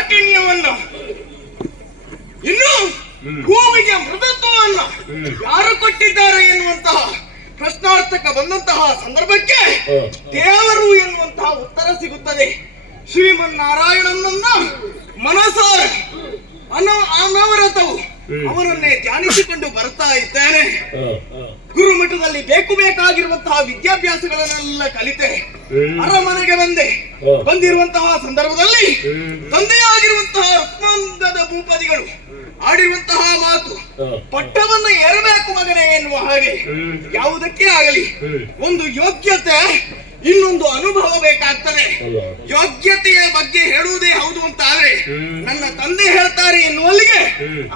ಕಾಠಿಣ್ಯವನ್ನ, ಇನ್ನು ಹೂವಿಗೆ ಮೃದುತ್ವವನ್ನ ಯಾರು ಕೊಟ್ಟಿದ್ದಾರೆ ಎನ್ನುವಂತಹ ಪ್ರಶ್ನಾರ್ಥಕ ಬಂದಂತಹ ಸಂದರ್ಭಕ್ಕೆ ದೇವರು ಎನ್ನುವಂತಹ ಉತ್ತರ ಸಿಗುತ್ತದೆ. ಶ್ರೀಮನ್ನಾರಾಯಣನನ್ನ ಮನಸಾರ ಅನವರತವು ಅವನನ್ನೇ ಧ್ಯಾನಿಸಿಕೊಂಡು ಬರ್ತಾ ಇದ್ದೇನೆ. ಗುರುಮಠದಲ್ಲಿ ಬೇಕಾಗಿರುವಂತಹ ವಿದ್ಯಾಭ್ಯಾಸಗಳನ್ನೆಲ್ಲ ಕಲಿತೆ ಅರಮನೆಗೆ ಬಂದಿರುವಂತಹ ಸಂದರ್ಭದಲ್ಲಿ ತಂದೆಯಾಗಿರುವಂತಹ ರತ್ನಾಂಗದ ಭೂಪತಿಗಳು ಆಡಿರುವಂತಹ ಮಾತು, ಪಟ್ಟವನ್ನು ಏರಬೇಕು ಮಗನೇ ಎನ್ನುವ ಹಾಗೆ. ಯಾವುದಕ್ಕೆ ಆಗಲಿ ಒಂದು ಯೋಗ್ಯತೆ, ಇನ್ನೊಂದು ಅನುಭವ ಬೇಕಾಗ್ತದೆ. ಯೋಗ್ಯತೆಯ ಬಗ್ಗೆ ಹೇಳುವುದೇ ಹೌದು ಅಂತ ಆದ್ರೆ ನನ್ನ ತಂದೆ ಹೇಳ್ತಾರೆ ಎನ್ನುವಲ್ಲಿಗೆ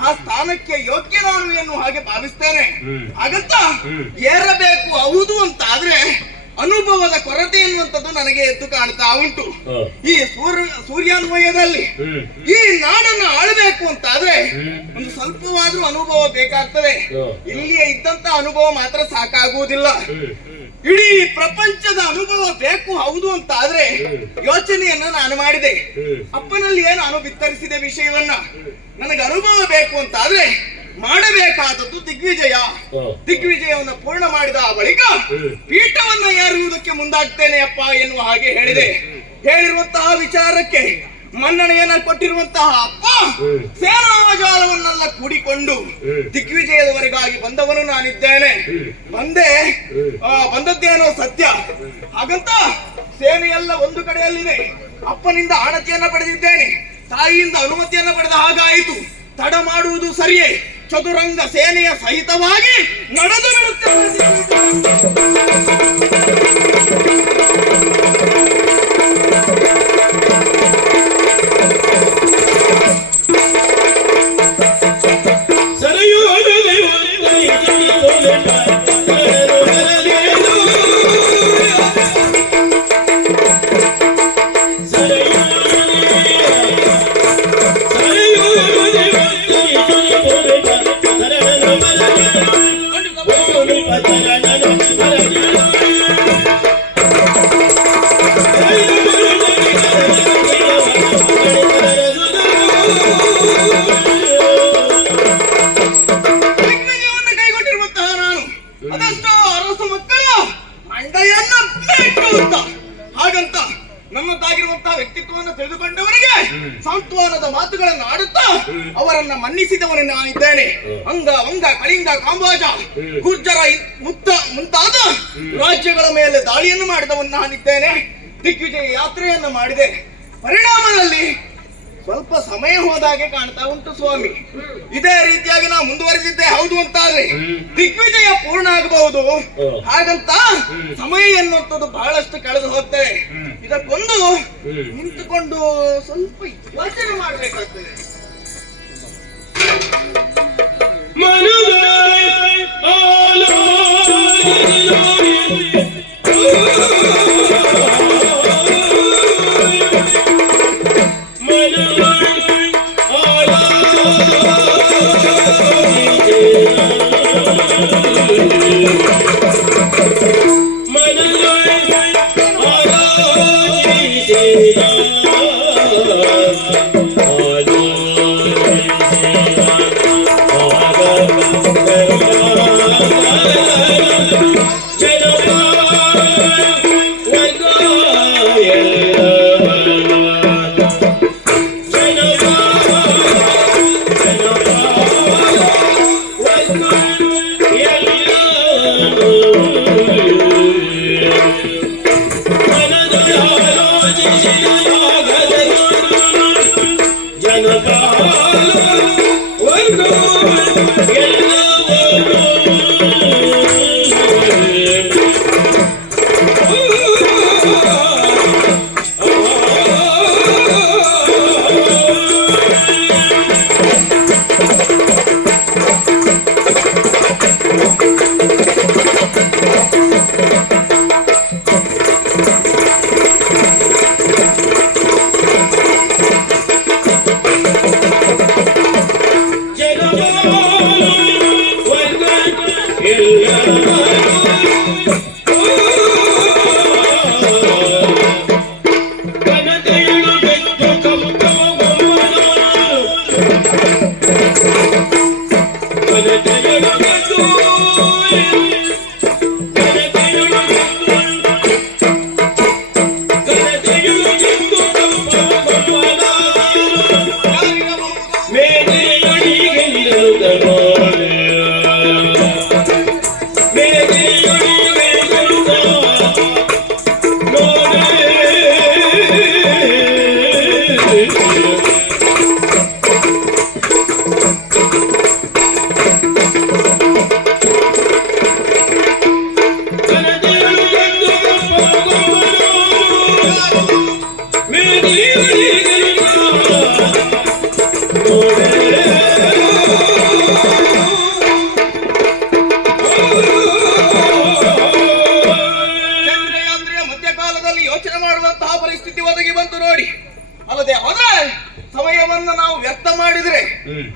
ಆ ಸ್ಥಾನಕ್ಕೆ ಯೋಗ್ಯ ನಾನು ಎನ್ನುವ ಹಾಗೆ ಭಾವಿಸ್ತೇನೆ. ಹಾಗಂತ ಏರಬೇಕು ಹೌದು ಅಂತ ಆದ್ರೆ ಅನುಭವದ ಕೊರತೆ ಎನ್ನುವಂಥದ್ದು ನನಗೆ ಎದ್ದು ಕಾಣ್ತಾ ಉಂಟು. ಈ ಸೂರ್ಯಾನ್ವಯದಲ್ಲಿ ಈ ನಾಡನ್ನು ಆಳಬೇಕು ಅಂತ ಆದ್ರೆ ಒಂದು ಸ್ವಲ್ಪವಾದ್ರೂ ಅನುಭವ ಬೇಕಾಗ್ತದೆ. ಇಲ್ಲಿಯೇ ಇದ್ದಂತ ಅನುಭವ ಮಾತ್ರ ಸಾಕಾಗುವುದಿಲ್ಲ. ಇಡೀ ಪ್ರಪಂಚದ ಅನುಭವ ಬೇಕು ಹೌದು ಅಂತ ಆದ್ರೆ ಯೋಚನೆಯನ್ನ ನಾನು ಮಾಡಿದೆ. ಅಪ್ಪನಲ್ಲಿಯೇ ನಾನು ಬಿತ್ತರಿಸಿದೆ ವಿಷಯವನ್ನ. ನನಗೆ ಅನುಭವ ಬೇಕು ಅಂತ ಆದ್ರೆ ಮಾಡಬೇಕಾದದ್ದು ದಿಗ್ವಿಜಯವನ್ನು ಪೂರ್ಣ ಮಾಡಿದ ಬಳಿಕ ಪೀಠವನ್ನ ಏರುವುದಕ್ಕೆ ಮುಂದಾಗ್ತೇನೆ ಅಪ್ಪ ಎನ್ನುವ ಹಾಗೆ ಹೇಳಿದೆ. ಹೇಳಿರುವಂತಹ ವಿಚಾರಕ್ಕೆ ಮನ್ನಣೆಯನ್ನ ಕೊಟ್ಟಿರುವಂತಹ ಅಪ್ಪ ಸೇನಾಜಾಲವನ್ನೆಲ್ಲ ಕೂಡಿಕೊಂಡು ದಿಗ್ವಿಜಯದವರೆಗಾಗಿ ಬಂದವನು ನಾನಿದ್ದೇನೆ. ಬಂದದ್ದೇನೋ ಸತ್ಯ. ಹಾಗಂತ ಸೇನೆಯೆಲ್ಲ ಒಂದು ಕಡೆಯಲ್ಲಿದೆ. ಅಪ್ಪನಿಂದ ಆಣತಿಯನ್ನ ಪಡೆದಿದ್ದೇನೆ, ತಾಯಿಯಿಂದ ಅನುಮತಿಯನ್ನ ಪಡೆದ ಹಾಗಾಯಿತು. ತಡ ಮಾಡುವುದು ಸರಿಯೇ, ಚದುರಂಗ ಸೇನೆಯ ಸಹಿತವಾಗಿ ನಡೆದು ಸಾಂತ್ವನದ ಮಾತುಗಳನ್ನು ಆಡುತ್ತಾ ಅವರನ್ನ ಮನ್ನಿಸಿದವನು ನಾನಿದ್ದೇನೆ. ಅಂಗ ಕಳಿಂಗ ಕಾಂಬೋಜ ಗುರ್ಜರ ಮುಂತಾದ ರಾಜ್ಯಗಳ ಮೇಲೆ ದಾಳಿಯನ್ನು ಮಾಡಿದವನು ನಾನಿದ್ದೇನೆ. ದಿಗ್ವಿಜಯ ಯಾತ್ರೆಯನ್ನು ಮಾಡಿದೆ. ಪರಿಣಾಮದಲ್ಲಿ ಸ್ವಲ್ಪ ಸಮಯ ಹೋದಾಗೆ ಕಾಣ್ತಾ ಉಂಟು ಸ್ವಾಮಿ. ಇದೇ ರೀತಿಯಾಗಿ ನಾವು ಮುಂದುವರೆದಿದ್ದೆ ಹೌದು ಅಂತಾದ್ರೆ ದಿಗ್ವಿಜಯ ಪೂರ್ಣ ಆಗಬಹುದು. ಹಾಗಂತ ಸಮಯ ಎನ್ನುವಂಥದ್ದು ಬಹಳಷ್ಟು ಕಳೆದು ಹೋಗ್ತದೆ. ಇದಕ್ಕೊಂದು ನಿಂತುಕೊಂಡು ಸ್ವಲ್ಪ ಯೋಚನೆ ಮಾಡಬೇಕಾಗ್ತದೆ. ಜಯ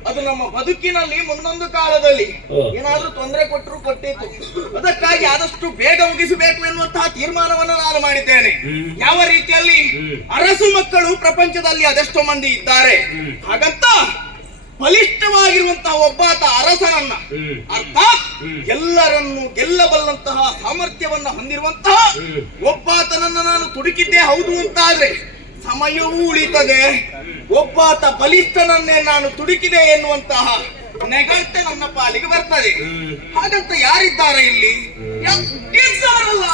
ಅದು ನಮ್ಮ ಬದುಕಿನಲ್ಲಿ ಮುಂದೊಂದು ಕಾಲದಲ್ಲಿ ಏನಾದ್ರೂ ತೊಂದರೆ ಕೊಟ್ಟಿತ್ತು. ಅದಕ್ಕಾಗಿ ಆದಷ್ಟು ಬೇಗ ಮುಗಿಸಬೇಕು ಎನ್ನುವಂತಹ ತೀರ್ಮಾನವನ್ನು ನಾನು ಮಾಡಿದ್ದೇನೆ. ಯಾವ ರೀತಿಯಲ್ಲಿ ಅರಸು ಮಕ್ಕಳು ಪ್ರಪಂಚದಲ್ಲಿ ಅದೆಷ್ಟೋ ಮಂದಿ ಇದ್ದಾರೆ, ಹಾಗಂತ ಬಲಿಷ್ಠವಾಗಿರುವಂತಹ ಒಬ್ಬಾತ ಅರಸನನ್ನ ಅರ್ಥಾತ್ ಎಲ್ಲರನ್ನು ಗೆಲ್ಲಬಲ್ಲಂತಹ ಸಾಮರ್ಥ್ಯವನ್ನ ಹೊಂದಿರುವಂತಹ ಒಬ್ಬಾತನನ್ನ ನಾನು ತುಡುಕಿದ್ದೇ ಹೌದು ಅಂತಾದ್ರೆ ಸಮಯವೂ ಉಳಿತದೆ. ಒಬ್ಬಾತ ಬಲಿಷ್ಠನನ್ನೇ ನಾನು ತುಡುಕಿದೆ ಎನ್ನುವಂತಹ ನೆಗಟ್ಟೆ ನನ್ನ ಪಾಲಿಗೆ ಬರ್ತದೆ. ಹಾಗಂತ ಯಾರಿದ್ದಾರೆ ಇಲ್ಲಿ? ಇದ್ದಾರಲ್ಲ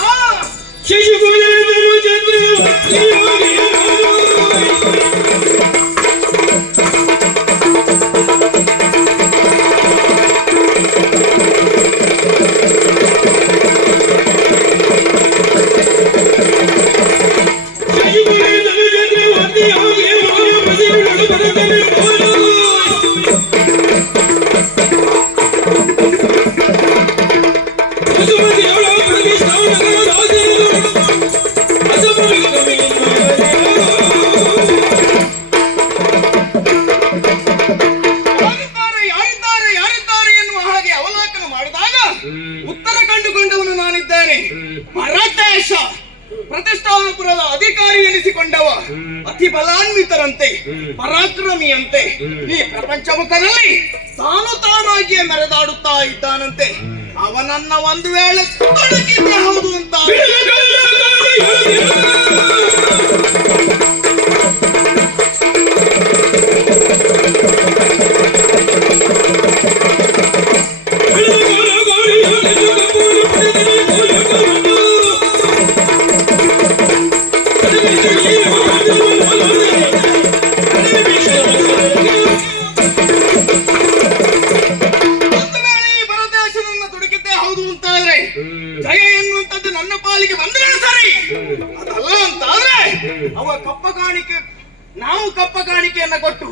ಉತ್ತರ ಕಂಡುಕೊಂಡವನು ನಾನಿದ್ದೇನೆ. ಪರದೇಶ ಪ್ರತಿಷ್ಠಾನಪುರದ ಅಧಿಕಾರಿ ಎನಿಸಿಕೊಂಡವ, ಅತಿ ಬಲಾನ್ವಿತರಂತೆ ಪರಾಕ್ರಮಿಯಂತೆ ಈ ಪ್ರಪಂಚ ಮುಖದಲ್ಲಿ ತಾನಾಗಿಯೇ ಮೆರೆದಾಡುತ್ತಾ ಇದ್ದಾನಂತೆ. ಅವನನ್ನ ಒಂದು ವೇಳೆ ತೊಡಗಿದ್ದೆ ಹೌದು ಅಂತ ಜಯ ಎನ್ನುವಂಥದ್ದು ನನ್ನ ಪಾಲಿಗೆ ಬಂದ್ರೆ ಸರಿ, ಅದಲ್ಲ ಅಂತಾದ್ರೆ ನಾವು ಕಪ್ಪ ಕಾಣಿಕೆಯನ್ನ ಕೊಟ್ಟು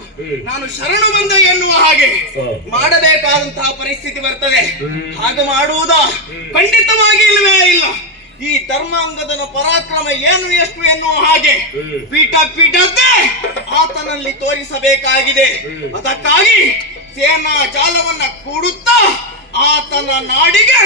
ನಾನು ಶರಣು ಬಂದ ಎನ್ನುವ ಹಾಗೆ ಮಾಡಬೇಕಾದಂತಹ ಪರಿಸ್ಥಿತಿ ಬರ್ತದೆ. ಹಾಗೆ ಮಾಡುವುದಾ? ಖಂಡಿತವಾಗಿ ಇಲ್ಲವೇ ಇಲ್ಲ. ಈ ಧರ್ಮಾಂಗದನ ಪರಾಕ್ರಮ ಏನು ಎಷ್ಟು ಎನ್ನುವ ಹಾಗೆ ಪೀಠದ್ದೇ ಆತನಲ್ಲಿ ತೋರಿಸಬೇಕಾಗಿದೆ. ಅದಕ್ಕಾಗಿ ಸೇನಾ ಜಾಲವನ್ನ ಕೂಡುತ್ತಾ ಆತನ ನಾಡಿಗೆ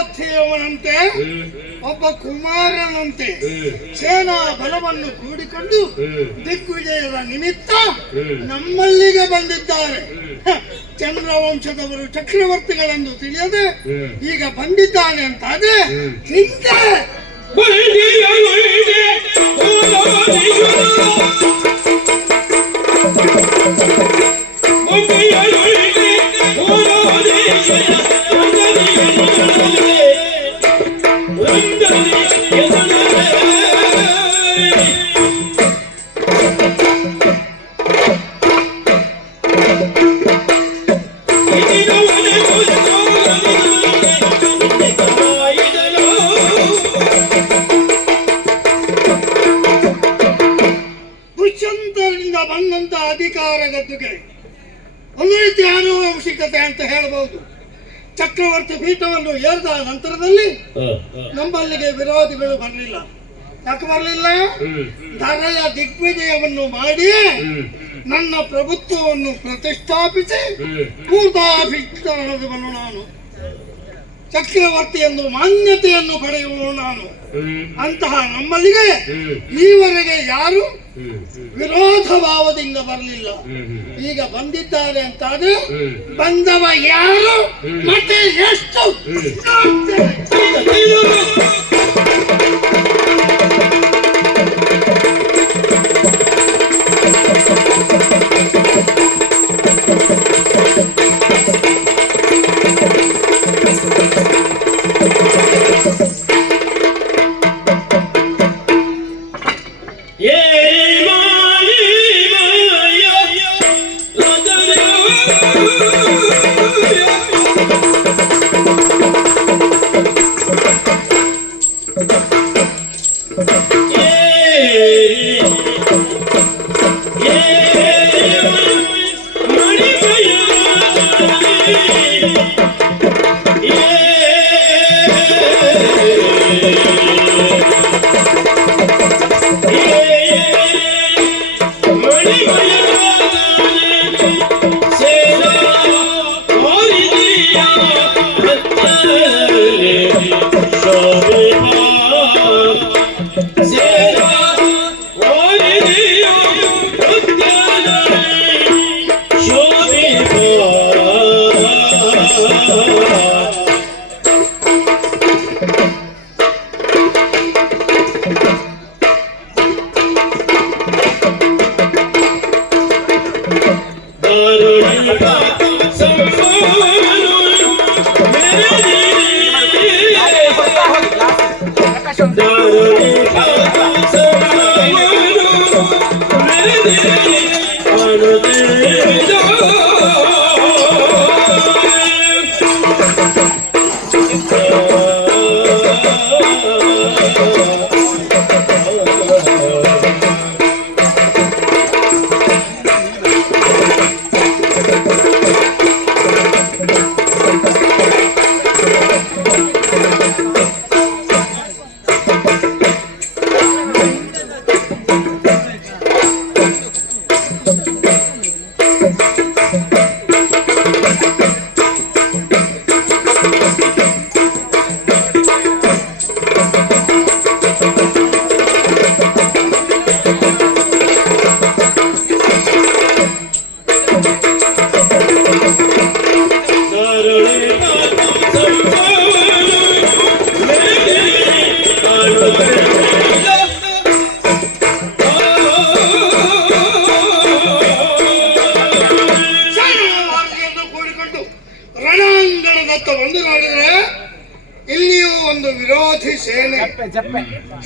ವಿರೋಧಿಯವನಂತೆ ಒಬ್ಬ ಕುಮಾರನಂತೆ ಸೇನಾ ಬಲವನ್ನು ಕೂಡಿಕೊಂಡು ದಿಗ್ವಿಜಯದ ನಿಮಿತ್ತ ನಮ್ಮಲ್ಲಿಗೆ ಬಂದಿದ್ದಾರೆ. ಚಂದ್ರವಂಶದವರು ಚಕ್ರವರ್ತಿಗಳೆಂದು ತಿಳಿಯದೆ ಈಗ ಬಂದಿದ್ದಾನೆ ಅಂತಾದ್ರೆ ಚಿಂತೆ. ಬಂದಂತ ಅಧಿಕಾರ ಗದ್ದುಗೆ ಒಂದು ರೀತಿ ಆನುವಂಶಿಕತೆ ಅಂತ ಹೇಳಬಹುದು. ಚಕ್ರವರ್ತಿ ಪೀಠವನ್ನು ಏರಿದ ನಂತರದಲ್ಲಿ ನಮ್ಮಲ್ಲಿಗೆ ವಿರೋಧಿಗಳು ಬರಲಿಲ್ಲ. ಯಾಕೆ ಬರಲಿಲ್ಲ? ಧರೆಯ ದಿಗ್ವಿಜಯವನ್ನು ಮಾಡಿ ನನ್ನ ಪ್ರಭುತ್ವವನ್ನು ಪ್ರತಿಷ್ಠಾಪಿಸಿ ಪೂರ್ವಾಭಿಷೇಕವನ್ನು ನಾನು ಚಕ್ರವರ್ತಿ ಎಂದು ಮಾನ್ಯತೆಯನ್ನು ಪಡೆಯುವ ನಾನು. ಅಂತಹ ನಮ್ಮಲ್ಲಿಗೆ ಈವರೆಗೆ ಯಾರು ವಿರೋಧ ಭಾವದಿಂದ ಬರಲಿಲ್ಲ. ಈಗ ಬಂದಿದ್ದಾರೆ ಅಂತಾದ್ರೆ ಬಂದವ ಯಾರು ಮತ್ತೆ ಎಷ್ಟು?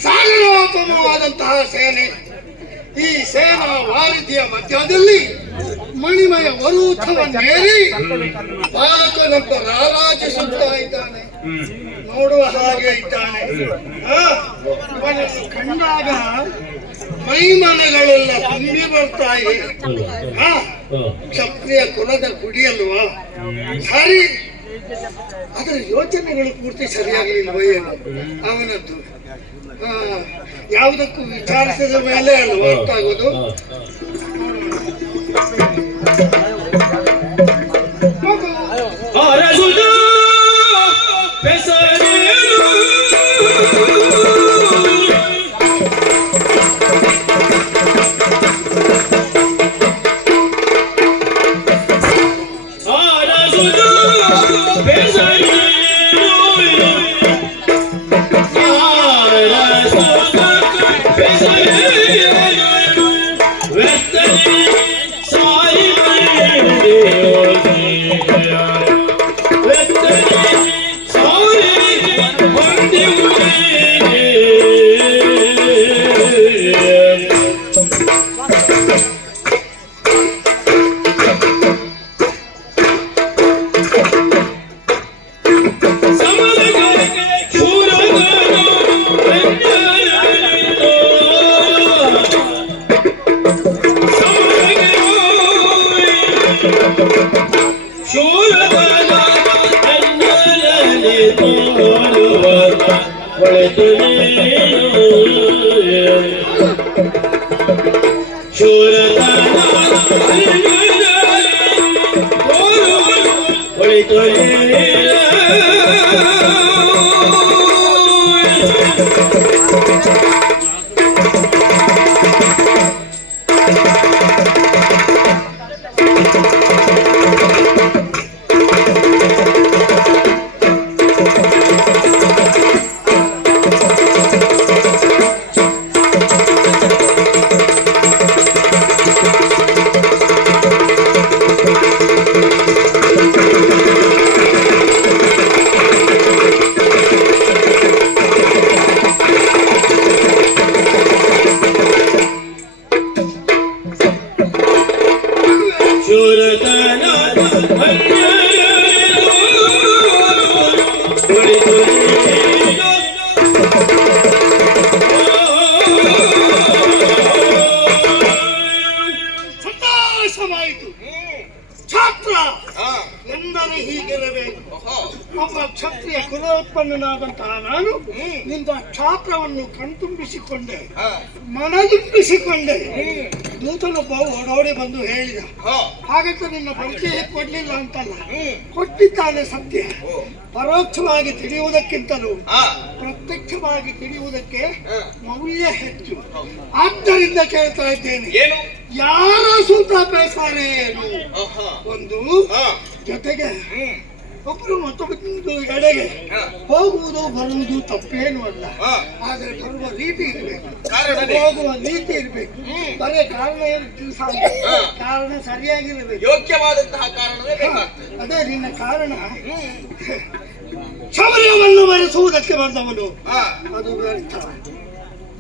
ಸಾಗರೋಪಮವಾದಂತಹ ಸೇನೆ. ಈ ಸೇನಾ ವಾರಿಧಿಯ ಮಧ್ಯದಲ್ಲಿ ಮಣಿಮಯ ವರೂಥವನ್ನೇರಿ ಪಾಲಕನೊಬ್ಬ ರಾರಾಜಿಸುತ್ತಾ ಇದ್ದಾನೆ. ನೋಡುವ ಹಾಗೆ ಇದ್ದಾನೆ. ಇವನನ್ನು ಕಂಡಾಗ ಮೈಮನಗಳೆಲ್ಲ ತುಂಬಿ ಬರ್ತಾ ಇದೆ. ಕ್ಷತ್ರಿಯ ಕುಲದ ಕುಡಿಯಲ್ವಾ? ಸರಿ, ಅದರ ಯೋಚನೆಗಳು ಪೂರ್ತಿ ಸರಿಯಾಗಲಿಲ್ವ ಏನು ಅವನದ್ದು? ಯಾವುದಕ್ಕೂ ವಿಚಾರಿಸಿದ ಮೇಲೆ ಅಲ್ವಾ ಗೊತ್ತಾಗೋದು. Pesadilla ಸಂತೋಷವಾಯಿತು. ಛಾತ್ರ ಎಂದರೆ ಹೀಗಿರಬೇಕು. ಒಬ್ಬ ಕ್ಷತ್ರಿಯ ಕುಲೋತ್ಪನ್ನನಾದಂತಹ ನಾನು ನಿಂದ ಛಾತ್ರವನ್ನು ಕಣ್ತುಂಬಿಸಿಕೊಂಡೆ, ಮನದುಂಬಿಸಿಕೊಂಡೆ. ದೂತನೊಬ್ಬ ಓಡೋಡಿ ಬಂದು ಹೇಳಿದ, ಹಾಗಂತ ನಿನ್ನ ಪರಿಚಯ ಕೊಡ್ಲಿಲ್ಲ ಅಂತಲ್ಲ, ಕೊಟ್ಟಿದ್ದಾನೆ ಸತ್ಯ. ಪರೋಕ್ಷವಾಗಿ ತಿಳಿಯುವುದಕ್ಕಿಂತಲೂ ಪ್ರತ್ಯಕ್ಷವಾಗಿ ತಿಳಿಯುವುದಕ್ಕೆ ಮೌಲ್ಯ ಹೆಚ್ಚು. ಆದ್ದರಿಂದ ಕೇಳ್ತಾ ಇದ್ದೇನೆ, ಯಾರ ಸೂತ ಬೇಸಾರೆ ಒಂದು ಜೊತೆಗೆ ಒಬ್ಬರು ಮತ್ತೊಬ್ಬ ಎಡೆಗೆ ಹೋಗುವುದು ಬರುವುದು ತಪ್ಪೇನು ಅಲ್ಲ. ಆದ್ರೆ ಬರುವ ರೀತಿ ಇರಬೇಕು, ಹೋಗುವ ರೀತಿ ಇರಬೇಕು. ಬರೀ ಕಾರಣ ಕಾರಣ ಸರಿಯಾಗಿರಬೇಕು, ಯೋಗ್ಯವಾದಂತಹ ಕಾರಣವೇ ಬೇಕಾಗ್ತದೆ. ಅದೇ ನಿನ್ನ ಕಾರಣ. ಶೌರ್ಯವನ್ನು ಬರೆಸುವುದಕ್ಕೆ ಬಂದವನು ಅದು ವ್ಯರ್ಥ,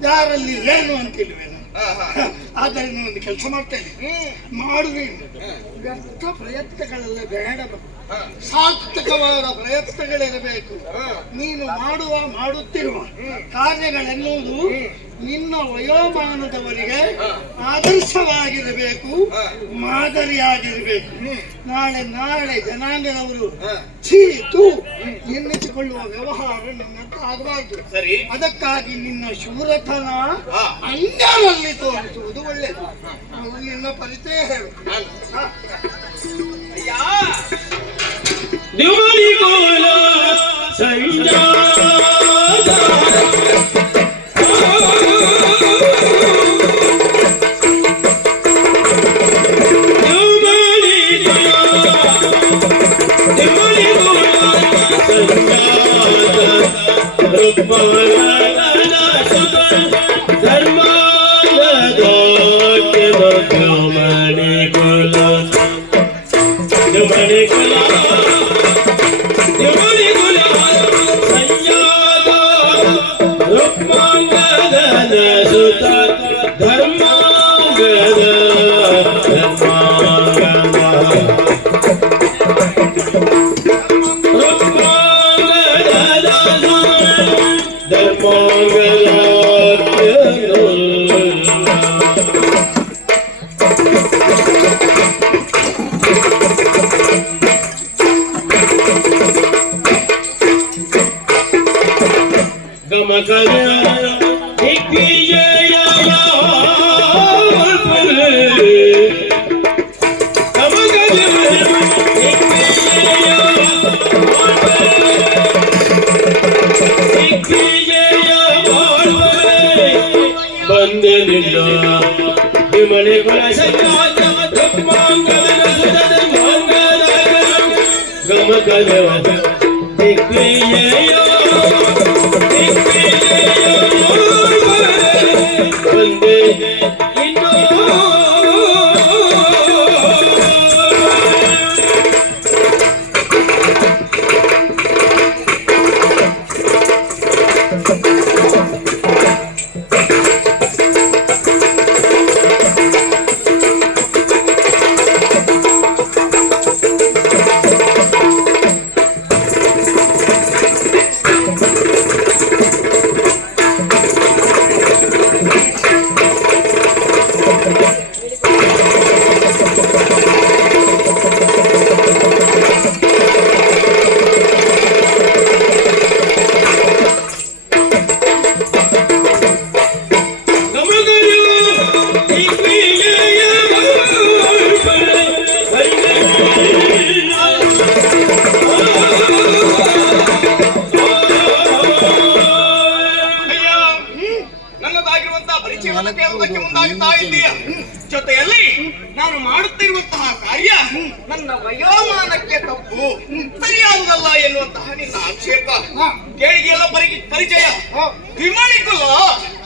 ಯಾರಲ್ಲಿ ಏನು ಅಂತಿಲ್ವೇ. ಆದ್ದರಿಂದ ಒಂದು ಕೆಲಸ ಮಾಡ್ತೇನೆ, ಮಾಡುವೇನು. ವ್ಯರ್ಥ ಪ್ರಯತ್ನಗಳೆಲ್ಲ ಬೇಡ, ಸಾರ್ಥಕವಾದ ಪ್ರಯತ್ನಗಳಿರಬೇಕು. ನೀನು ಮಾಡುತ್ತಿರುವ ಕಾರ್ಯಗಳೆನ್ನುವುದು ನಿನ್ನ ವಯೋಮಾನದವರಿಗೆ ಆದರ್ಶವಾಗಿರಬೇಕು, ಮಾದರಿಯಾಗಿರಬೇಕು. ನಾಳೆ ಜನಾಂಗದವರು ಚೀತು ಎನ್ನಿಸಿಕೊಳ್ಳುವ ವ್ಯವಹಾರ ನಿನ್ನಂತ ಆಗಬಾರ್ದು. ಅದಕ್ಕಾಗಿ ನಿನ್ನ ಶೂರತನ ಅನ್ಯರಲ್ಲಿ ತೋರಿಸುವುದು ಒಳ್ಳೆಯದು. ನಿನ್ನ ಪರಿಚಯ ಹೇಳು. ಕೇಳುವುದಕ್ಕೆ ಮುಂದಾಗುತ್ತಾ ಇದ್ದೀಯ. ಜೊತೆಯಲ್ಲಿ ನಾನು ಮಾಡುತ್ತಿರುವಂತಹ ಕಾರ್ಯ ನನ್ನ ವಯೋಮಾನಕ್ಕೆ ತಪ್ಪು ಸರಿಯಾಗುವುದಲ್ಲ ಎನ್ನುವಂತಹ ನಿನ್ನ ಆಕ್ಷೇಪ. ಕೇಳಿಗೆಲ್ಲ ಪರಿಚಯ. ವಿಮಣಿ ಕುಲ,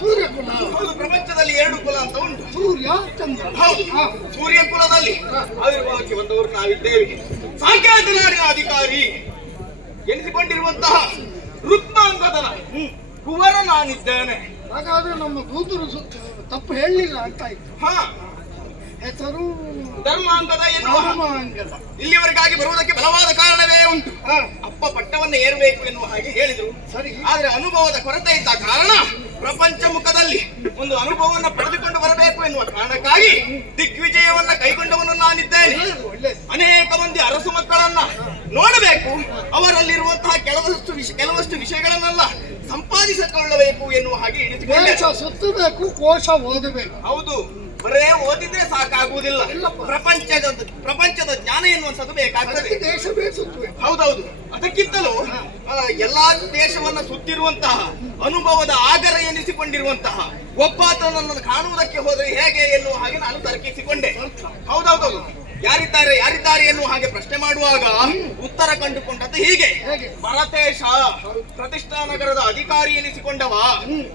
ಸೂರ್ಯ ಕುಲ. ಹೌದು, ಪ್ರಪಂಚದಲ್ಲಿ 2 ಕುಲ ಅಂತ ಉಂಟು, ಸೂರ್ಯ ಚಂದ್ರ. ಹೌದು, ಸೂರ್ಯ ಕುಲದಲ್ಲಿ ಆವಿರ್ಭಾವಕ್ಕೆ ಬಂದವರು ನಾವಿದ್ದೇವೆ. ಸಾಂಖ್ಯಾತ ನಾಡಿನ ಅಧಿಕಾರಿ ಎನಿಸಿಕೊಂಡಿರುವಂತಹ ರುಕ್ಮಾಂಗದನ ಕುವರ ನಾನಿದ್ದೇನೆ. ಹಾಗಾದ್ರೆ ನಮ್ಮ ದೂತರು ತಪ್ಪು ಹೇಳಲಿಲ್ಲ ಅಂತ ಆಯ್ತು. ಹಾ, ಹೆಸರು ಧರ್ಮಾಂಗದ ಎನ್ನುವ ಧರ್ಮಾಂಗದ. ಇಲ್ಲಿವರೆಗಾಗಿ ಬರುವುದಕ್ಕೆ ಬಲವಾದ ಕಾರಣವೇ ಉಂಟು. ಅಪ್ಪ ಪಟ್ಟವನ್ನು ಏರಬೇಕು ಎನ್ನುವ ಹಾಗೆ ಹೇಳಿದ್ರು. ಸರಿ. ಆದ್ರೆ ಅನುಭವದ ಕೊರತೆ ಇದ್ದ ಕಾರಣ ಪ್ರಪಂಚ ಮುಖದಲ್ಲಿ ಒಂದು ಅನುಭವವನ್ನು ಪಡೆದುಕೊಂಡು ಬರಬೇಕು ಎನ್ನುವ ಕಾರಣಕ್ಕಾಗಿ ದಿಗ್ವಿಜಯವನ್ನ ಕೈಗೊಂಡವನು ನಾನಿದ್ದೇನೆ. ಅನೇಕ ಮಂದಿ ಅರಸು ಮಕ್ಕಳನ್ನ ನೋಡಬೇಕು, ಅವರಲ್ಲಿರುವಂತಹ ಕೆಲವಷ್ಟು ವಿಷಯಗಳನ್ನೆಲ್ಲ ಸಂಪಾದಿಸಿಕೊಳ್ಳಬೇಕು ಎನ್ನುವ ಹಾಗೆ ಎಣಿಸಿಕೊಂಡೆ. ದೇಶ ಸುತ್ತಬೇಕು, ಕೋಶ ಓದಬೇಕು. ಹೌದು, ಬರೇ ಓದಿದ್ರೆ ಸಾಕಾಗುವುದಿಲ್ಲ, ಪ್ರಪಂಚದ ಜ್ಞಾನ ಎನ್ನುವಂಥದ್ದು ಬೇಕಾಗ್ತದೆ. ದೇಶವೇ ಸುತ್ತಬೇಕು. ಹೌದೌದು, ಅದಕ್ಕಿಂತಲೂ ಎಲ್ಲಾ ದೇಶವನ್ನ ಸುತ್ತಿರುವಂತಹ ಅನುಭವದ ಆಗರ ಎನಿಸಿಕೊಂಡಿರುವಂತಹ ಒಬ್ಬಾತನನ್ನು ಕಾಣುವುದಕ್ಕೆ ಹೋದರೆ ಹೇಗೆ ಎನ್ನುವ ಹಾಗೆ ನಾನು ತರ್ಕಿಸಿಕೊಂಡೆ. ಹೌದೌದೌದು, ಯಾರಿದ್ದಾರೆ ಎನ್ನುವ ಹಾಗೆ ಪ್ರಶ್ನೆ ಮಾಡುವಾಗ ಉತ್ತರ ಕಂಡುಕೊಂಡದ್ದು ಹೀಗೆ: ಭರತೇಶ ಪ್ರತಿಷ್ಠಾ ನಗರದ ಅಧಿಕಾರಿ ಎನಿಸಿಕೊಂಡವ,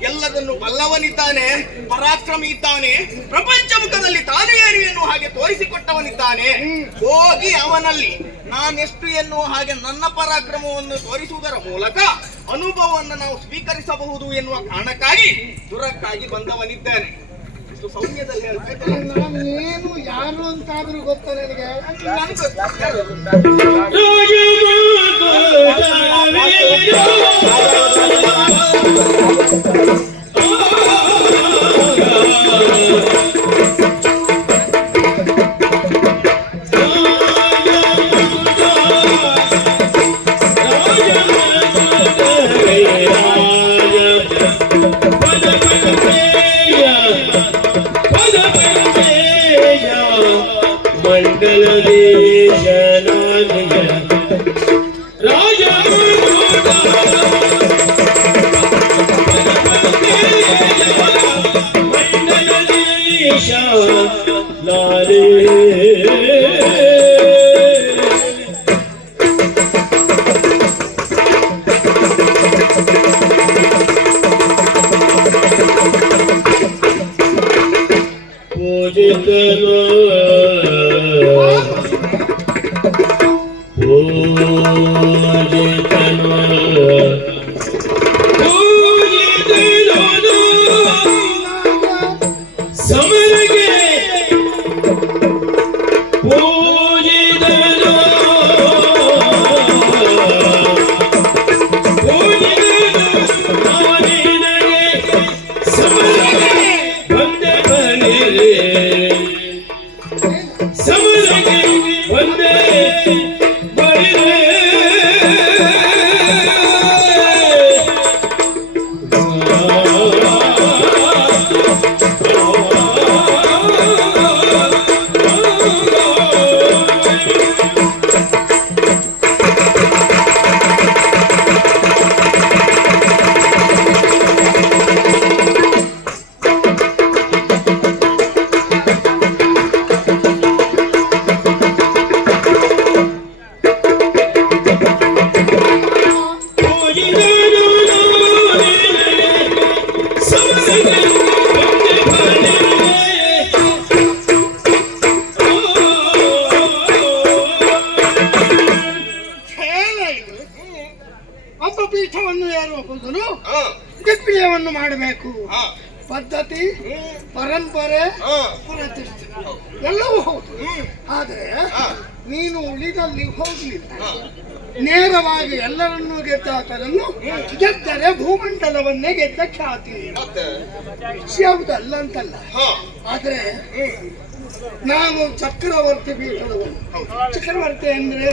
ಎಲ್ಲದನ್ನು ಬಲ್ಲವನಿದ್ದಾನೆ, ಪರಾಕ್ರಮಿ ಇದ್ದಾನೆ, ಪ್ರಪಂಚ ಮುಖದಲ್ಲಿ ತಾನೇ ಏನು ಎನ್ನುವ ಹಾಗೆ ತೋರಿಸಿಕೊಟ್ಟವನಿದ್ದಾನೆ. ಹೋಗಿ ಅವನಲ್ಲಿ ನಾನೆಷ್ಟು ಎನ್ನುವ ಹಾಗೆ ನನ್ನ ಪರಾಕ್ರಮವನ್ನು ತೋರಿಸುವುದರ ಮೂಲಕ ಅನುಭವವನ್ನು ನಾವು ಸ್ವೀಕರಿಸಬಹುದು ಎನ್ನುವ ಕಾರಣಕ್ಕಾಗಿ ದುರಕ್ಕಾಗಿ ಬಂದವನಿದ್ದೇನೆ. ಇಷ್ಟು ಸೌಮ್ಯದಲ್ಲಿ ನಾನು ಏನು ಯಾರು ಅಂತಾದ್ರೂ ಗೊತ್ತ ನನಗೆ. ಪೀಠವನ್ನು ಏರುವ ಮೊದಲು ದಿಗ್ವಿಜಯವನ್ನು ಮಾಡಬೇಕು. ಪದ್ಧತಿ, ಪರಂಪರೆ, ಪ್ರತಿಷ್ಠೆ ಎಲ್ಲವೂ ಹೌದು. ಆದರೆ ನೀನು ಉಳಿದಲ್ಲಿ ಹೋಗ್ಲಿಲ್ಲ, ನೇರವಾಗಿ ಎಲ್ಲರನ್ನೂ ಗೆದ್ದಾತನನ್ನು ಗೆದ್ದರೆ ಭೂಮಂಡಲವನ್ನೇ ಗೆದ್ದ ಖ್ಯಾತಿ. ಯಾವುದಲ್ಲ ಅಂತಲ್ಲ, ಆದ್ರೆ ನಾನು ಚಕ್ರವರ್ತಿ ಪೀಠದವನು. ಚಕ್ರವರ್ತಿ ಅಂದ್ರೆ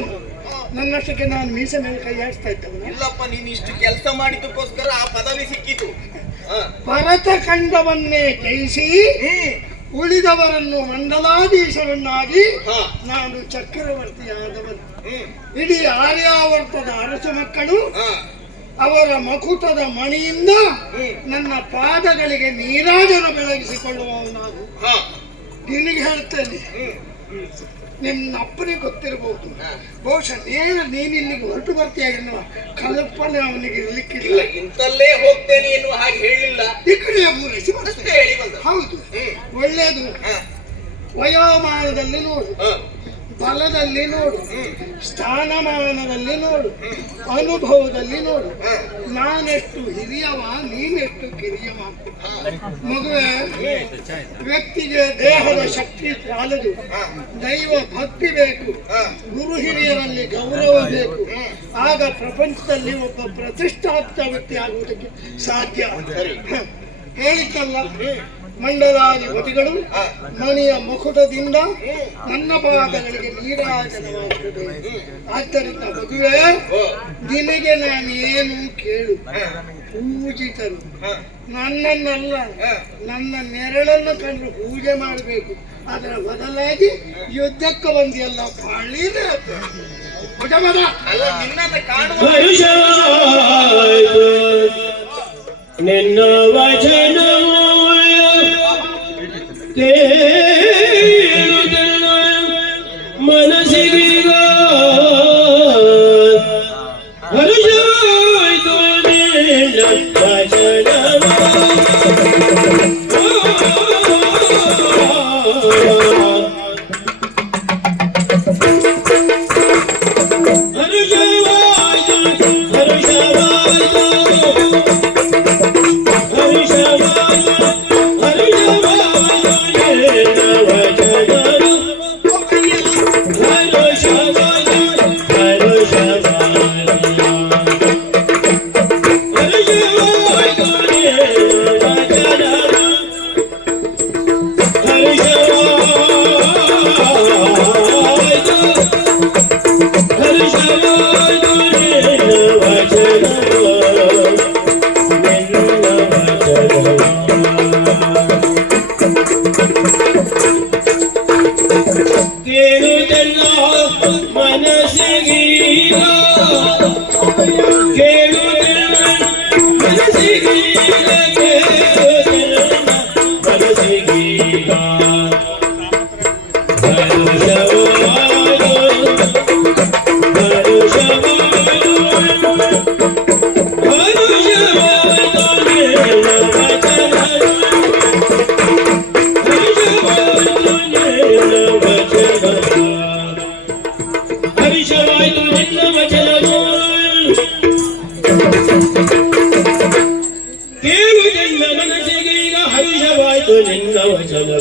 ನನ್ನಷ್ಟಕ್ಕೆ ನಾನು ಮೀಸೆ ಮೇಲೆ ಕೈ ಆಡಿಸ್ತಾ ಇದ್ದವನು. ಇಲ್ಲಪ್ಪ, ನೀನು ಇಷ್ಟು ಕೆಲಸ ಮಾಡಿದಕ್ಕೋಸ್ಕರ ಆ ಪದವಿ ಸಿಕ್ಕಿತು. ಭರತ ಖಂಡವನ್ನೇ ಜಯಿಸಿ ಉಳಿದವರನ್ನು ಮಂಡಲಾಧೀಶರನ್ನಾಗಿ ನಾನು ಚಕ್ರವರ್ತಿಯಾದವನು. ಇಡೀ ಆರ್ಯಾವರ್ತದ ಅರಸು ಮಕ್ಕಳು ಅವರ ಮಕುಟದ ಮಣಿಯಿಂದ ನನ್ನ ಪಾದಗಳಿಗೆ ನೀರಾಜನ ಬೆಳಗಿಸಿಕೊಳ್ಳುವವನಾಗು. ನಿನಗೆ ಹೇಳ್ತೇನೆ, ನಿನ್ನ ಅಪ್ಪನಿಗೆ ಗೊತ್ತಿರಬಹುದು, ಬಹುಶಃ ನೀನು ಇಲ್ಲಿಗೆ ಹೊರಟು ಬರ್ತೀಯ ಎನ್ನುವ ಕಲ್ಪನೆ ಅವನಿಗೆ ಇರ್ಲಿಕ್ಕಿಲ್ಲ. ಇಂತಲ್ಲೇ ಹೋಗ್ತೇನೆ ಎನ್ನುವ ಹಾಗೆ ಹೇಳಿಲ್ಲ. ಈ ಕಡೆ ಪೂರೈಸಿ ಹೇಳಿ ಬಂದ. ಹೌದು, ಒಳ್ಳೇದು. ವಯೋಮಾನದಲ್ಲಿ ನೋಡು, ಬಲದಲ್ಲಿ ನೋಡು, ಸ್ಥಾನಮಾನದಲ್ಲಿ ನೋಡು, ಅನುಭವದಲ್ಲಿ ನೋಡು. ನಾನೆಷ್ಟು ಹಿರಿಯವ, ನೀನೆಷ್ಟು ಕಿರಿಯವ. ಮಗುವೆ, ವ್ಯಕ್ತಿಗೆ ದೇಹದ ಶಕ್ತಿ ಸಾಲದು, ದೈವ ಭಕ್ತಿ ಬೇಕು, ಗುರು ಹಿರಿಯರಲ್ಲಿ ಗೌರವ ಬೇಕು. ಆಗ ಪ್ರಪಂಚದಲ್ಲಿ ಒಬ್ಬ ಪ್ರತಿಷ್ಠಾಪಿತ ವ್ಯಕ್ತಿ ಆಗುವುದಕ್ಕೆ ಸಾಧ್ಯ. ಹೇಳಿದ್ದಲ್ಲ, ಮಂಡಲಾಧಿಪತಿಗಳು ಮಣಿಯ ಮುಕುಟದಿಂದ ನನ್ನ ಪಾದಗಳಿಗೆ ನೀರಾಜನವಾಗುತ್ತದೆ. ಆದ್ದರಿಂದ ಮದುವೆ, ನಿನಗೆ ನಾನು ಏನು ಕೇಳು, ಪೂಜಿತನು. ನನ್ನನ್ನಲ್ಲ, ನನ್ನ ನೆರಳನ್ನು ಕಂಡು ಪೂಜೆ ಮಾಡಬೇಕು. ಅದರ ಬದಲಾಗಿ ಯುದ್ಧಕ್ಕೆ ಬಂದಿಯಲ್ಲ, ಪಳ್ಳಿದೆ ನಿನ್ನ ವಚನ ಮನಸ್ಸಿಗೀಗ ಹರುಷವಾಯಿತು ನಿನ್ನ ವಚನ.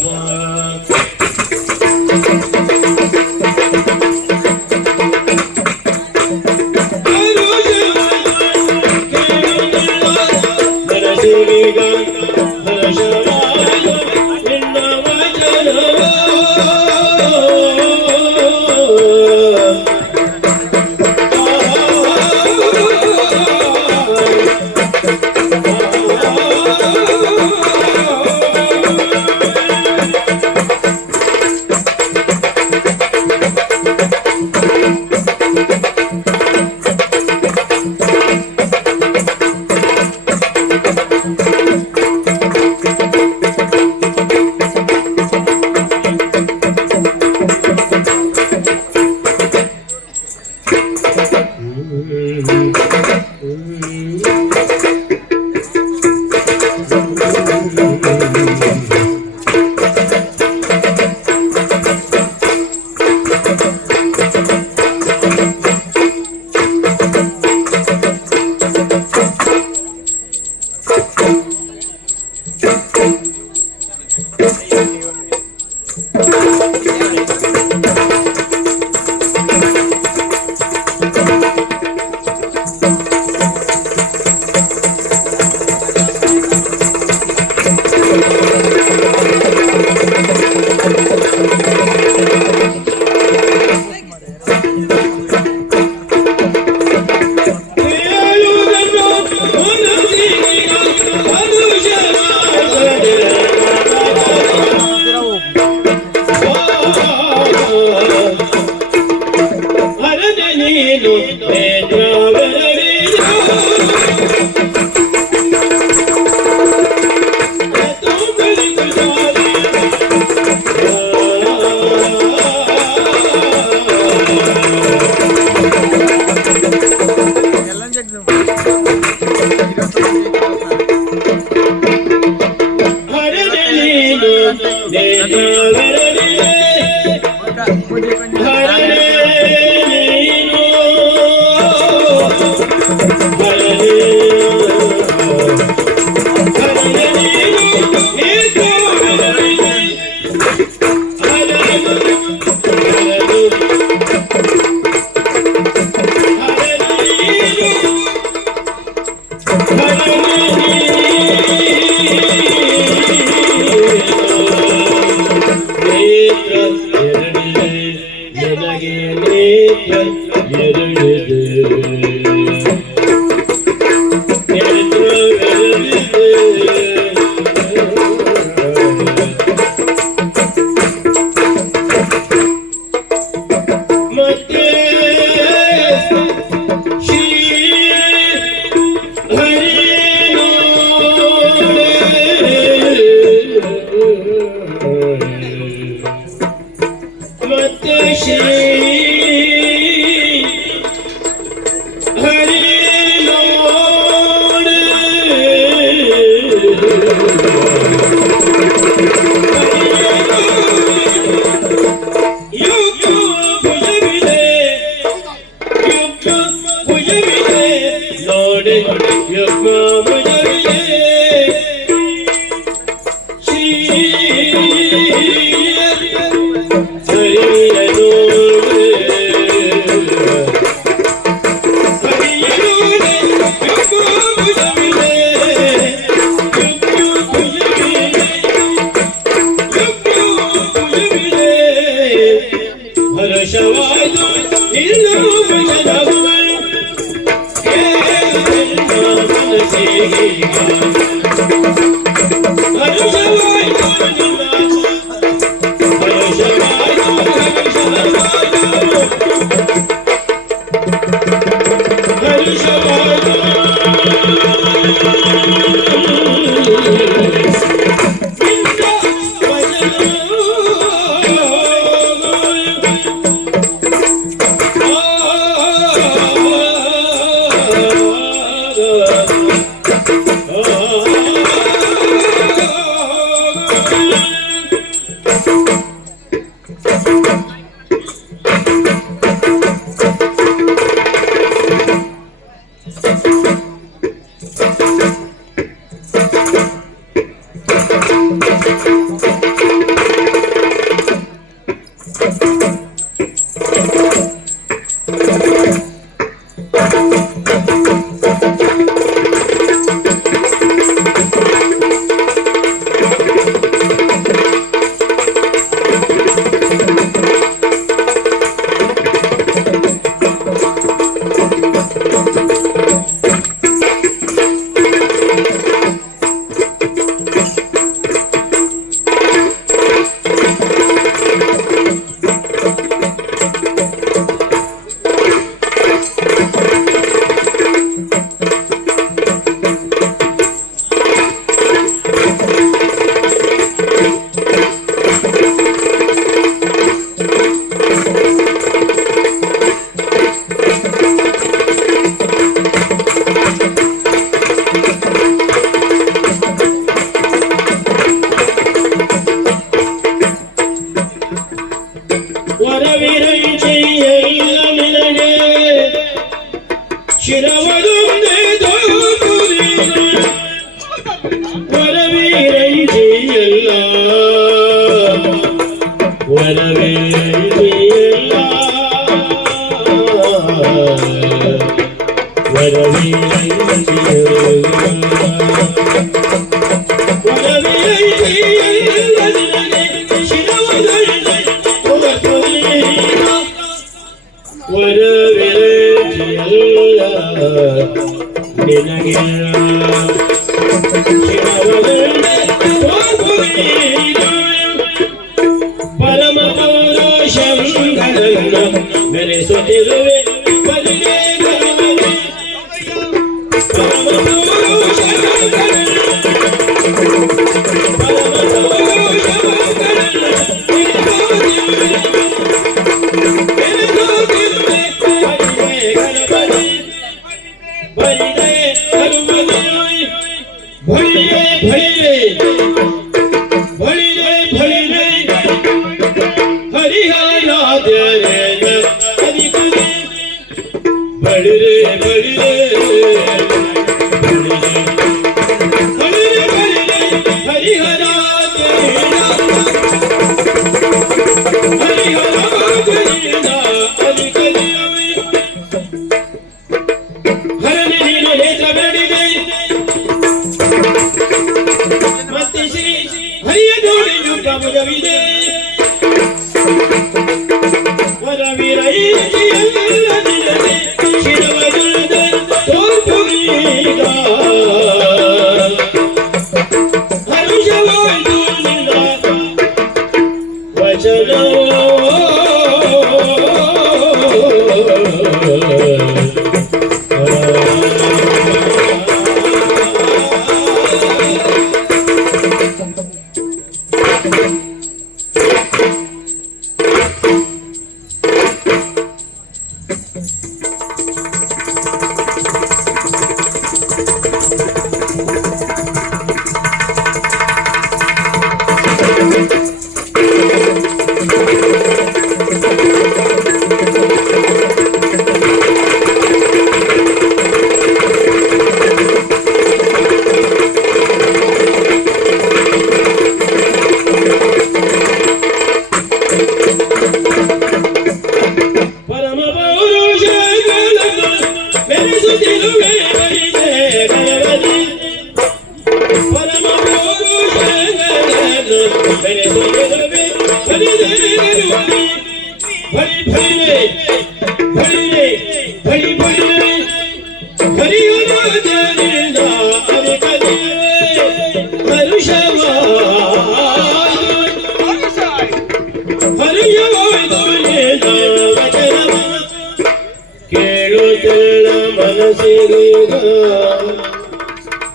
ಮತ್ತೆ ಶ್ರೀ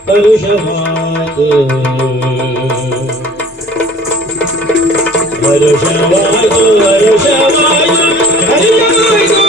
ಹರುಷವಾಯ್ತು ಹರುಷವಾಯ್ತು ಹರುಷವಾಯ್ತು ಹರುಷವಾಯ್ತು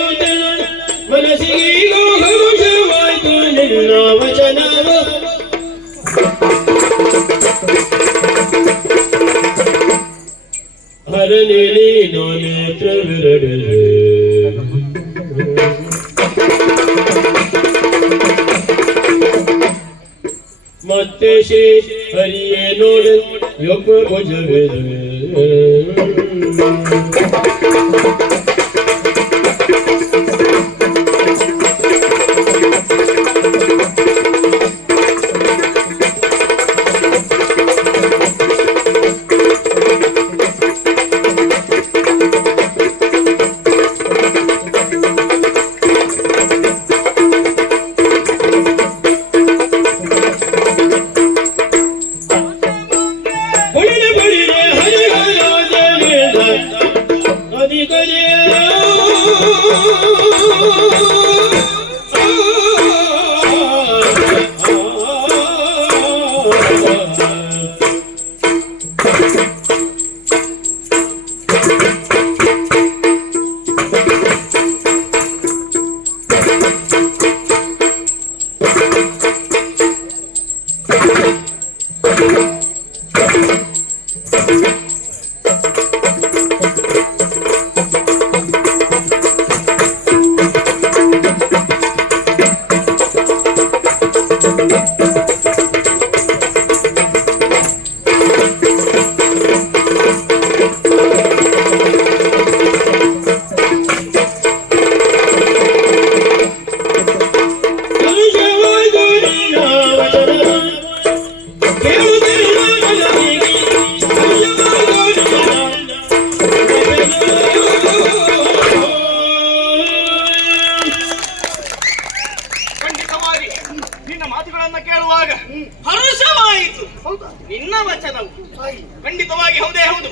ವಚನ ಮನಸ್ಸಿಗೀಗೋ ಹರುಷವಾಯ್ತು ನಿನ್ನ ವಚನವು ಹರನೆ ನೀನು ನೇತ್ರವಿರಡೆ ಮತ್ತೆ ಶ್ರೀ ಹರಿಯೇ ನೋಡು ಯೊಬ್ಬ ಭುಜವಿದೆ ನಿನ್ನ ಮಾತುಗಳನ್ನ ಕೇಳುವಾಗ ಹರುಷವಾಯಿತು. ಹೌದಾ? ನಿನ್ನ ವಚನವು ಹಾಗೆ. ಖಂಡಿತವಾಗಿ ಹೌದೇ ಹೌದು.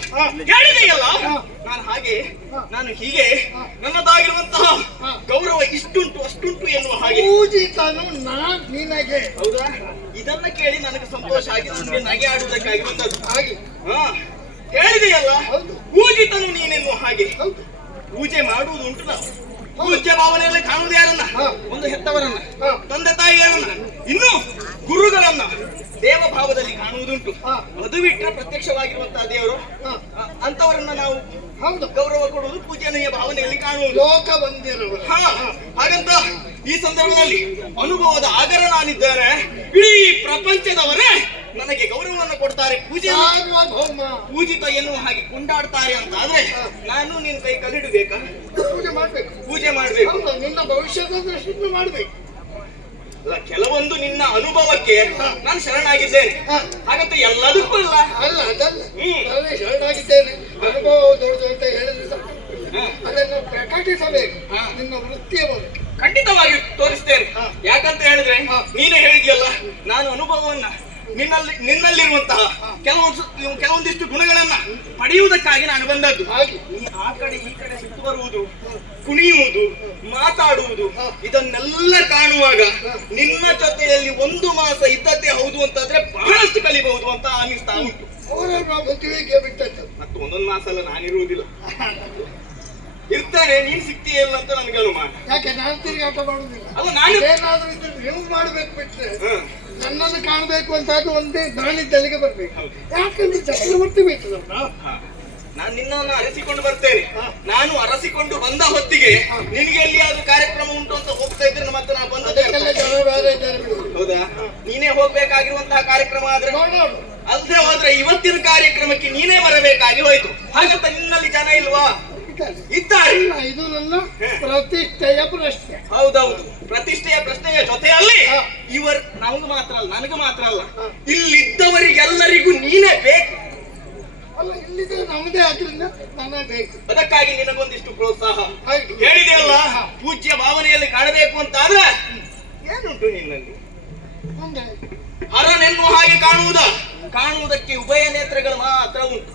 ಹೇಳಿದೆಯಲ್ಲ ನಾನು ಹಾಗೆ ನಾನು ಹೀಗೆ ನನ್ನದಾಗಿರುವಂತಹ ಗೌರವ ಇಷ್ಟುಂಟು ಅಷ್ಟುಂಟು ಎನ್ನುವ ಹಾಗೆ ಪೂಜಿತನು ನಿನಗೆ. ಹೌದಾ? ಇದನ್ನ ಕೇಳಿ ನನಗೆ ಸಂತೋಷ ಆಗಿ ನನಗೆ ನಗೆ ಆಡುವುದಕ್ಕಾಗಿ ಬಂದದ್ದು. ಹಾಗೆ ಹೇಳಿದೆಯಲ್ಲ ಹೌದು. ಪೂಜಿತನು ನೀನೆನ್ನುವ ಹಾಗೆ ಹೌದು. ಪೂಜೆ ಮಾಡುವುದು ಉಂಟು. ನಾವು ಪೂಜ್ಯ ಭಾವನೆಯಲ್ಲಿ ಕಾಣುವುದು ಯಾರನ್ನ? ಒಂದು ಹೆತ್ತವರನ್ನ, ತಂದೆ ತಾಯಿಯರನ್ನ, ಇನ್ನು ಗುರುಗಳನ್ನ ದೇವ ಭಾವದಲ್ಲಿ ಕಾಣುವುದುಂಟು. ಅದು ಬಿಟ್ಟರೆ ಪ್ರತ್ಯಕ್ಷವಾಗಿರುವಂತಹ ದೇವರು ಅಂತವರನ್ನ ನಾವು ಹೌದು ಗೌರವ ಕೊಡುವುದು ಪೂಜನೀಯ ಭಾವನೆಯಲ್ಲಿ ಕಾಣುವುದು. ಲೋಕ ಬಂದಿರುವುದು. ಹಾಗಂತ ಈ ಸಂದರ್ಭದಲ್ಲಿ ಅನುಭವದ ಆಗರ ನಾನಿದ್ದೇನೆ. ಇಡೀ ಪ್ರಪಂಚದವರೇ ನನಗೆ ಗೌರವವನ್ನು ಕೊಡ್ತಾರೆ, ಪೂಜೆ ಪೂಜಿತ ಎನ್ನುವ ಹಾಗೆ ಕೊಂಡಾಡ್ತಾರೆ ಅಂತ ಆದ್ರೆ ನಾನು ನಿನ್ನ ಕೈ ಕಲಿಡಬೇಕಾ? ಪೂಜೆ ಮಾಡ್ಬೇಕು. ಪೂಜೆ ಮಾಡ್ಬೇಕು. ನಿನ್ನ ಭವಿಷ್ಯದ ದೃಷ್ಟಿಯಿಂದ ಮಾಡ್ಬೇಕು. ಅಲ್ಲ, ಕೆಲವೊಂದು ನಿನ್ನ ಅನುಭವಕ್ಕೆ ನಾನು ಶರಣಾಗಿದ್ದೇನೆ. ಹಾಗಂತ ಎಲ್ಲದಕ್ಕೂ ಅಲ್ಲ. ಅಲ್ಲ ಅದಲ್ಲ, ನಾನೇ ಶರಣಾಗಿದ್ದೇನೆ, ಅನುಭವ ದೊಡ್ಡದು ಅಂತ ಹೇಳಿದ್ರೆ ಅದನ್ನು ಪ್ರಕಟಿಸಬೇಕು. ನಿನ್ನ ವೃತ್ತಿಯ ಮೂಲಕ ಖಂಡಿತವಾಗಿ ತೋರಿಸ್ತೇನೆ. ಯಾಕಂತ ಹೇಳಿದ್ರೆ ನೀನೇ ಹೇಳಿದ್ಯಲ್ಲ, ನಾನು ಅನುಭವವನ್ನ ನಿನ್ನಲ್ಲಿರುವಂತಹ ಕೆಲವೊಂದಿಷ್ಟು ಗುಣಗಳನ್ನ ಪಡೆಯುವುದಕ್ಕಾಗಿ ನಾನು ಬಂದದ್ದು. ನೀ ಆ ಕಡೆ ಈ ಕಡೆ ಸುತ್ತು ಬರುವುದು, ಕುಣಿಯುವುದು, ಮಾತಾಡುವುದು ಇದನ್ನೆಲ್ಲ ಕಾಣುವಾಗ ನಿನ್ನ ಜೊತೆಯಲ್ಲಿ ಒಂದು ಮಾಸ ಇದ್ದದ್ದೇ ಹೌದು ಅಂತಂದ್ರೆ ಬಹಳಷ್ಟು ಕಲಿಬಹುದು ಅಂತ ಅನ್ನಿಸ್ತಾ ಉಂಟು. ಅವರನ್ನು ಬುದ್ಧಿವಿಗೆ ಬಿಟ್ಟದ್ದು. ಮತ್ತು ಒಂದೊಂದು ಮಾಸ ಅಲ್ಲ, ನಾನಿರುವುದಿಲ್ಲ, ಇರ್ತಾನೆ. ನೀನ್ ಸಿಗ್ತೀಯ ಇಲ್ಲ ಅಂತ ನನಗೆ ಅನುಮಾನ. ಯಾಕೆ ನಾನು ತಿರುಗಾಟ ಮಾಡುವುದಿಲ್ಲ. ಅಲ್ಲ, ನಾನು ಏನಾದ್ರೂ ಇದ್ರೆ ನೀವು ಮಾಡ್ಬೇಕು ಬಿಟ್ರೆ ನನ್ನನ್ನು ಕಾಣಬೇಕು ಅಂತ ಅದು ಒಂದೇ ನಾನಿದ್ದಲ್ಲಿಗೆ ಬರ್ಬೇಕು. ಯಾಕಂದ್ರೆ ಚಕ್ರವರ್ತಿ ಬೇಕು. ನಾನು ನಿನ್ನನ್ನು ಅರಸಿಕೊಂಡು ಬರ್ತೇನೆ. ನಾನು ಅರಸಿಕೊಂಡು ಬಂದ ಹೊತ್ತಿಗೆ ನಿನಗೆ ಎಲ್ಲಿಯಾದ್ರೂ ಕಾರ್ಯಕ್ರಮ ಉಂಟು ಅಂತ ಹೋಗ್ತಾ ಇದ್ರೆ ಮತ್ತೆ ನಾನು ಬಂದದ್ದೇ. ಜನ ಬೇರೆ ಇದ್ದಾರೆ. ಹೌದಾ? ನೀನೇ ಹೋಗ್ಬೇಕಾಗಿರುವಂತಹ ಕಾರ್ಯಕ್ರಮ ಆದ್ರೆ ಅಲ್ಲದೆ ಹೋದ್ರೆ ಇವತ್ತಿನ ಕಾರ್ಯಕ್ರಮಕ್ಕೆ ನೀನೇ ಬರಬೇಕಾಗಿ ಹೋಯ್ತು. ಹಾಗಂತ ನಿನ್ನಲ್ಲಿ ಜನ ಇಲ್ವಾ? ಇದ್ದಾರೆ ಇದ್ದಾರೆ. ಇಲ್ಲ, ಇದು ನನ್ನ ಪ್ರತಿಷ್ಠೆಯ ಪ್ರಶ್ನೆ. ಹೌದೌದು, ಪ್ರತಿಷ್ಠೆಯ ಪ್ರಶ್ನೆಯ ಜೊತೆಯಲ್ಲಿ ಹಾ. ಇವರು ನಮ್ಗೆ ಮಾತ್ರ ಅಲ್ಲ, ನನಗೆ ಮಾತ್ರ ಅಲ್ಲ, ಇಲ್ಲಿದ್ದವರಿಗೆಲ್ಲರಿಗೂ ನೀನೇ ಬೇಕು. ಅಲ್ಲ, ಇಲ್ಲಿದೆ ನಮ್ಮದೇ ಆದ್ರಿಂದ ನಾನೇ ಬೇಕು. ಅದಕ್ಕಾಗಿ ನಿನಗೊಂದಿಷ್ಟು ಪ್ರೋತ್ಸಾಹ ಆಯ್ತು. ಹೇಳಿದೆಯಲ್ಲ, ಪೂಜ್ಯ ಭಾವನೆಯಲ್ಲಿ ಕಾಣಬೇಕು ಅಂತ ಆದ್ರೆ ಏನುಂಟು ನಿನ್ನಲ್ಲಿ? ಮುಂದೆ ಹರನೆನ್ನುವ ಹಾಗೆ ಕಾಣುವುದಕ್ಕೆ ಉಭಯ ನೇತ್ರಗಳು ಮಾತ್ರ ಉಂಟು.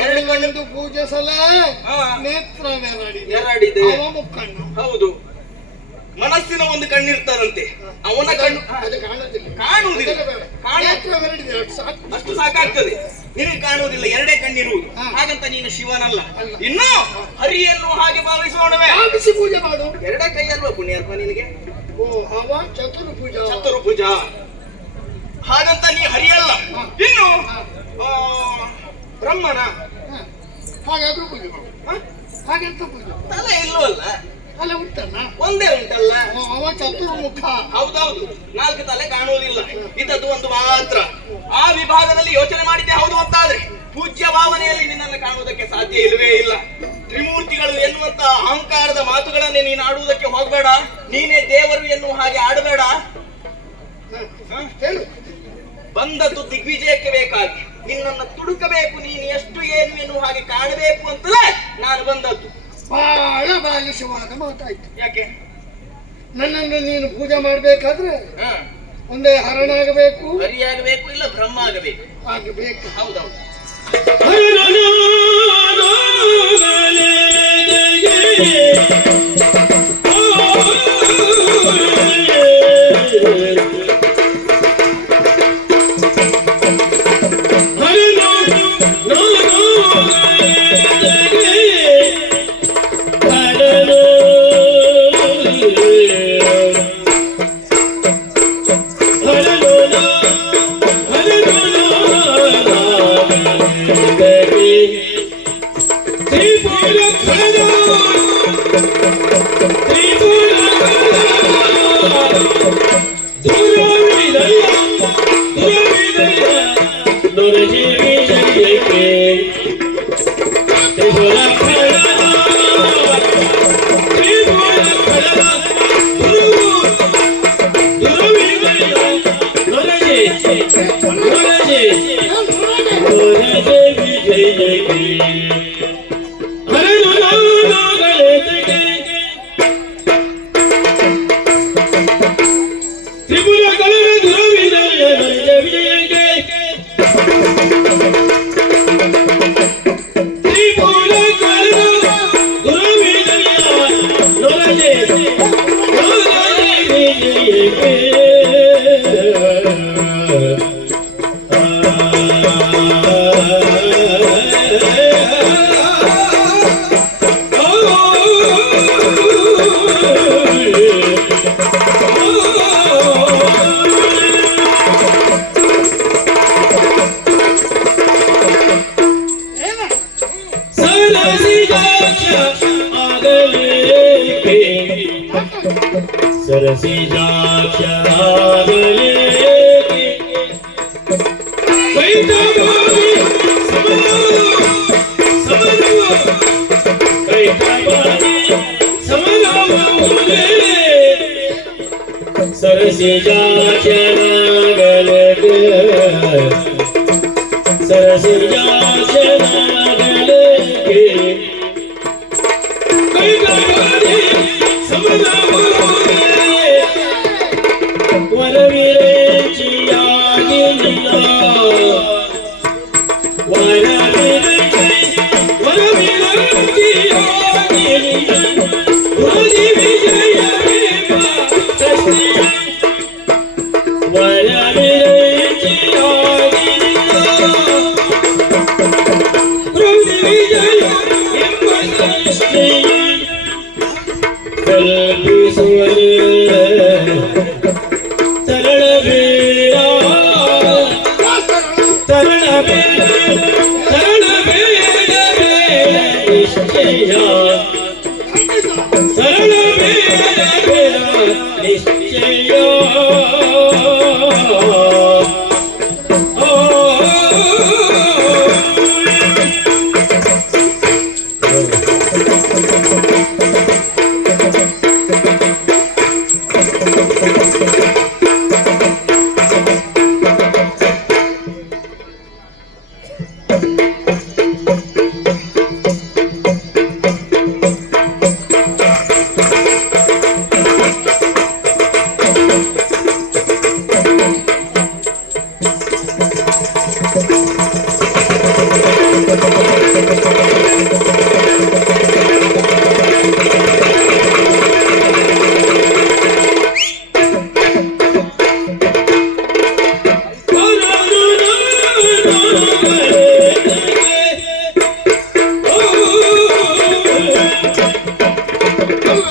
ಎರಡು ಕಣ್ಣು ಒಂದು ಪೂಜಿಸಲೇ ಹಾ. ನೇತ್ರವೆರಡಿದೆ. ಎರಡಿದೆ. ಅವ ಮುಕ್ಕಣ್ಣು. ಹೌದು, ಮನಸ್ಸಿನ ಒಂದು ಕಣ್ಣಿರ್ತದಂತೆ, ಅವನ ಕಣ್ಣು ಅದು ಕಾಣುವುದಿಲ್ಲ. ಕಾಣುವುದಿಲ್ಲ. ನೇತ್ರವೆರಡಿದೆ, ಅಷ್ಟು ಸಾಕು. ಅಷ್ಟು ಸಾಕಾಗ್ತದೆ. ನಿನಗೆ ಕಾಣುವುದಿಲ್ಲ, ಎರಡೇ ಕಣ್ಣಿರುವುದು. ಹಾ. ಹಾಗಂತ ನೀನು ಶಿವನಲ್ಲ. ಅಲ್ಲ. ಇನ್ನು ಹರಿಯನ್ನು ಹಾಗೆ ಭಾವಿಸೋಣವೇ? ಭಾವಿಸಿ ಪೂಜೆ ಮಾಡು. ಎರಡೇ ಕೈಯಲ್ವಾ ಪುಣ್ಯಾತ್ಮ ನಿನಗೆ? ಓ, ಅವ ಚತುರ್ಭುಜ. ಚತುರ್ಭುಜ. ಹಾಗಂತ ನೀ ಹರಿಯಲ್ಲ. ಹಾ. ಇನ್ನು ಹಾ. ಆ, ಬ್ರಹ್ಮನ ಹಾ. ಹಾಗಾದ್ರೂ ಪೂಜೆ ಮಾಡು. ಹ? ಹಾಗೆಂತ ಪೂಜೆ? ತಲೆ ಇಲ್ವಲ್ಲ? ಅಲ್ಲ, ಉಂಟಲ್ಲ. ಒಂದೇ ಉಂಟಲ್ಲ? ಅವ ಚತುರ್ಮುಖ. ಹೌದೌದು, 4 ತಲೆ ಕಾಣುವುದಿಲ್ಲ, ಇದ್ದದ್ದು ಒಂದು ಮಾತ್ರ. ಆ ವಿಭಾಗದಲ್ಲಿ ಯೋಚನೆ ಮಾಡಿದ್ದೆ ಹೌದು ಅಂತಾದ್ರೆ ಪೂಜ್ಯ ಭಾವನೆಯಲ್ಲಿ ನಿನ್ನನ್ನು ಕಾಣುವುದಕ್ಕೆ ಸಾಧ್ಯ ಇಲ್ಲವೇ ಇಲ್ಲ. ತ್ರಿಮೂರ್ತಿಗಳು ಎನ್ನುವಂತ ಅಹಂಕಾರದ ಮಾತುಗಳನ್ನೇ ನೀನು ಆಡುವುದಕ್ಕೆ ಹೋಗಬೇಡ. ನೀನೇ ದೇವರು ಎನ್ನುವ ಹಾಗೆ ಆಡಬೇಡ. ಹ? ಹೇಳು. ಬಂದದ್ದು ದಿಗ್ವಿಜಯಕ್ಕೆ ಬೇಕಾಗಿ, ನಿನ್ನನ್ನು ತುಡುಕಬೇಕು, ನೀನು ಎಷ್ಟು ಏನು ಎನ್ನುವ ಹಾಗೆ ಕಾಣಬೇಕು ಅಂತಲೇ ನಾನು ಬಂದದ್ದು. ಬಹಳ ಬಾಲಿಶವಾದ ಮಾತಾಯ್ತು. ಯಾಕೆ? ನನ್ನನ್ನು ನೀನು ಪೂಜೆ ಮಾಡ್ಬೇಕಾದ್ರೆ ಹ, ಒಂದೇ ಹರಣಾಗಬೇಕು, ಹರಿಯಾಗಬೇಕು, ಇಲ್ಲ ಬ್ರಹ್ಮ ಆಗಬೇಕು. ಆಗಬೇಕು. ಹೌದೌದು.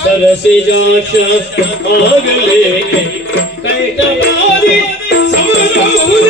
ಸರಸಿಜಾಕ್ಷ ಆಗಲೇಕೆ ಕೈಟವಾದಿ ಸಮರಹುದು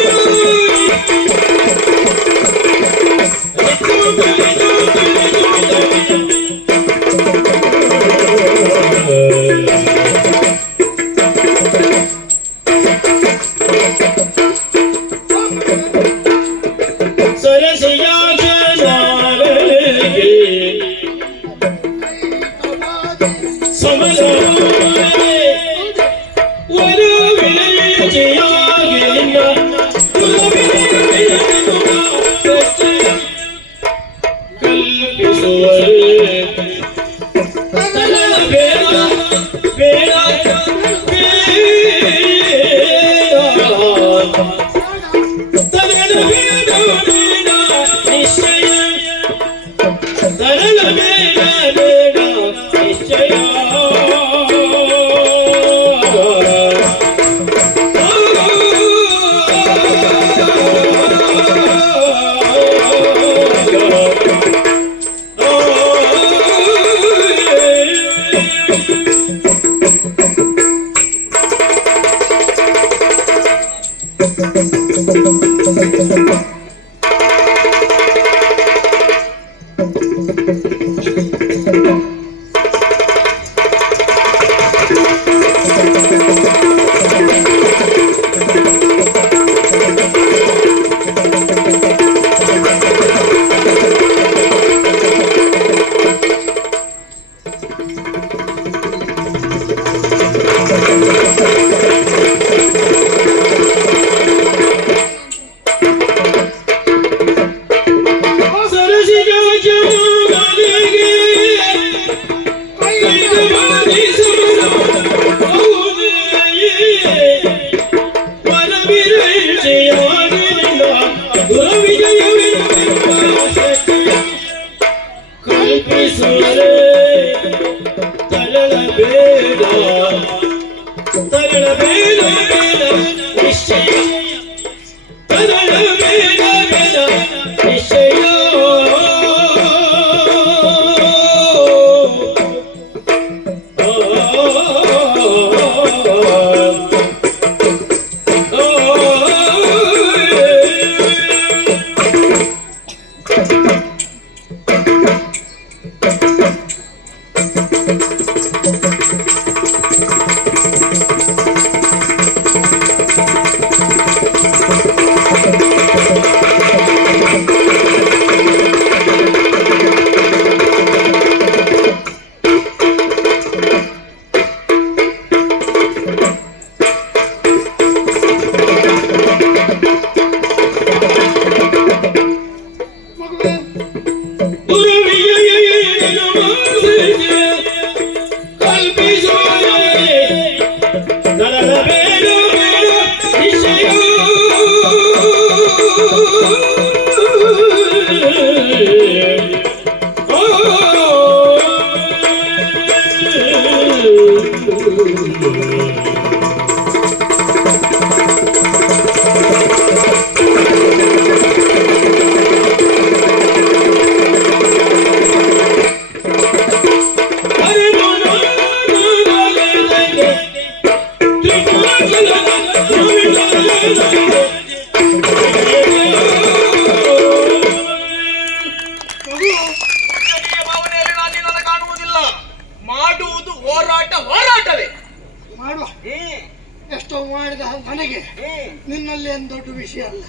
ನಿನ್ನಲ್ಲಿ ಏನು ದೊಡ್ಡ ವಿಷಯ ಅಲ್ಲ.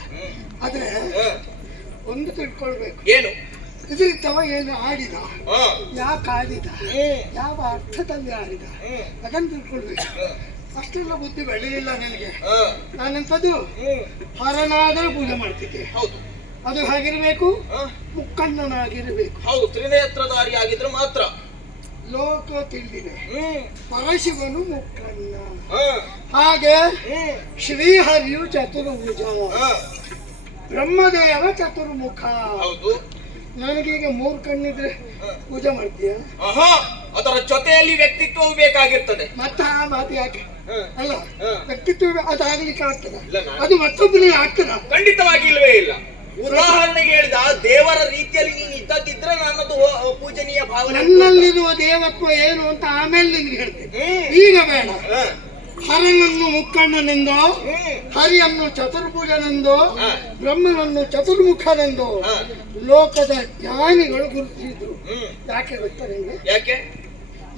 ಆದ್ರೆ ಒಂದು ತಿಳ್ಕೊಳ್ಬೇಕು, ಏನು ಇದರಿದ್ದವ ಏನು ಆಡಿದ, ಯಾಕೆ ಆಡಿದ, ಯಾವ ಅರ್ಥದಲ್ಲಿ ಆಡಿದ, ಅದನ್ನು ತಿಳ್ಕೊಳ್ಬೇಕು. ಅಷ್ಟೆಲ್ಲ ಬುದ್ಧಿ ಬೆಳೀಲಿಲ್ಲ ನನಗೆ. ನಾನೆಂಥದ್ದು ಹರನಾದ್ರೆ ಪೂಜೆ ಮಾಡ್ತಿದ್ದೆ. ಅದು ಹಾಗಿರ್ಬೇಕು, ಮುಕ್ಕಣ್ಣನಾಗಿರ್ಬೇಕು. ಹೌದು, ತ್ರಿನೇತ್ರಧಾರಿ ಆಗಿದ್ರೆ ಮಾತ್ರ. ಲೋಕ ತಿಳಿದಿದೆ, ಪರಶಿವನು ಮುಕ್ಕಣ್ಣ. ಹಾಗೆ ಶ್ರೀಹರಿಯು ಚತುರ್ಭುಜ, ಬ್ರಹ್ಮದೇವ ಚತುರ್ಮುಖ. ನನಗೀಗ 3 ಕಣ್ಣಿದ್ರೆ ಪೂಜೆ ಮಾಡ್ತೀಯ? ಅದರ ಜೊತೆಯಲ್ಲಿ ವ್ಯಕ್ತಿತ್ವವು ಬೇಕಾಗಿರ್ತದೆ. ಮತ್ತ ಆ ಮಾತು ಯಾಕೆ ಅಲ್ಲ, ವ್ಯಕ್ತಿತ್ವ ಅದಾಗ್ಲಿಕ್ಕೆ ಆಗ್ತದ? ಅದು ಮತ್ತೊಬ್ಬನಿಗೆ ಆಗ್ತದ? ಖಂಡಿತವಾಗಿ ಇಲ್ವೇ ಇಲ್ಲ. ಉದಾಹರಣೆಗೆ ಹೇಳಿದ ದೇವರ ರೀತಿಯಲ್ಲಿ ನೀನು ಇದ್ದದಿದ್ರೆ ನನ್ನದು ಪೂಜನೀಯ ಭಾವನೆ. ನನ್ನಲ್ಲಿರುವ ದೇವತ್ವ ಏನು ಅಂತ ಆಮೇಲೆ ನಿನ್ಗೆ ಹೇಳ್ತೇನೆ, ಈಗ ಬೇಡ. ಹರನನ್ನು ಮುಕ್ಕಣ್ಣನೆಂದೋ, ಹರಿಯನ್ನು ಚತುರ್ಭುಜನೆಂದೋ, ಬ್ರಹ್ಮನನ್ನು ಚತುರ್ಮುಖನೆಂದೋ ಲೋಕದ ಜ್ಞಾನಿಗಳು ಗುರುತಿಸಿದ್ರು. ಯಾಕೆ ಗೊತ್ತಾ ನಿಮಗೆ? ಯಾಕೆ?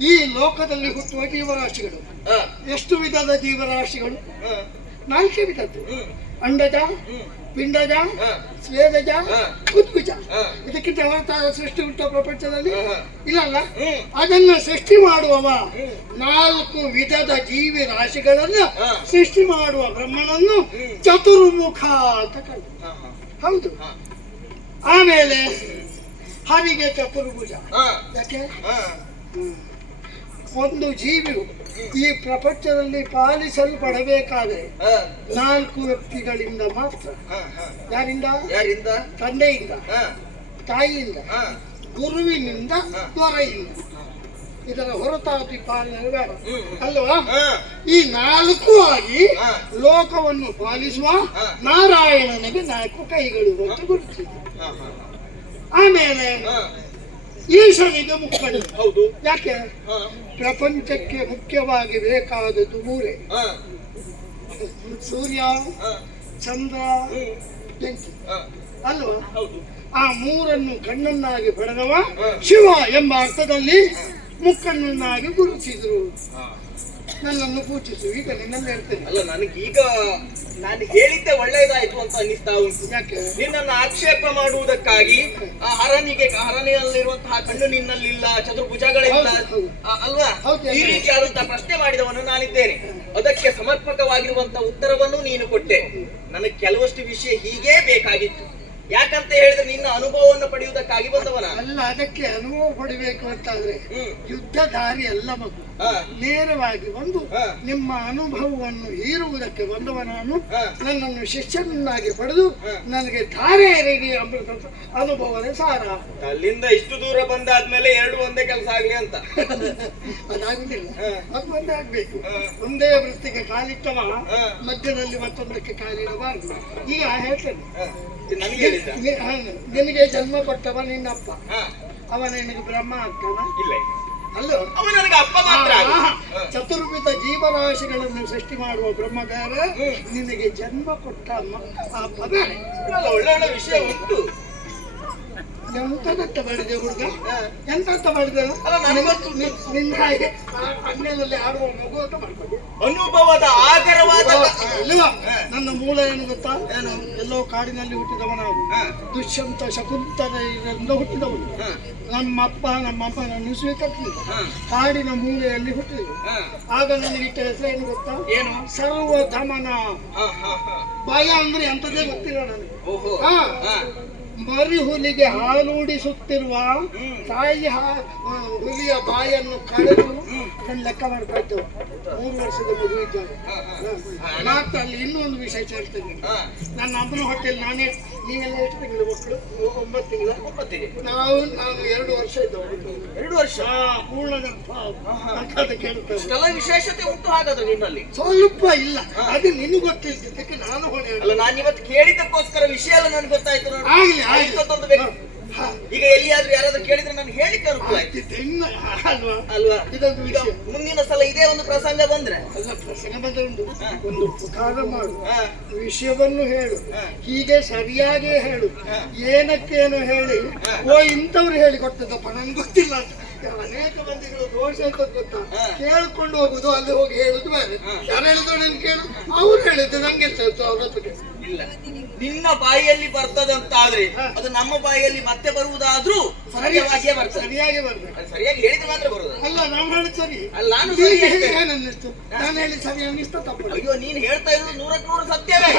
ಈ ಲೋಕದಲ್ಲಿ ಹುಟ್ಟುವ ಜೀವರಾಶಿಗಳು ಎಷ್ಟು ವಿಧದ ಜೀವರಾಶಿಗಳು? 4 ವಿಧದ್ದು: ಅಂಡಜ, ಪಿಂಡಜ, ಸ್ವೇದಜ, ಉದ್ಭಿಜ. ಇದಕ್ಕಿಂತ ಹೊರತಾದ ಸೃಷ್ಟಿ ಉಂಟ ಪ್ರಪಂಚದಲ್ಲಿ? ಇಲ್ಲಲ್ಲ. ಅದನ್ನ ಸೃಷ್ಟಿ ಮಾಡುವವ 4 ವಿಧದ ಜೀವಿ ರಾಶಿಗಳನ್ನ ಸೃಷ್ಟಿ ಮಾಡುವ ಬ್ರಹ್ಮನನ್ನು ಚತುರ್ಮುಖ ಅಂತ ಕರೆದು. ಹೌದು. ಆಮೇಲೆ ಹರಿಗೆ ಚತುರ್ಭುಜ. ಯಾಕೆ? ಒಂದು ಜೀವಿಯು ಈ ಪ್ರಪಂಚದಲ್ಲಿ ಪಾಲಿಸಲ್ಪಡಬೇಕಾದ್ರೆ 4 ವ್ಯಕ್ತಿಗಳಿಂದ ಮಾತ್ರ. ಯಾರಿಂದ? ತಂದೆಯಿಂದ, ತಾಯಿಯಿಂದ, ಗುರುವಿನಿಂದ, ದೊರೆಯಿಂದ. ಇದರ ಹೊರತಾಗಿ ಪಾಲನೆ ಬೇಡ ಅಲ್ವಾ? ಈ 4 ಆಗಿ ಲೋಕವನ್ನು ಪಾಲಿಸುವ ನಾರಾಯಣನಿಗೆ 4 ಕೈಗಳು ಅಂತ ಗುರುತಿಸಿದೆ. ಆಮೇಲೆ ಈಶನಿಗೆ ಮುಕ್ಕಳು. ಹೌದು. ಯಾಕೆ? ಪ್ರಪಂಚಕ್ಕೆ ಮುಖ್ಯವಾಗಿ ಬೇಕಾದದ್ದು 3: ಸೂರ್ಯ, ಚಂದ್ರ, ಬೆಂಕಿ ಅಲ್ವಾ? ಆ 3 ಕಣ್ಣನ್ನಾಗಿ ಪಡೆದವ ಶಿವ ಎಂಬ ಅರ್ಥದಲ್ಲಿ ಮುಕ್ಕಣ್ಣನಾಗಿ ಗುರುತಿಸಿದ್ರು. ನನ್ನನ್ನು ಪೂಜಿಸು. ಈಗ ನಿನ್ನಲ್ಲಿ ಹೇಳ್ತೇನೆ. ಅಲ್ಲ, ನನಗೀಗ ನಾನು ಹೇಳಿದ್ದೆ ಒಳ್ಳೇದಾಯ್ತು ಅಂತ ಅನ್ನಿಸ್ತಾ ಉಂಟು. ಯಾಕೆ? ನಿನ್ನನ್ನು ಆಕ್ಷೇಪ ಮಾಡುವುದಕ್ಕಾಗಿ ಹರನಿಯಲ್ಲಿರುವಂತಹ ಕಣ್ಣು ನಿನ್ನಲ್ಲಿಲ್ಲ, ಚತುರ್ಭುಜಗಳಿಲ್ಲ ಅಲ್ವಾ? ಈ ರೀತಿಯಾದಂತಹ ಪ್ರಶ್ನೆ ಮಾಡಿದವನು ನಾನಿದ್ದೇನೆ. ಅದಕ್ಕೆ ಸಮರ್ಪಕವಾಗಿರುವಂತಹ ಉತ್ತರವನ್ನು ನೀನು ಕೊಟ್ಟೆ. ನನಗೆ ಕೆಲವಷ್ಟು ವಿಷಯ ಹೀಗೇ ಬೇಕಾಗಿತ್ತು. ಯಾಕಂತ ಹೇಳಿದ್ರೆ ನಿನ್ನ ಅನುಭವವನ್ನು ಪಡೆಯುವುದಕ್ಕಾಗಿ ಬಂದವನ ಅಲ್ಲ. ಅದಕ್ಕೆ ಅನುಭವ ಪಡಿಬೇಕು ಅಂತಾದ್ರೆ ಯುದ್ಧ ದಾರಿ ಅಲ್ಲ ಮಗು. ನೇರವಾಗಿ ಬಂದು ನಿಮ್ಮ ಅನುಭವವನ್ನು ಹೀರುವುದಕ್ಕೆ ಬಂದವ ನಾನು. ನನ್ನನ್ನು ಶಿಷ್ಯನನ್ನಾಗಿ ಪಡೆದು ನನಗೆ ಧಾರೆ ಎರೆಗಿ ಅಮೃತ ಅನುಭವನೇ ಸಾರ. ಅಲ್ಲಿಂದ ಇಷ್ಟು ದೂರ ಬಂದಾದ್ಮೇಲೆ 2 ಒಂದೇ ಕೆಲಸ ಆಗ್ಲಿ ಅಂತ ಅದಾಗುದಿಲ್ಲ. ಅದು ಒಂದೇ ಆಗ್ಬೇಕು. ಒಂದೇ ವೃತ್ತಿಗೆ ಕಾಲಿಟ್ಟವ ಮಧ್ಯದಲ್ಲಿ ಮತ್ತೊಂದಕ್ಕೆ ಕಾಲಿಡಬಾರದು. ಈಗ ಹೇಳ್ತೇನೆ, ನಿನಗೆ ಜನ್ಮ ಕೊಟ್ಟವ ನಿನ್ನಪ್ಪ, ಅವ ನಿನಗೆ ಬ್ರಹ್ಮ ಆಗ್ತಾನ? ಇಲ್ಲ. ಅಲ್ಲ, ಅವ ನನಗೆ ಅಪ್ಪ ಮಾತ್ರ. ಚತುರ್ವಿಧ ಜೀವರಾಶಿಗಳನ್ನು ಸೃಷ್ಟಿ ಮಾಡುವ ಬ್ರಹ್ಮ ಬೇರೆ, ನಿನಗೆ ಜನ್ಮ ಕೊಟ್ಟ ಅಪ್ಪ ಬೇರೆ. ಒಳ್ಳೆ ಒಳ್ಳೆ ವಿಷಯ ಉಂಟು. ಎಂತದತ್ತ ಮಾಡಿದೆ ಹುಡುಗ? ಎಂತ ಮಾಡಿದೆ? ನಿನ್ನ ಅಣ್ಣನಲ್ಲಿ ಆಡುವ ಮಗು ಅಂತ ಮಾಡ್ಕೊಂಡು ಅನುಭವದ ಆಗರವಾದ ಇಲ್ವಾ? ನನ್ನ ಮೂಲ ಏನು ಗೊತ್ತಾ? ಎಲ್ಲೋ ಕಾಡಿನಲ್ಲಿ ಹುಟ್ಟಿದವ ನಾವು. ದುಷ್ಯಂತ ಶಕುಂತಲೆಯಿಂದ ಹುಟ್ಟಿದವನು. ನಮ್ಮಪ್ಪ ನಮ್ಮಮ್ಮ ನನ್ನ ಸ್ವೀಕರಿಸಲಿಲ್ಲ. ಕಾಡಿನ ಮೂಲೆಯಲ್ಲಿ ಹುಟ್ಟಿದ್ರು. ಆಗ ನನಗೆ ಇಟ್ಟ ಹೆಸರು ಏನು ಗೊತ್ತಾ? ಏನು? ಸರ್ವಧಮನ. ಭಯ ಅಂದ್ರೆ ಎಂತದೇ ಗೊತ್ತಿಲ್ಲ ನನಗೆ. ಮರಿ ಹುಲಿಗೆ ಹಾಲೂಡಿಸುತ್ತಿರುವ ತಾಯಿ ಹುಲಿಯ ಬಾಯನ್ನು ಕಳೆದು ಲೆಕ್ಕ ಮಾಡ್ಕೊಳ್ತೇವೆ. 3 ವರ್ಷದ ಮಗು ಇದ್ದಾವೆ. ಮಾತ್ರ ಅಲ್ಲಿ ಇನ್ನೊಂದು ವಿಷಯ ಹೇಳ್ತೇನೆ. ನನ್ನ ಅಮ್ಮನ ಹೊಟ್ಟೆಯಲ್ಲಿ ನಾನೇ, ನೀವೆಲ್ಲ ಎಷ್ಟು ತಿಂಗಳು ಮಕ್ಕಳು? 9 ತಿಂಗಳ. ನಾನು 2 ವರ್ಷ ಇದ್ದವು. 2 ವರ್ಷ ಪೂರ್ಣ ಕೇಳುತ್ತೇವೆ. ವಿಶೇಷತೆ ಉಂಟು ಹಾಗಾದ್ರೆ ನಿನ್ನಲ್ಲಿ? ಸ್ವಲ್ಪ ಇಲ್ಲ, ಅದು ನಿನಗೆ ಗೊತ್ತಿದ್ದಕ್ಕೆ ನಾನು ಹೊಣೆ. ಅಲ್ಲ, ನಾನು ಇವತ್ತು ಕೇಳಿದ್ದಕ್ಕೋಸ್ಕರ ವಿಷಯ ಎಲ್ಲ ನನಗೆ ಗೊತ್ತಾಯ್ತು. ಈಗ ಎಲ್ಲಿಯಾದ್ರೂ ಯಾರಾದ್ರೂ ಕೇಳಿದ್ರೆ ನಾನು ಹೇಳಿಕ್ಕೆ ಅನುಕೂಲ ಅಲ್ವಾ? ಈಗ ಮುಂದಿನ ಸಲ ಇದೇ ಒಂದು ಪ್ರಸಂಗ ಬಂದ್ರೆ ಪ್ರಸಂಗ ಬಂದ್ರೆ ಒಂದು ಉಪಕಾರ ಮಾಡು, ವಿಷಯವನ್ನು ಹೇಳು, ಹೀಗೆ ಸರಿಯಾಗಿ ಹೇಳು. ಏನಕ್ಕೇನು ಹೇಳಿ ಇಂಥವ್ರು ಹೇಳಿ ಕೊಟ್ಟದಪ್ಪ ನನ್ಗೆ ಗೊತ್ತಿಲ್ಲ ಅಂತ. ಅನೇಕ ಮಂದಿಗಳು ದೋಷ ಅಂತ ಗೊತ್ತಾ? ಕೇಳ್ಕೊಂಡು ಹೋಗುದು, ಅಲ್ಲಿ ಹೋಗಿ ಹೇಳುದು ಬೇರೆ. ಯಾರು ಹೇಳಿದ್ರು ನನ್ ಕೇಳು, ಅವ್ರು ಹೇಳಿದ್ದು ನಂಗೆ ಅವ್ರ ಹತ್ರ ಇಲ್ಲ. ನಿನ್ನ ಬಾಯಿಯಲ್ಲಿ ಬರ್ತದಂತಾದ್ರೆ ಅದು ನಮ್ಮ ಬಾಯಿಯಲ್ಲಿ ಮತ್ತೆ ಬರುವುದಾದ್ರೂ ಸರಿಯಾಗಿಯೇ ಬರ್ತದೆ. ಸರಿಯಾಗಿ ಬರ್ಬೇಕು. ಸರಿಯಾಗಿ ಹೇಳಿದ್ರೆ ಮಾತ್ರ ಬರುದು. ಅಲ್ಲ, ನಾವು ಹೇಳಿದ್ ಸರಿ. ಅಲ್ಲ, ನಾನು ಏನನ್ನಿಸ್ತು? ನಾನು ಹೇಳಿ ಸರಿ ಅನ್ನಿಸ್ತಾ ತಪ್ಪು? ಅಯ್ಯೋ, ನೀನು ಹೇಳ್ತಾ ಇರೋದು 100ಕ್ಕೆ 100 ಸತ್ಯವೇ.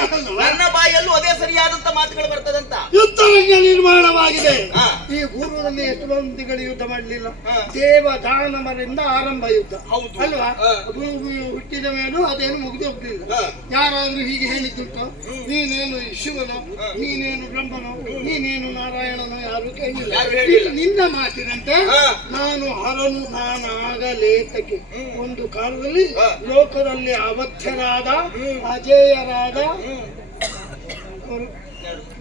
ನನ್ನ ಬಾಯಲ್ಲೂ ಅದೇ ಸರಿಯಾದಂತ ಮಾತುಗಳು ಬರ್ತದಂತ. ಯುದ್ಧರಂಗ ನಿರ್ಮಾಣವಾಗಿದೆ. ಈ ಪೂರ್ವದಲ್ಲಿ ಎಷ್ಟು ಮಂದಿಗಳು ಯುದ್ಧ ಮಾಡಲಿಲ್ಲ? ದೇವ ದಾನವರಿಂದ ಆರಂಭ ಯುದ್ಧ ಅಲ್ವಾ? ಹುಟ್ಟಿದ ಮೇಲೂ ಅದೇನು ಮುಗಿದು ಹೋಗ್ಲಿಲ್ಲ. ಯಾರಾದ್ರೂ ಹೀಗೆ ಹೇಳಿದ್ದುಂಟು? ನೀನೇನು ಶಿವನು, ನೀನೇನು ಬ್ರಹ್ಮನು, ನೀನೇನು ನಾರಾಯಣನು? ಯಾರು ಕೇಳಿಲ್ಲ. ನಿನ್ನ ಮಾತಿನಂತೆ ನಾನು ಹರನು ನಾನಾಗಲೇತಕ್ಕೆ. ಒಂದು ಕಾಲದಲ್ಲಿ ಲೋಕದಲ್ಲಿ ಅವಧ್ಯರಾದ ಅಜೇಯರಾದ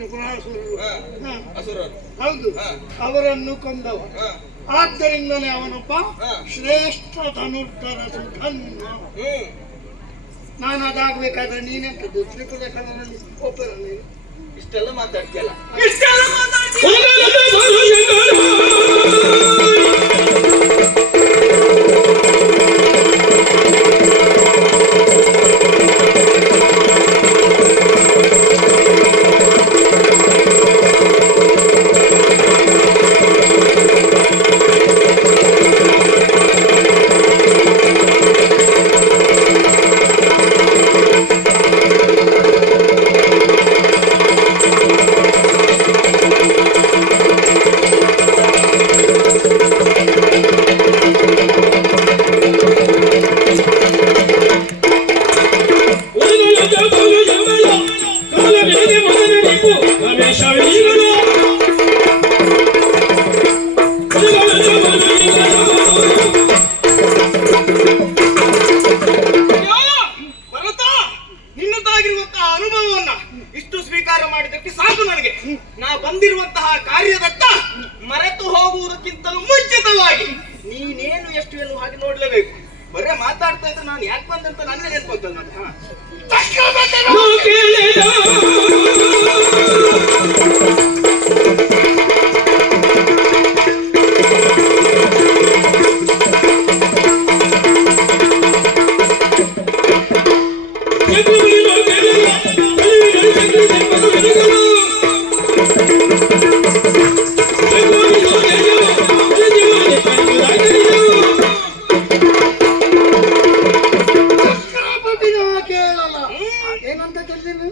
ತ್ರಿಪುರಾಸುರರು ಹಾ. ಹಾ. ಅಸುರರು. ಹೌದು ಹಾ. ಅವರನ್ನು ಕೊಂದವ ಹಾ. ಆದ್ದರಿಂದಲೇ ಅವನೊಬ್ಬ ಹಾ. ಶ್ರೇಷ್ಠ ಧನುರ್ಧರ ಸುಧನ್ವ. ನಾನು ಅದಾಗಬೇಕಾದ್ರೆ ನೀನೆಂತದ್ದು ತ್ರಿಪುರ ಕಣದಲ್ಲಿ ಒಬ್ಬರ ನೀನು ಇಷ್ಟೆಲ್ಲ ಮಾತಾಡ್ತಿಯಲ್ಲ. ನಿನ್ನದಾಗಿರುವಂತಹ ಅನುಭವವನ್ನ ಇಷ್ಟು ಸ್ವೀಕಾರ ಮಾಡಿದ್ದಕ್ಕೆ ಸಾಕು ನನಗೆ. ನಾ ಬಂದಿರುವಂತಹ ಕಾರ್ಯದತ್ತ ಮರೆತು ಹೋಗುವುದಕ್ಕಿಂತಲೂ ಮುಂಚಿತವಾಗಿ ನೀನೇನು ಎಷ್ಟು ಏನು ಹಾಗೆ ನೋಡ್ಲೇಬೇಕು. ಬರೇ ಮಾತಾಡ್ತಾ ಇದ್ರೆ ನಾನು ಯಾಕೆ ಬಂದಂತ ನನ್ನ ನೆನ್ಕೊಂತಲ್ಲ ಮತ್ತೆ. ಏನಂತ ಕೇಳಿದ್ದೀನಿ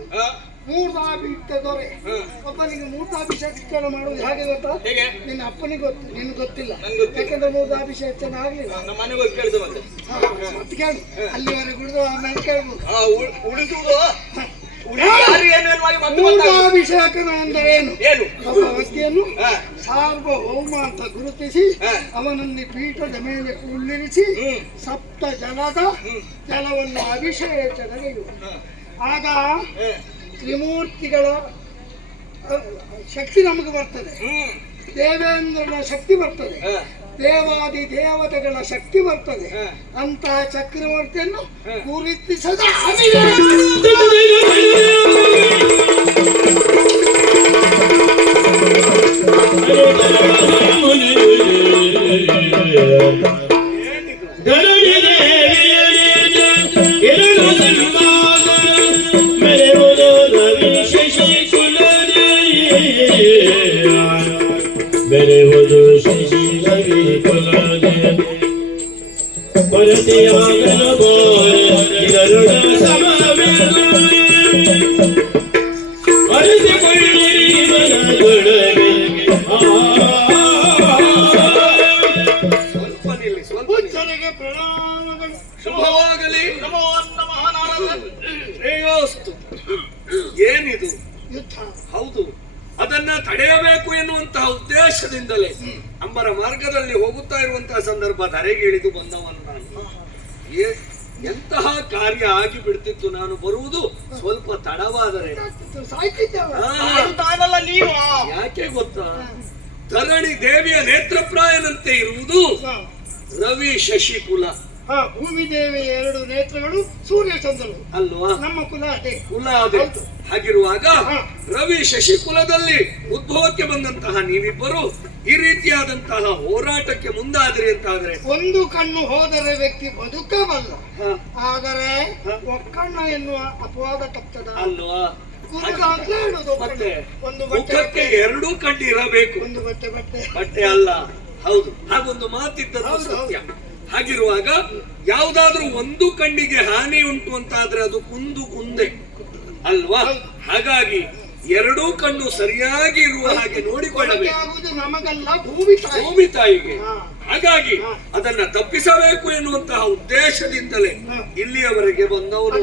ಮೂರ್ಧಾಭಿಷೇಕ ದೊರೆ ಒಬ್ಬನಿಗೆ ಮೂರ್ಧಾಭಿಷೇಕ ಮಾಡುವುದು ಹೇಗೆ ಗೊತ್ತಾ? ಹೇಗೆ? ನಿನ್ನ ಅಪ್ಪನಿಗೆ ಗೊತ್ತು, ನಿನ್ಗೆ ಗೊತ್ತಿಲ್ಲ. ನಂಗೆ ಗೊತ್ತಿಲ್ಲ. ಯಾಕಂದ್ರೆ ಮೂರ್ಧಾಭಿಷೇಕ ಆಗ್ಲಿಲ್ಲ. ನಮ್ಮ ಮನೆಗೆ ಹೋಗಿ ಕೇಳಿದ ಮತ್ತೆ. ಮತ್ತೆ ಕೇಳು, ಅಲ್ಲಿವರೆಗೆ ಕುಡಿದು ಆಮೇಲೆ ಕೇಳ್ಬೋದು. ಉಳಿಸುವುದು ಯಾರು ಏನು ಎನ್ನುವಾಗಿ ಮತ್ತೆ ಗೊತ್ತಾಗುವುದು. ಮೂರ್ಧಾಭಿಷೇಕನ ಅಂದರೆ ಏನು? ಏನು? ಒಬ್ಬ ವ್ಯಕ್ತಿಯನ್ನು ಹಾ. ಸಾರ್ವಭೌಮ ಅಂತ ಗುರುತಿಸಿ ಹಾ. ಅವನನ್ನು ಪೀಠದ ಮೇಲೆ ಕುಳ್ಳಿರಿಸಿ ಹ್ಮ್. ಸಪ್ತ ಜಲದ ಜಲವನ್ನು ಅಭಿಷೇಕದಲ್ಲಿ ಆಗ ತ್ರಿಮೂರ್ತಿಗಳ ಶಕ್ತಿ ನಮಗೆ ಬರ್ತದೆ, ದೇವೇಂದ್ರನ ಶಕ್ತಿ ಬರ್ತದೆ, ದೇವಾದಿ ದೇವತೆಗಳ ಶಕ್ತಿ ಬರ್ತದೆ. ಅಂತಹ ಚಕ್ರವರ್ತಿಯನ್ನು ಗುರುತಿಸದ ಬೆರೆವುದು ಶಶಿ ರವಿ ಕುಲದೆ ಕೊರತೆಯಾಗಲು ಗರುಡ ಸಮವೆಲ್ಲ ಅರಿಸಿಕೊಳ್ಳಿರಿ ಮನದೊಳಗೆ. ಸ್ವಲ್ಪ ನಿಲ್ಲಿ, ಸ್ವಲ್ಪ ಪೂಜ್ಯರಿಗೆ ಪ್ರಣಾಮಗಳು. ಶುಭವಾಗಲಿ. ನಮೋ ನಮಃ ನಾರಾಯಣ. ಶ್ರೇಯೋಸ್ತು. ಏನಿದು? ಯುದ್ಧ. ಹೌದು, ಅದನ್ನ ತಡೆಯಬೇಕು ಎನ್ನುವಂತಹ ಉದ್ದೇಶದಿಂದಲೇ ಅಂಬರ ಮಾರ್ಗದಲ್ಲಿ ಹೋಗುತ್ತಾ ಇರುವಂತಹ ಸಂದರ್ಭ ಧರೆಗೆ ಇಳಿದು ಬಂದವನು ನಾನು. ಎಂತಹ ಕಾರ್ಯ ಆಗಿ ಬಿಡ್ತಿತ್ತು ನಾನು ಬರುವುದು ಸ್ವಲ್ಪ ತಡವಾದರೆ. ಸಾಯ್ತಿದ್ದಲ್ಲ. ತಾನಲ್ಲ ನೀವು. ಯಾಕೆ ಗೊತ್ತಾ? ಧರಣಿ ದೇವಿಯ ನೇತ್ರಪ್ರಾಯನಂತೆ ಇರುವುದು ರವಿ ಶಶಿಕುಲ. ಭೂಮಿ ದೇವಿಯ ಎರಡು ನೇತ್ರಗಳು ಸೂರ್ಯ ಚಂದ್ರರು ಅಲ್ವಾ? ನಮ್ಮ ಕುಲ ಅದೇ. ಕುಲ ಅದೇ. ಹಾಗಿರುವಾಗ ರವಿ ಶಶಿಕುಲದಲ್ಲಿ ಉದ್ಭವಕ್ಕೆ ಬಂದಂತಹ ನೀವಿಬ್ಬರು ಈ ರೀತಿಯಾದಂತಹ ಹೋರಾಟಕ್ಕೆ ಮುಂದಾದ್ರಿ ಅಂತಾದ್ರೆ ಒಂದು ಕಣ್ಣು ಹೋದರೆ ವ್ಯಕ್ತಿ ಬದುಕಬಲ್ಲ, ಆದರೆ ಒಕ್ಕಣ್ಣ ಎನ್ನುವ ಅಪವಾದ ತಪ್ಪದ ಅಲ್ವಾ? ಕುರುಡಾಗ್ಲೇ ಹೇಳುದು. ಮತ್ತೆ ಒಂದು ಮುಖಕ್ಕೆ ಎರಡೂ ಕಣ್ಣು ಇರಬೇಕು, ಒಂದು ಬಟ್ಟೆ ಬಟ್ಟೆ ಅಲ್ಲ. ಹೌದು, ಹಾಗೊಂದು ಮಾತಿದ್ದದ್ದು ಸತ್ಯ. ಹಾಗಿರುವಾಗ ಯಾವುದಾದ್ರೂ ಒಂದು ಕಣ್ಣಿಗೆ ಹಾನಿ ಉಂಟು ಅಂತಾದ್ರೆ ಅದು ಕುಂದೆ ಅಲ್ವಾ? ಹಾಗಾಗಿ ಎರಡೂ ಕಣ್ಣು ಸರಿಯಾಗಿ ಇರುವ ಹಾಗೆ ನೋಡಿಕೊಳ್ಳಬೇಕು ನಮಗೆಲ್ಲ ಭೂಮಿ ತಾಯಿಗೆ. ಹಾಗಾಗಿ ಅದನ್ನ ತಪ್ಪಿಸಬೇಕು ಎನ್ನುವಂತಹ ಉದ್ದೇಶದಿಂದಲೇ ಇಲ್ಲಿಯವರೆಗೆ ಬಂದವರು.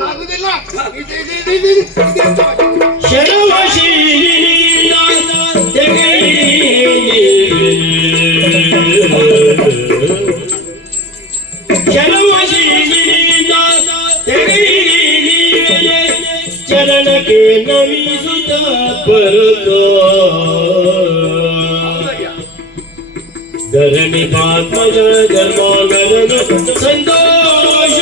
ಚರಣ ಗಣಕ್ಕೆ ನಮಿಸುತ್ತ ಬರುತ್ತೋ ಧರಣಿ ಪಾತ್ಮಜ ಧರ್ಮಾಂಗರನು ಸಂತೋಷ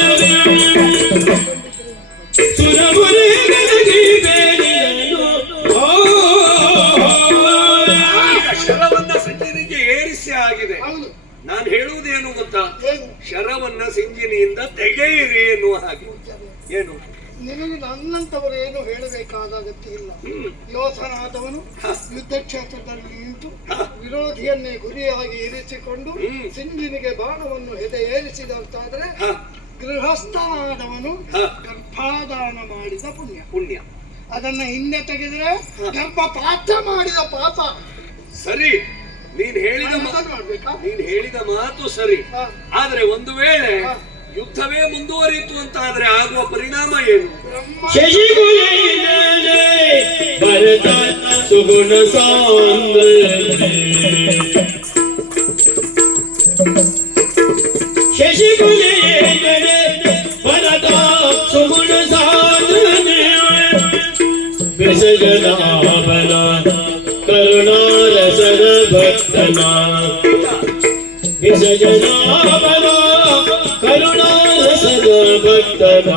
ಸುರಮುನಿ ಗಣಗಿ ಬೇಡಿದನು ಶರವನ್ನ ಸಂಜನಿಗೆ ಏರಿಸಿ ಆಗಿದೆ. ಹೌದು. ನಾನು ಹೇಳುವುದೇನು ಗೊತ್ತಾ? ಏನು? ಶರವನ್ನ ಸಿಂಜಿನಿಯಿಂದ ತೆಗೆಯಿರಿ ಎನ್ನುವ ಹಾಗೆ. ಏನು ನಿನಗೆ ನನ್ನಂತವರು ಏನು ಹೇಳಬೇಕಾದ ಅಗತ್ಯ ಇಲ್ಲ. ಯೋಧನಾದವನು ಯುದ್ಧ ಕ್ಷೇತ್ರದಲ್ಲಿ ನಿಂತು ವಿರೋಧಿಯನ್ನೇ ಗುರಿಯಾಗಿ ಇರಿಸಿಕೊಂಡು ಸಿಂಜಿನಿಗೆ ಬಾಣವನ್ನು ಹೆದೆ ಏರಿಸಿದಂತಾದ್ರೆ ಗೃಹಸ್ಥನಾದವನು ಗರ್ಭಾದಾನ ಮಾಡಿದ ಪುಣ್ಯ. ಪುಣ್ಯ ಅದನ್ನ ಹಿಂದೆ ತೆಗೆದ್ರೆ ಗರ್ಭಪಾತ ಮಾಡಿದ ಪಾಪ. ಸರಿ, ನೀನ್ ಹೇಳಿದ ಮಾಡ್ಬೇಕಾ? ಮಾತು ಸರಿ. ಹಾ. ಆದ್ರೆ ಒಂದು ವೇಳೆ ಯುದ್ಧವೇ ಮುಂದುವರಿಯಿತು ಅಂತ ಆದ್ರೆ ಆಗುವ ಪರಿಣಾಮ ಏನು? ಶಶಿಕುಲೇ ಭರತ ಸುಗುಣ ಸಾಂದ್ರತೆ ಶಶಿಕುಲೇ ಭರತ ಸುಗುಣ ಸಾಂದ್ರತೆ ವಿಸರ್ಜನಾಭನ ಕರುಣಾರಸರ ಭಕ್ತನ ವಿಸರ್ಜನಾಭನ ಕರುಣಾರಸದ ಭಕ್ತನ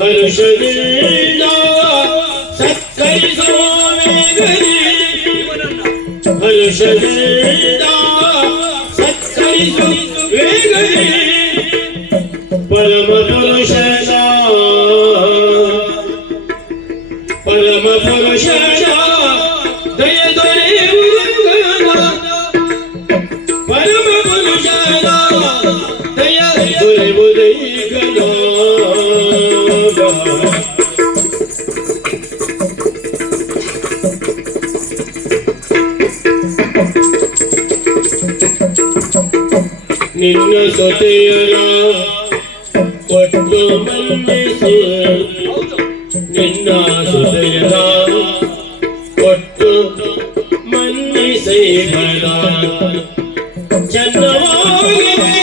ಹರ್ಷದಿಂದ ಸತ್ಕರಿಸುವ ವೇಗನೆ ಹರ್ಷದಿಂದ ಸತ್ಕರಿಸುವ ವೇಗನೆ ಪರಮ ಪುರುಷನ ದಯ ದೊರೆಯುವುದನ ಪರಮ ಪುರುಷನ ದಯ ದೊರೆಯುವುದೈಗನ ನಿನ್ನ ಸೊತೆಯರ ಒಟ್ಟು ಮನ್ನಿಸು ನಿನ್ನ ಸೊತೆಯರ ಒಟ್ಟು ಮನ್ನಿಸೈ ಬರ ಚನ್ನವಾಗಿದೆ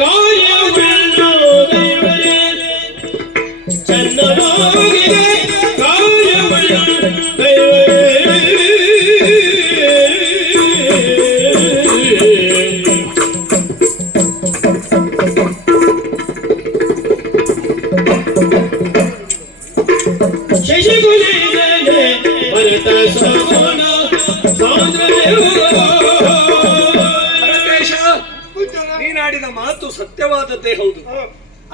ಕಾರ್ಯವನ್ನು ದೈವರೇ ಚನ್ನವಾಗಿದೆ ಕಾರ್ಯವನ್ನು ದೈವರೇ ಶಶಿಕುಲೇ ಭರತ ಸಗುಣ ಭರತೇಶ, ನೀನಾಡಿದ ಮಾತು ಸತ್ಯವಾದದ್ದೇ ಹೌದು.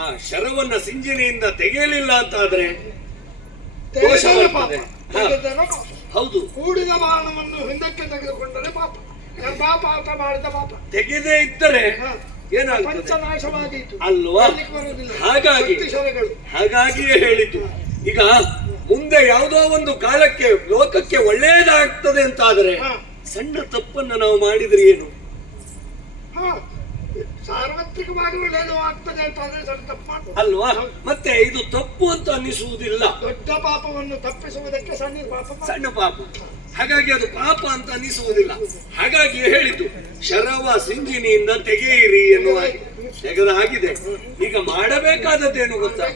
ಆ ಶರವನ್ನ ಸಿಂಜಿನಿಯಿಂದ ತೆಗೆಯಲಿಲ್ಲ ಅಂತ ಆದ್ರೆ ದೋಷವಾಗ್ತದೆ. ಹೌದು, ಕೂಡಿದ ಬಾಣವನ್ನು ಹಿಂದಕ್ಕೆ ತೆಗೆದುಕೊಂಡರೆ ಪಾಪ. ಗರ್ಭಪಾತ ಮಾಡಿದ ಪಾಪ. ತೆಗೆದೇ ಇದ್ದರೆ ಏನಾಗ್ತದೆ? ಪಂಚನಾಶವಾದೀತು. ಅಲ್ವಾ? ಬರುವುದಿಲ್ಲ. ಹಾಗಾಗಿ ಶರಗಳು. ಹಾಗಾಗಿಯೇ ಹೇಳಿತು. ಈಗ ಮುಂದೆ ಯಾವುದೋ ಒಂದು ಕಾಲಕ್ಕೆ ಲೋಕಕ್ಕೆ ಒಳ್ಳೆಯದಾಗ್ತದೆ ಅಂತ ಆದ್ರೆ ಸಣ್ಣ ತಪ್ಪನ್ನು ನಾವು ಮಾಡಿದ್ರೆ ಏನು? ಸಾರ್ವತ್ರಿಕವಾಗಿ ಒಳ್ಳೆಯದು ಆಗ್ತದೆ ಅಂತ ಅಂದ್ರೆ ಸಣ್ಣ ತಪ್ಪು ಮಾಡ್ಬೋದು. ಅಲ್ವಾ? ಮತ್ತೆ ಇದು ತಪ್ಪು ಅಂತ ಅನ್ನಿಸುವುದಿಲ್ಲ. ದೊಡ್ಡ ಪಾಪವನ್ನು ತಪ್ಪಿಸುವುದಕ್ಕೆ ಸಣ್ಣ ಪಾಪ. ಸಣ್ಣ ಪಾಪ, ಹಾಗಾಗಿ ಅದು ಪಾಪ ಅಂತ ಅನ್ನಿಸುವುದಿಲ್ಲ. ಹಾಗಾಗಿ ಹೇಳಿತು ಶರವ ಸಿಂಜಿನಿಯಿಂದ ತೆಗೆಯಿರಿ ಎನ್ನುವ ತೆಗೆದ ಹಾಗಿದೆ. ಈಗ ಮಾಡಬೇಕಾದದ್ದೇನು ಗೊತ್ತಾ?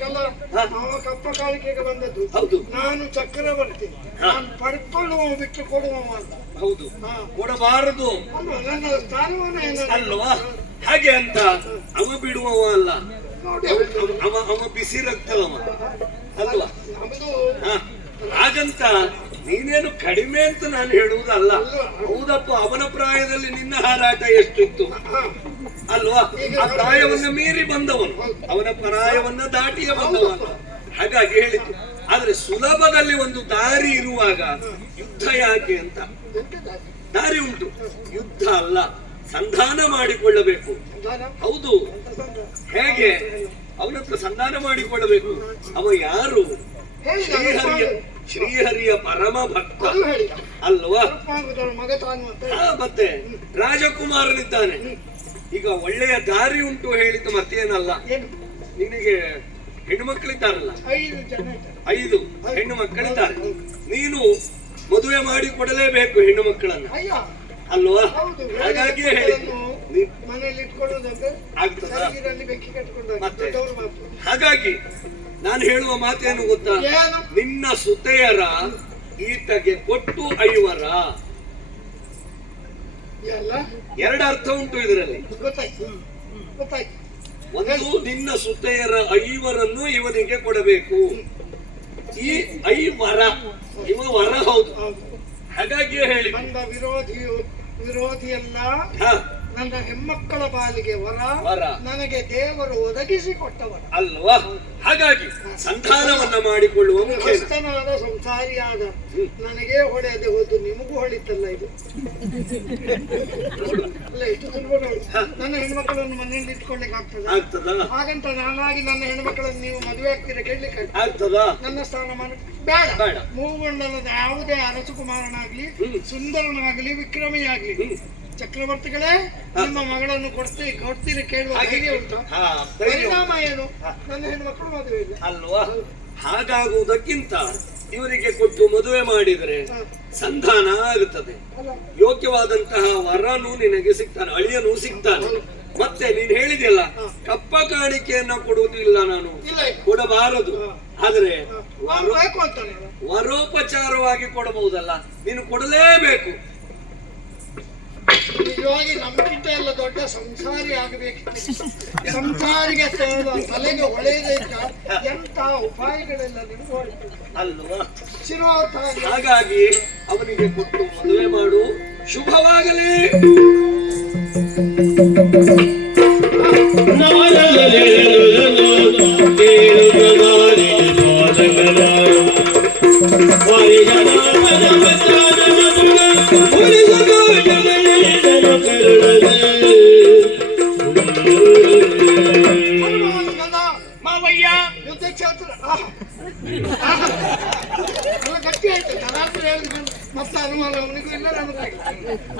ಕಪ್ಪ ಕಾಲಿಕೆಗೆ ಬಂದದ್ದು. ಹೌದು, ನಾನು ಚಕ್ರವರ್ತಿ, ನಾನು ಪಡ್ಕೊಳ್ಳುವ ಬಿಟ್ಟು ಕೊಡುವ ಅಂತ. ಹೌದು, ಕೊಡಬಾರದು ಅಲ್ವಾ? ನನ್ನ ಸ್ಥಾನವನ್ನ ಅಲ್ವಾ? ಹಾಗೆ ಅಂತ ಅವ ಬಿಡುವವ ಅಲ್ಲ, ನೋಡಿ. ಅವ ಬಿಸಿ ರಕ್ತದವ ಅಲ್ವಾ? ನಮ್ದು ಹಾಗಂತ ನೀನೇನು ಕಡಿಮೆ ಅಂತ ನಾನು ಹೇಳುವುದಲ್ಲ. ಹೌದಪ್ಪ, ಅವನ ಪ್ರಾಯದಲ್ಲಿ ನಿನ್ನ ಹಾರಾಟ ಎಷ್ಟಿತ್ತು ಅಲ್ವಾ? ಆ ಪ್ರಾಯವನ್ನ ಮೀರಿ ಬಂದವನು, ಅವನ ಪ್ರಾಯವನ್ನ ದಾಟಿಯ ಬಂದವ. ಹಾಗಾಗಿ ಹೇಳಿತು. ಆದ್ರೆ ಸುಲಭದಲ್ಲಿ ಒಂದು ದಾರಿ ಇರುವಾಗ ಯುದ್ಧ ಯಾಕೆ ಅಂತ? ದಾರಿ ಉಂಟು, ಯುದ್ಧ ಅಲ್ಲ, ಸಂಧಾನ ಮಾಡಿಕೊಳ್ಳಬೇಕು. ಹೌದು, ಹೇಗೆ? ಅವನತ್ರ ಸಂಧಾನ ಮಾಡಿಕೊಳ್ಳಬೇಕು. ಅವ ಯಾರು? ಶ್ರೀಹರಿಯ ಪರಮ ಭಕ್ತ ಅಲ್ವಾ? ಮತ್ತೆ ರಾಜಕುಮಾರನಿದ್ದಾನೆ. ಈಗ ಒಳ್ಳೆಯ ದಾರಿ ಉಂಟು ಹೇಳಿದ್ದು ಮತ್ತೇನಲ್ಲ. ನಿನಗೆ ಹೆಣ್ಣು ಮಕ್ಕಳಿದ್ದಾರಲ್ಲ, 5 ಹೆಣ್ಣು ಮಕ್ಕಳಿದ್ದಾರೆ. ನೀನು ಮದುವೆ ಮಾಡಿ ಕೊಡಲೇಬೇಕು ಹೆಣ್ಣು ಮಕ್ಕಳನ್ನು ಅಲ್ವಾ? ಹಾಗಾಗಿಯೇ ಹೇಳಿದ್ದು ಮನೆಯಲ್ಲಿ ಇಟ್ಕೊಳ್ಳೋದಂದ್ರೆ ಆಗ್ತದ. ಬೆಂಕಿ ಕಟ್ಕೊಂಡು ಮತ್ತೆ ಹಾಗಾಗಿ ನಾನು ಹೇಳುವ ಮಾತೇನು ಗೊತ್ತಾ? ಏನು? ನಿನ್ನ ಸುತೆಯರ ಈತಗೆ ಕೊಟ್ಟು 5 ಎಲ್ಲ ಎರಡು ಅರ್ಥ ಉಂಟು ಇದರಲ್ಲಿ. ಗೊತ್ತಾಯ್ತು ಗೊತ್ತಾಯ್ತು. ಒಂದು, ನಿನ್ನ ಸುತೆಯರ 5 ಇವನಿಗೆ ಕೊಡಬೇಕು. ಈ 5 ಇವ ವರ ಹೌದು, ಹಾಗಾಗಿಯೇ ಹೇಳಿ. ನನ್ನ ವಿರೋಧಿಯಲ್ಲ, ಹ, ನನ್ನ ಹೆಮ್ಮಕ್ಕಳ ಪಾಲಿಗೆ ವರ, ವರ ನನಗೆ ದೇವರು ಒದಗಿಸಿ ಕೊಟ್ಟವರ ಅಲ್ವಾ? ಹಾಗಾಗಿ ಸಂಧಾನವನ್ನ ಮಾಡಿಕೊಳ್ಳುವ ಮುಖ್ಯ. ಹಸ್ತನಾದ ಸಂಸಾರಿಯಾದ ನನಗೆ ಹೊಳೆಯದೆ ಹೋದ್ದು ನಿಮಗೂ ಹೊಳಿತಲ್ಲ ಇದು. ಅಲ್ಲ, ಇಷ್ಟು ಸುಲಭ ನೋಡಿ. ನನ್ನ ಹೆಣ್ಮಕ್ಕಳನ್ನು ಮನೆಯಲ್ಲಿ ಇಟ್ಕೊಳ್ಳಿಕ್ಕೆ ಆಗ್ತದ? ಹಾಗಂತ ನಾನಾಗಿ ನನ್ನ ಹೆಣ್ಮಕ್ಕಳನ್ನು ನೀವು ಮದುವೆ ಆಗ್ತೀರ ಕೇಳಲಿಕ್ಕೆ ಆಗ್ತದ? ನನ್ನ ಸ್ಥಾನಮಾನ ಬೇಡ. ಮೂಗೊಂಡಲ್ಲದ ಯಾವುದೇ ಅರಸಕುಮಾರನಾಗ್ಲಿ, ಸುಂದರನಾಗ್ಲಿ, ವಿಕ್ರಮಿಯಾಗ್ಲಿ, ಚಕ್ರವರ್ತಿಗಳೇ ನಿಮ್ಮ ಮಗಳನ್ನು ಕೊಡ್ತೀರಿ ಕೇಳುವ ಧೈರ್ಯ ಉಂಟು. ಪರಿಣಾಮ ಏನು? ನನ್ನ ಹೆಣ್ಮಕ್ಳು ಮದುವೆ ಇಲ್ಲ ಅಲ್ವಾ? ಹಾಗಾಗುವುದಕ್ಕಿಂತ ಇವರಿಗೆ ಕೊಟ್ಟು ಮದುವೆ ಮಾಡಿದರೆ ಸಂಧಾನ ಆಗುತ್ತದೆ. ಯೋಗ್ಯವಾದಂತಹ ವರನು ನಿನಗೆ ಸಿಗ್ತಾನೆ, ಅಳಿಯನು ಸಿಗ್ತಾನೆ. ಮತ್ತೆ ನೀನ್ ಹೇಳಿದೆಯಲ್ಲ, ಕಪ್ಪ ಕಾಣಿಕೆಯನ್ನ ಕೊಡುವುದಿಲ್ಲ, ನಾನು ಕೊಡಬಾರದು. ಆದ್ರೆ ವರೋಪಚಾರವಾಗಿ ಕೊಡಬಹುದಲ್ಲ, ನೀನು ಕೊಡಲೇಬೇಕು. ನಿಜವಾಗಿ ನಮ್ಗಿಂತ ಎಲ್ಲ ದೊಡ್ಡ ಸಂಸಾರಿ ಆಗಬೇಕಿತ್ತು. ಸಂಸಾರಿಗೆ ತಲೆಗೆ ಹೊಳೆಯದೇ ಎಂತ ಉಪಾಯಗಳೆಲ್ಲ ನಿಮ್ಗೆ ಅಲ್ವಾ? ಶಿರೋಧಾರ. ಹಾಗಾಗಿ ಅವನಿಗೆ ಕೊಟ್ಟು ಮದುವೆ ಮಾಡು, ಶುಭವಾಗಲಿ. ಮಾವಯ್ಯ ಯುದ್ಧ ಕ್ಷೇತ್ರ ಗಟ್ಟಿ ಆಯ್ತು. ಧನಾತ್ರ ಹೇಳಿದ್ರು ಮತ್ತೆ ಅನುಮಾನ ಅವನಿಗೂ ಇಲ್ಲ, ನನಗಾಗಿಲ್ಲ.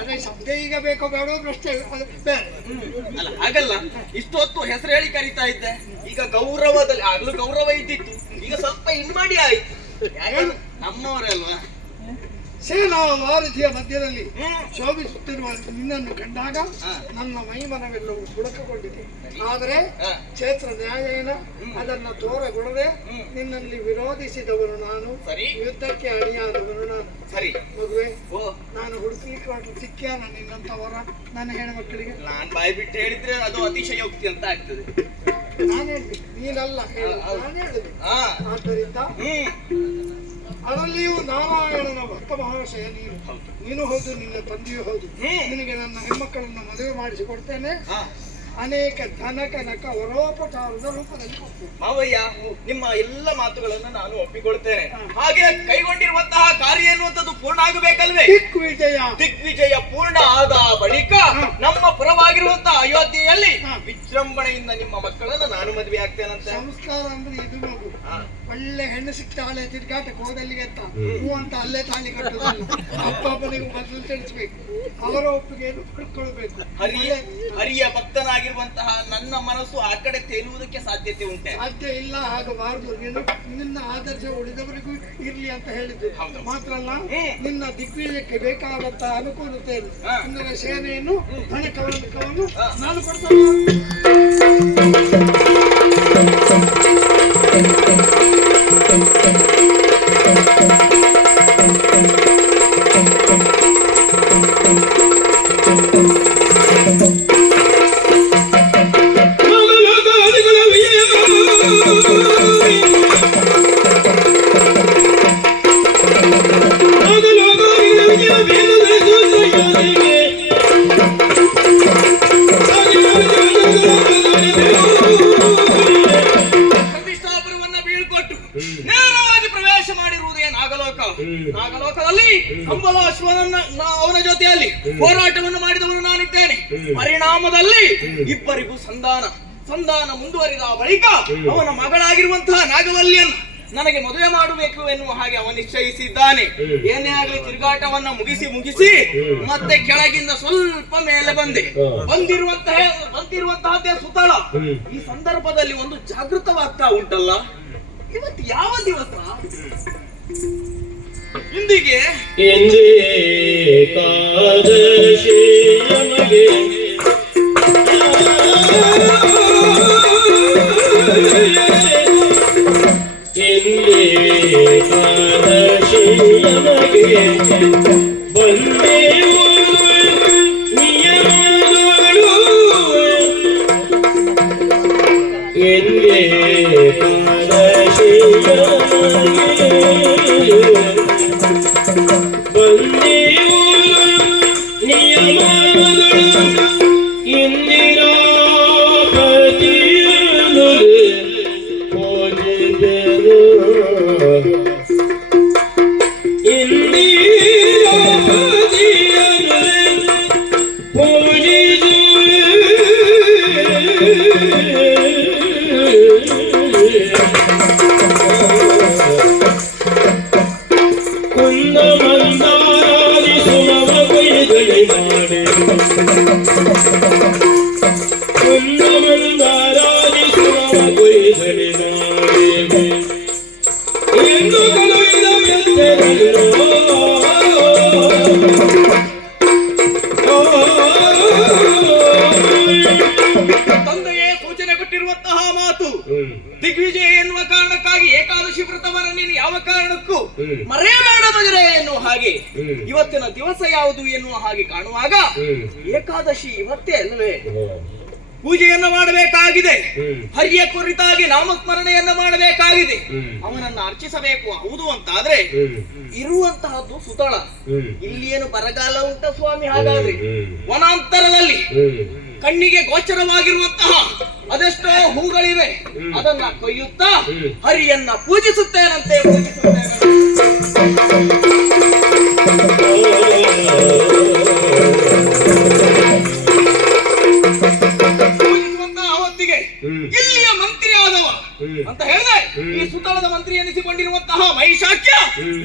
ಅದೇ ಶಬ್ದ ಈಗ ಬೇಕೋ ಬೇಡೋ ಪ್ರಶ್ನೆ ಬೇರೆ. ಅಲ್ಲ, ಹಾಗಲ್ಲ. ಇಷ್ಟೊತ್ತು ಹೆಸರು ಹೇಳಿ ಕರೀತಾ ಇದ್ದೆ, ಈಗ ಗೌರವದಲ್ಲಿ ಆಗ್ಲೂ ಗೌರವ ಇದ್ದಿತ್ತು, ಈಗ ಸ್ವಲ್ಪ ಇನ್ಮಾಡಿ ಆಯ್ತು. ಯಾಕಂದ್ರೆ ನಮ್ಮವರೇ ಅಲ್ವಾ? ಸೇನಾ ವಾರಧಿಯ ಮಧ್ಯದಲ್ಲಿ ಶೋಭಿಸುತ್ತಿರುವ ನಿನ್ನನ್ನು ಕಂಡಾಗ ನನ್ನ ಮೈಮನವೆಲ್ಲವೂ ಪುಳಕಗೊಂಡಿದೆ. ಆದರೆ ಕ್ಷೇತ್ರ ನ್ಯಾಯೇನ ಅದನ್ನ ತೋರಗೊಡದೆ ನಿನ್ನಲ್ಲಿ ವಿರೋಧಿಸಿದವರು ನಾನು, ಯುದ್ಧಕ್ಕೆ ಅಣಿಯಾದವರು ನಾನು. ಸರಿ ಮಗುವೆ, ನಾನು ಹುಡುಕಲಿಕ್ಕೆ ಸಿಕ್ಕ್ಯಾನ ನಿನ್ನಂತವರ ನನ್ನ ಹೆಣ್ಮಕ್ಕಳಿಗೆ? ನಾನ್ ಬಾಯಿ ಬಿಟ್ಟು ಹೇಳಿದ್ರೆ ಅದು ಅತಿಶಯೋಕ್ತಿ ಅಂತ ಆಗ್ತದೆ. ನಾನು ಹೇಳಿದೆ, ನೀನಲ್ಲ ನಾನು ಹೇಳಿದೆ. ಆದ್ದರಿಂದ ಅದರಲ್ಲಿಯೂ ನಾರಾಯಣನ ಭಕ್ತ ಮಹಾಶಯ ನೀನು ಹೌದು, ನಿನ್ನ ತಂದೆಯೂ ಹೌದು. ನಿನಗೆ ನನ್ನ ಹೆಣ್ಮಕ್ಕಳನ್ನು ಮದುವೆ ಮಾಡಿಸಿಕೊಡ್ತೇನೆ. ಅನೇಕ ಧನ ಕನಕ ವರೋಪಚಾರದ ರೂಪದಲ್ಲಿ ಕೊಡ್ತೇನೆ. ಮಾವಯ್ಯ, ನಿಮ್ಮ ಎಲ್ಲ ಮಾತುಗಳನ್ನು ನಾನು ಒಪ್ಪಿಕೊಳ್ತೇನೆ. ಹಾಗೆ ಕೈಗೊಂಡಿರುವಂತಹ ಕಾರ್ಯ ಎನ್ನುವಂಥದ್ದು ಪೂರ್ಣ ಆಗಬೇಕಲ್ವೇ? ದಿಗ್ವಿಜಯ ಪೂರ್ಣ ಆದ ಬಳಿಕ ನಮ್ಮ ಪರವಾಗಿರುವಂತಹ ಅಯೋಧ್ಯೆಯಲ್ಲಿ ವಿಜೃಂಭಣೆಯಿಂದ ನಿಮ್ಮ ಮಕ್ಕಳನ್ನು ನಾನು ಮದುವೆ ಆಗ್ತೇನಂತೆ. ಸಂಸ್ಕಾರ ಅಂದ್ರೆ ಇದು ಮಗು. ಒಳ್ಳೆ ಹೆಣ್ಣು ಸಿಗ್ತಾಳೆ, ತಿರ್ಗಾಟ ಕೋದಲ್ಲಿಗೆ ಅಂತ ಹೂ ಅಂತ ಅಲ್ಲೇ ತಾಳಿ ಕಟ್ಟೋದಲ್ಲ. ಅಪ್ಪನಿಗೂ ಮೊದಲು ತಿಳಿಸ್ಬೇಕು, ಅವರ ಒಪ್ಪಿಗೆಯನ್ನು ಪಡ್ಕೊಳ್ಬೇಕು. ಹರಿಯ ಭಕ್ತನಾಗಿರುವಂತಹ ನನ್ನ ಮನಸ್ಸು ಆ ಕಡೆ ತೇಲುವುದಕ್ಕೆ ಸಾಧ್ಯತೆ ಉಂಟೆ? ಸಾಧ್ಯ ಇಲ್ಲ, ಆಗಬಾರದು. ನಿನ್ನ ಆದರ್ಶ ಉಳಿದವರಿಗೂ ಇರ್ಲಿ ಅಂತ ಹೇಳಿದ್ರು. ಮಾತ್ರ ಅಲ್ಲ, ನಿನ್ನ ದಿಗ್ವಿಜಯಕ್ಕೆ ಬೇಕಾದಂತಹ ಅನುಕೂಲತೆಯನ್ನು, ನಿನ್ನ ಸೇನೆಯನ್ನು, ಹಣ ಕವನವನ್ನು ನಾನು ಕೊಡ್ತೇನೆ. ಪ್ರತಿಷ್ಠಾಪನವನ್ನ ಬೀಳ್ಕೊಟ್ಟು ನೇರವಾಗಿ ಪ್ರವೇಶ ಮಾಡಿರುವುದೇ ನಾಗಲೋಕ. ನಾಗಲೋಕದಲ್ಲಿ ಅಂಬಲಾಶ್ವನನ್ನ ಅವನ ಜೊತೆಯಲ್ಲಿ ಹೋರಾಟವನ್ನು ಮಾಡಿದವನು ನಾನಿದ್ದೇನೆ. ಪರಿಣಾಮದಲ್ಲಿ ಇಬ್ಬರಿಗೂ ಸಂಧಾನ ಮುಂದುವರಿದ ಬಳಿಕ ಅವನ ಮಗಳಾಗಿರುವಂತಹ ನಾಗವಲ್ಲಿಯನ್ನು ನನಗೆ ಮದುವೆ ಮಾಡಬೇಕು ಎನ್ನುವ ಹಾಗೆ ಅವನು ನಿಶ್ಚಯಿಸಿದ್ದಾನೆ. ಏನೇ ಆಗಲಿ ತಿರುಗಾಟವನ್ನ ಮುಗಿಸಿ ಮತ್ತೆ ಕೆಳಗಿಂದ ಸ್ವಲ್ಪ ಮೇಲೆ ಬಂದಿರುವಂತಹದ್ದೇ ಸುತಳ. ಈ ಸಂದರ್ಭದಲ್ಲಿ ಒಂದು ಜಾಗೃತವಾಗ್ತಾ ಉಂಟಲ್ಲ, ಇವತ್ತು ಯಾವ ದಿವಸ? ಇಂದಿಗೆ ಎಂದೇ ಕಾದಶಿಯ ಬಂದೇವು ನಿಯಮಗಳು ಇಂದಿರಾ ಪತಿಯನು ಪೂಜಿಸಿದರು ಇಂದಿರಾ ಪತಿಯನು ಕುಂದ ಮಂದಾರಾದಿ ಸುಮವ ಕೊಯ್ದಳಿ ಮಾಡಿ ಕುಂದ ಮಂದಾರಾದಿ ಸುಮವ ಕೊಯ್ದಳಿ ಮಾಡಿ ಎಂದು ಕಳುಹಿದ ವ್ಯಂಜನಗಳು ತಂದೆಯೇ ಸೂಚನೆ ಕೊಟ್ಟಿರುವಂತಹ ಮಾತು ದಿಗ್ವಿಜಯ ಎನ್ನುವ ಕಾರಣಕ್ಕಾಗಿ ಏಕಾದಶಿ ವ್ರತವನ್ನು ನೀನು ಯಾವ ಕಾರಣಕ್ಕೂ ಮರೆಯಬೇಡ ಮಗನೇ ಎನ್ನುವ ಹಾಗೆ ಇವತ್ತಿನ ದಿವಸ ಯಾವುದು ಎನ್ನುವ ಹಾಗೆ ಕಾಣುವಾಗ ಏಕಾದಶಿ ಇವತ್ತೇ ಅಲ್ಲವೇ? ಪೂಜೆಯನ್ನ ಮಾಡಬೇಕಾಗಿದೆ, ಹರಿಯ ಕುರಿತಾಗಿ ನಾಮಸ್ಮರಣೆಯನ್ನ ಮಾಡಬೇಕಾಗಿದೆ, ಅವನನ್ನ ಅರ್ಚಿಸಬೇಕು. ಹೌದು ಅಂತಾದ್ರೆ ಇರುವಂತಹದ್ದು ಸುತಳ. ಇಲ್ಲಿ ಏನು ಬರಗಾಲ ಉಂಟ ಸ್ವಾಮಿ? ಹಾಗಾದ್ರೆ ವನಾಂತರದಲ್ಲಿ ಕಣ್ಣಿಗೆ ಗೋಚರವಾಗಿರುವಂತಹ ಅದೆಷ್ಟೋ ಹೂಗಳಿವೆ, ಅದನ್ನ ಕೊಯ್ಯುತ್ತಾ ಹರಿಯನ್ನ ಪೂಜಿಸುತ್ತೇನಂತೆ. ಪೂಜಿಸುವಂತಹ ಹೊತ್ತಿಗೆ ಇಲ್ಲಿಯ ಮಂತ್ರಿ ಆದವ ಅಂತ ಹೇಳಿದ್ರೆ ಈ ಸುತ್ತಳದ ಮಂತ್ರಿ ಎನಿಸಿಕೊಂಡಿರುವಂತಹ ಮಹಿಷಾಕ್ಯ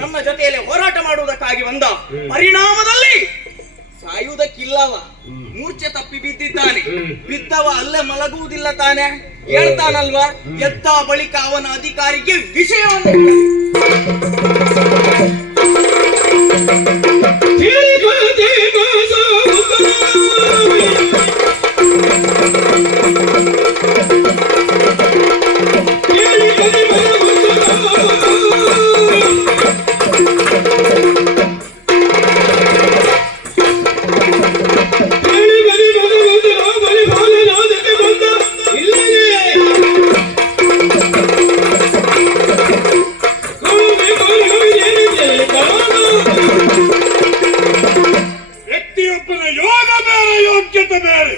ನಮ್ಮ ಜೊತೆಯಲ್ಲಿ ಹೋರಾಟ ಮಾಡುವುದಕ್ಕಾಗಿ ಬಂದ ಪರಿಣಾಮದಲ್ಲಿ ಸಾಯುವುದಕ್ಕಿಲ್ಲವ, ಮೂರ್ಛೆ ತಪ್ಪಿ ಬಿದ್ದಿದ್ದಾನೆ. ಬಿದ್ದವ ಅಲ್ಲೇ ಮಲಗುವುದಿಲ್ಲ ತಾನೆ, ಹೇಳ್ತಾನಲ್ವಾ? ಎದ್ದ ಬಳಿಕ ಅವನ ಅಧಿಕಾರಿಗೆ ವಿಷಯವನ್ನು ವ್ಯಕ್ತಿಯೊಬ್ಬನ ಯೋಗ ಬೇರೆ, ಯೋಗ್ಯತೆ ಬೇರೆ.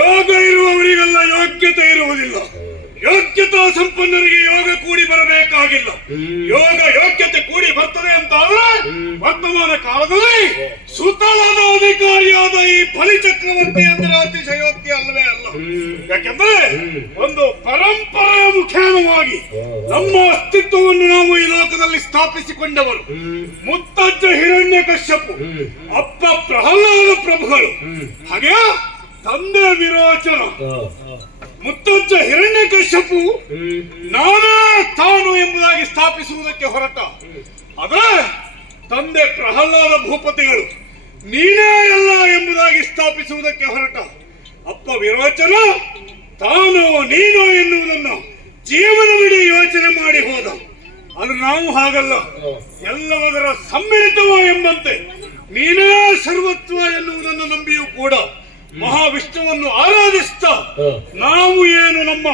ಯೋಗ ಇರುವವರಿಗೆಲ್ಲ ಯೋಗ್ಯತೆ ಇರುವುದಿಲ್ಲ. ಯೋಗ್ಯತಾ ಸಂಪನ್ನರಿಗೆ ಯೋಗ ಕೂಡಿ ಬರಬೇಕಾಗಿಲ್ಲ. ಯೋಗ ಯೋಗ್ಯತೆ ಕೂಡಿ ಬರ್ತದೆ ಅಂತ ಆದ್ರೆ ವರ್ತಮಾನ ಕಾಲದಲ್ಲಿ ಸುತಳದ ಅಧಿಕಾರಿಯಾದ ಈ ಬಲಿಚಕ್ರವರ್ತಿ ಅಂದರೆ ಅತಿಶಯೋಕ್ತಿ ಅಲ್ಲವೇ ಅಲ್ಲ. ಯಾಕೆಂದ್ರೆ ಒಂದು ಪರಂಪರೆಯ ಮುಖೇನವಾಗಿ ನಮ್ಮ ಅಸ್ತಿತ್ವವನ್ನು ನಾವು ಈ ಲೋಕದಲ್ಲಿ ಸ್ಥಾಪಿಸಿಕೊಂಡವರು. ಮುತ್ತಜ್ಜ ಹಿರಣ್ಯಕಶ್ಯಪು, ಅಪ್ಪ ಪ್ರಹ್ಲಾದ ಪ್ರಭುಗಳು, ಹಾಗೆ ತಂದೆ ವಿರೋಚನ, ಮುತ್ತಜ್ಜ ಹಿರಣ್ಯಕಶ್ಯಪು ನಾನೇ ತಾನು ಎಂಬುದಾಗಿ ಸ್ಥಾಪಿಸುವುದಕ್ಕೆ ಹೊರಟ. ಆದ್ರೆ ತಂದೆ ಪ್ರಹ್ಲಾದ ಭೂಪತಿಗಳು ನೀನೇ ಎಲ್ಲ ಎಂಬುದಾಗಿ ಸ್ಥಾಪಿಸುವುದಕ್ಕೆ ಹೊರಟ. ಅಪ್ಪ ವಿರೋಚನ ತಾನು ನೀನು ಎನ್ನುವುದನ್ನು ಜೀವನವಿಡೀ ಯೋಚನೆ ಮಾಡಿ ಹೋದ. ಅದು ನಾವು ಹಾಗಲ್ಲ, ಎಲ್ಲವದರ ಸಮ್ಮಿಳಿತವ ಎಂಬಂತೆ ನೀನೇ ಸರ್ವತ್ವ ಎನ್ನುವುದನ್ನು ನಂಬಿಯೂ ಕೂಡ ಮಹಾವಿಷ್ಣುವನ್ನು ಆರಾಧಿಸ್ತಾ ನಾವು ಏನು, ನಮ್ಮ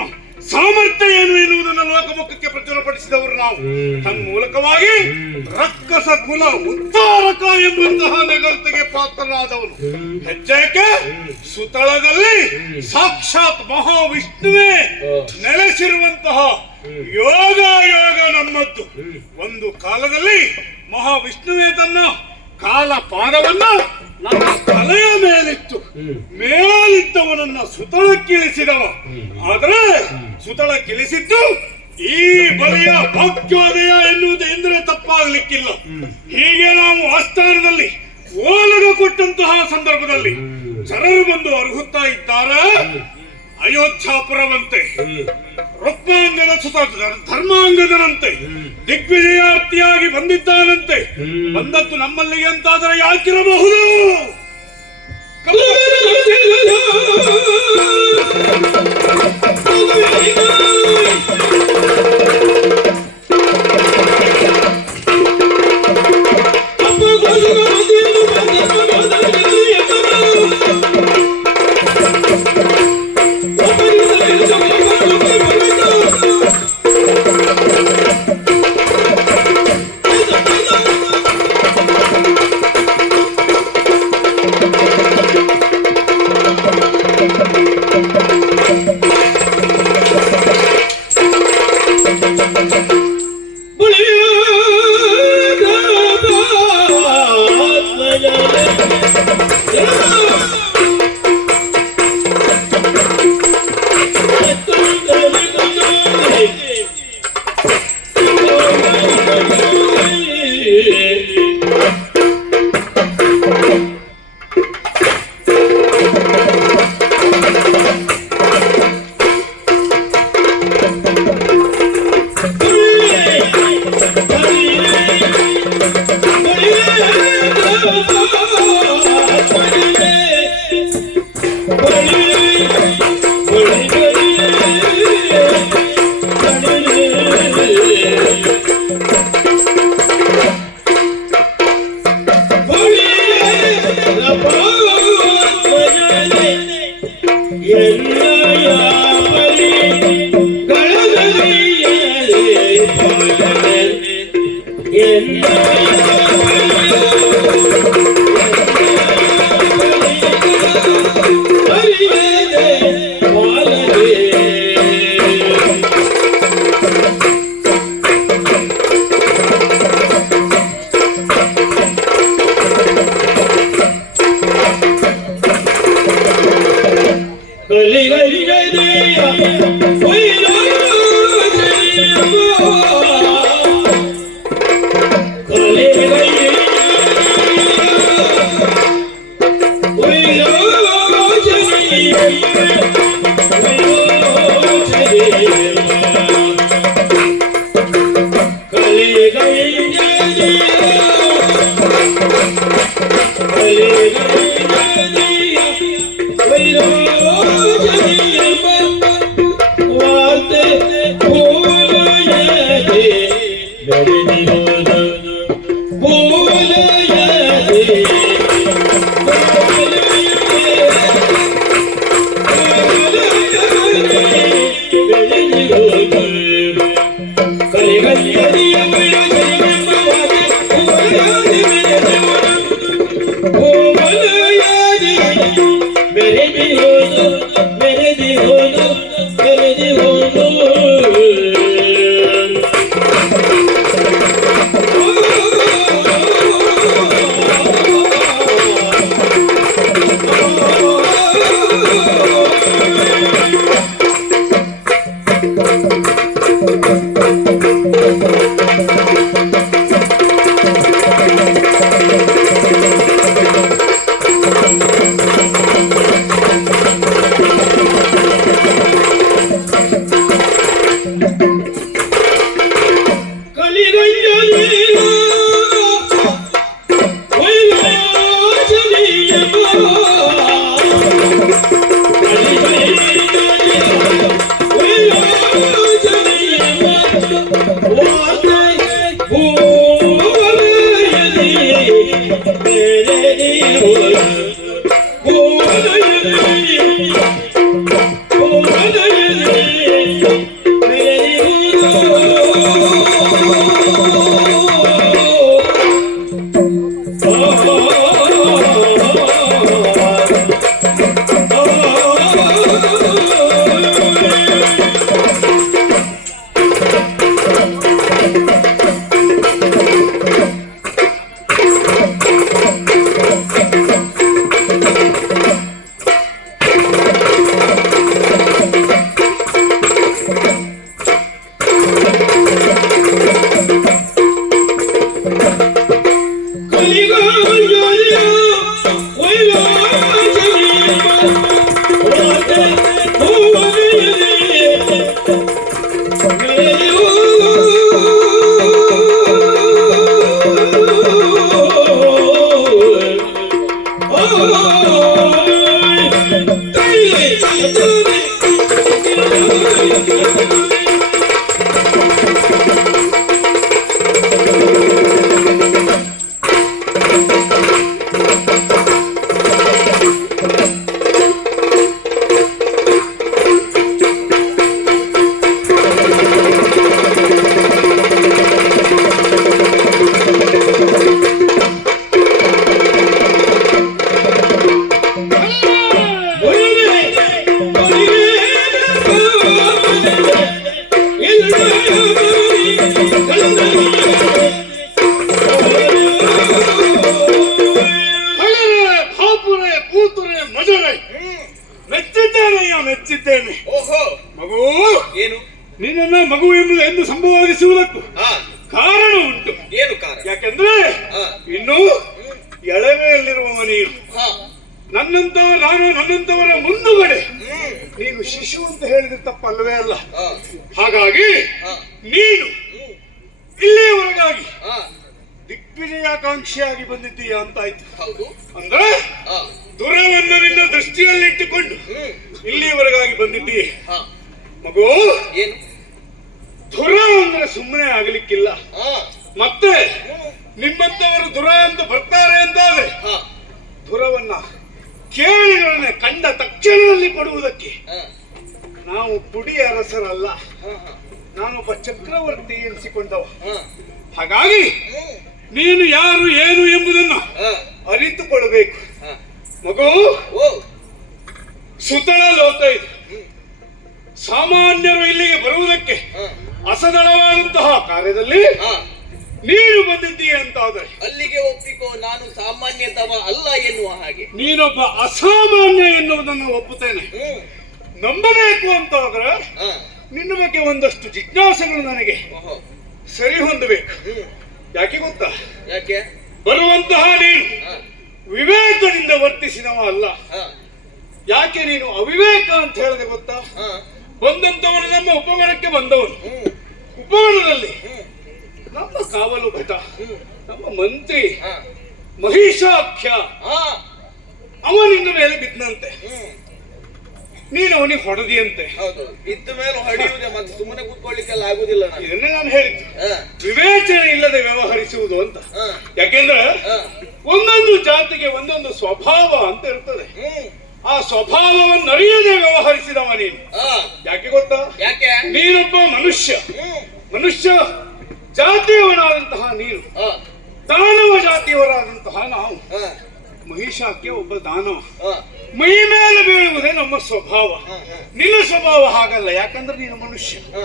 ಸಾಮರ್ಥ್ಯ ಏನು ಎನ್ನುವುದನ್ನು ಲೋಕಮುಖಕ್ಕೆ ಪ್ರಚುರಪಡಿಸಿದವರು ನಾವು. ತನ್ಮೂಲಕವಾಗಿ ರಕ್ಕಸ ಕುಲ ಉದ್ಧಾರಕ ಎಂಬಂತಹ ನೆಗಲ್ತಿಗೆ ಪಾತ್ರರಾದವನು. ಹೆಚ್ಚೇಕೆ ಸುತಳದಲ್ಲಿ ಸಾಕ್ಷಾತ್ ಮಹಾವಿಷ್ಣುವೇ ನೆಲೆಸಿರುವಂತಹ ಯೋಗ ನಮ್ಮದ್ದು. ಒಂದು ಕಾಲದಲ್ಲಿ ಮಹಾವಿಷ್ಣುವೇ ತನ್ನ ಕಾಲ ಪಾದವನ್ನ ನಮ್ಮ ತಲೆಯ ಮೇಲಿತ್ತು, ಮೇಲಿದ್ದವನನ್ನ ಸುತಳಕ್ಕಿಳಿಸಿದವ. ಆದ್ರೆ ಸುತಳಕ್ಕಿಳಿಸಿದ್ದು ಈ ಬಲಿಯ ಭಾಗ್ಯೋದಯ ಎನ್ನುವುದು ಎಂದರೆ ತಪ್ಪಾಗಲಿಕ್ಕಿಲ್ಲ. ಹೀಗೆ ನಾವು ಆಸ್ಥಾನದಲ್ಲಿ ಓಲಗ ಕೊಟ್ಟಂತಹ ಸಂದರ್ಭದಲ್ಲಿ ಜನರು ಬಂದು ಅರ್ಹುತ್ತಾ ಇದ್ದಾರೆ. ಅಯೋಧ್ಯಾಪುರವಂತೆ, ರುಕ್ಮಾಂಗದ ಸುತ ಧರ್ಮಾಂಗದನಂತೆ ದಿಗ್ವಿಜಯಾರ್ಥಿಯಾಗಿ ಬಂದಿದ್ದಾನಂತೆ. ಬಂದದ್ದು ನಮ್ಮಲ್ಲಿಗೆ ಅಂತಾದರೆ ಯಾಕಿರಬಹುದು? ಅಪ್ಪ Oh, ಹಳರೆ ಭಾಪುರೆ ಕೂತುರೆ ಮಜರೆ ಮೆಚ್ಚಿದ್ದೇನೆಯ್ಯ ಮೆಚ್ಚಿದ್ದೇನೆ. ಓಹೋ, ಮಗು, ಏನು? ನಿನ್ನ ಮಗು ಎಂಬುದು ಎಂದು ಸಂಭವಿಸುವುದಕ್ಕೂ ಹಾ, ಕಾರಣ ಉಂಟು. ಏನು ಕಾರಣ? ಯಾಕೆಂದ್ರೆ ಹಾ, ಇನ್ನು ಎಳವೆಯಲ್ಲಿರುವ ನೀನು ಹಾ, ನನ್ನಂತವರ ಮುಂದುಗಡೆ ನೀನು ಶಿಶು ಅಂತ ಹೇಳಿದ್ರೆ ತಪ್ಪಲ್ಲವೇ ಅಲ್ಲ. ಹಾ, ಹಾಗಾಗಿ ಹಾ, ನೀನು ಇಲ್ಲಿಯವರೆಗಾಗಿ ಹಾ, ದಿಗ್ವಿಜಯಾಕಾಂಕ್ಷಿಯಾಗಿ ಬಂದಿದ್ದೀಯ ಅಂತಾಯ್ತು. ಹೌದು. ಅಂದ್ರೆ ಹಾ, ದುರವನ್ನು ನಿನ್ನ ದೃಷ್ಟಿಯಲ್ಲಿಟ್ಟುಕೊಂಡು ಇಲ್ಲಿಯವರೆಗಾಗಿ ಬಂದಿದ್ದೀಯ. ಹಾ, ಮಗು, ಏನು? ದುರ ಅಂದ್ರೆ ಸುಮ್ಮನೆ ಆಗಲಿಕ್ಕಿಲ್ಲ. ಹಾ, ಮತ್ತೆ ನಿಮ್ಮಂತವರು ದುರ ಅಂತ ಬರ್ತಾರೆ ಅಂತಾದ್ರೆ ಹಾ, ದುರವನ್ನ ಕೇಳಿಗಳನ್ನೇ ಕಂಡ ತಕ್ಷಣದಲ್ಲಿ ಕೊಡುವುದಕ್ಕೆ ಹಾ, ನಾವು ಪುಡಿ ಅರಸರಲ್ಲ, ಹಾ, ಹಾ, ನಾನೊಬ್ಬ ಚಕ್ರವರ್ತಿ ಎನಿಸಿಕೊಂಡವ. ಹಾ, ಹಾಗಾಗಿ ನೀನು ಯಾರು ಏನು ಎಂಬುದನ್ನ ಹಾ, ಅರಿತುಕೊಳ್ಳಬೇಕು. ಹಾ. ಮಗು, ಓ, ಸುತಳ ಲೋಕ ಇದು. ಸಾಮಾನ್ಯರು ಇಲ್ಲಿಗೆ ಬರುವುದಕ್ಕೆ ಹಾ, ಅಸದಳವಾದಂತಹ ಕಾರ್ಯದಲ್ಲಿ ಹಾ, ನೀನು ಬಂದಿದ್ದೀಯ ಅಂತಾದ್ರೆ ಅಲ್ಲಿಗೆ ಒಪ್ಪಿಕೋ, ನಾನು ಸಾಮಾನ್ಯತವ ಅಲ್ಲ ಎನ್ನುವ ಹಾಗೆ. ನೀನೊಬ್ಬ ಅಸಾಮಾನ್ಯ ಎನ್ನುವುದನ್ನು ಒಪ್ಪುತ್ತೇನೆ. ಹ್ಮ್, ನಂಬಬೇಕು ಅಂತಾದ್ರೆ ಹಾ, ನಿನ್ನ ಬಗ್ಗೆ ಒಂದಷ್ಟು ಜಿಜ್ಞಾಸೆಗಳು ನನಗೆ ಓಹೋ, ಸರಿ ಹೊಂದಬೇಕು. ಹ್ಮ್, ಯಾಕೆ ಗೊತ್ತಾ? ಯಾಕೆ? ಬರುವಂತಹ ನೀನು ಹಾ, ವಿವೇಕದಿಂದ ವರ್ತಿಸಿದವ ಅಲ್ಲ. ಹಾ, ಯಾಕೆ ನೀನು ಅವಿವೇಕ ಅಂತ ಹೇಳಿದೆ ಗೊತ್ತಾ? ಹಾ, ಬಂದಂತವನು ನಮ್ಮ ಉಪವನಕ್ಕೆ ಬಂದವನು. ಹ್ಮ್, ಉಪವನದಲ್ಲಿ ಹ್ಮ್, ನಮ್ಮ ಕಾವಲು ಭಟ, ಹ್ಮ್, ನಮ್ಮ ಮಂತ್ರಿ ಹಾ, ಮಹಿಷಾಖ್ಯ ಹಾ, ಅವನಿಂದ ಮೇಲೆ ಬಿದ್ದನಂತೆ. ಹ್ಮ್, ನೀನು ಅವನಿಗೆ ಹೊಡೆದಿಯಂತೆ. ಹೌದು. ಇದ್ದ ಮೇಲೆ ಹೊಡೆಯುವುದೇ, ಮತ್ತೆ ಸುಮ್ಮನೆ ಕೂತ್ಕೊಳ್ಳಿಕ್ಕೆಲ್ಲ ಆಗುದಿಲ್ಲ ನನಗೆ. ಇದನ್ನೇ ನಾನು ಹೇಳಿದ್ದು, ಹಾ, ವಿವೇಚನೆ ಇಲ್ಲದೆ ವ್ಯವಹರಿಸುವುದು ಅಂತ. ಹಾ, ಯಾಕೆಂದ್ರೆ ಹಾ, ಒಂದೊಂದು ಜಾತಿಗೆ ಒಂದೊಂದು ಸ್ವಭಾವ ಅಂತ ಇರ್ತದೆ. ಹ್ಮ್, ಆ ಸ್ವಭಾವವನ್ನು ಅರಿಯದೆ ವ್ಯವಹರಿಸಿದವ ನೀನು. ಹಾ, ಯಾಕೆ ಗೊತ್ತಾ? ಯಾಕೆ? ನೀನೊಬ್ಬ ಮನುಷ್ಯ, ಹ್ಮ್, ಮನುಷ್ಯ ಜಾತಿಯವನಾದಂತಹ ನೀನು, ಹಾ, ದಾನವ ಜಾತಿಯವರಾದಂತಹ ನಾವು. ಹಾ, ಮಹಿಷಾಕ್ಕೆ ಒಬ್ಬ ದಾನವ. ಹಾ, ಮೈ ಮೇಲೆ ಬೀಳುವುದೇ ನಮ್ಮ ಸ್ವಭಾವ. ಹಾ, ಹಾ, ನಿನ್ನ ಸ್ವಭಾವ ಹಾಗಲ್ಲ, ಯಾಕಂದ್ರೆ ನೀನು ಮನುಷ್ಯ. ಹಾ,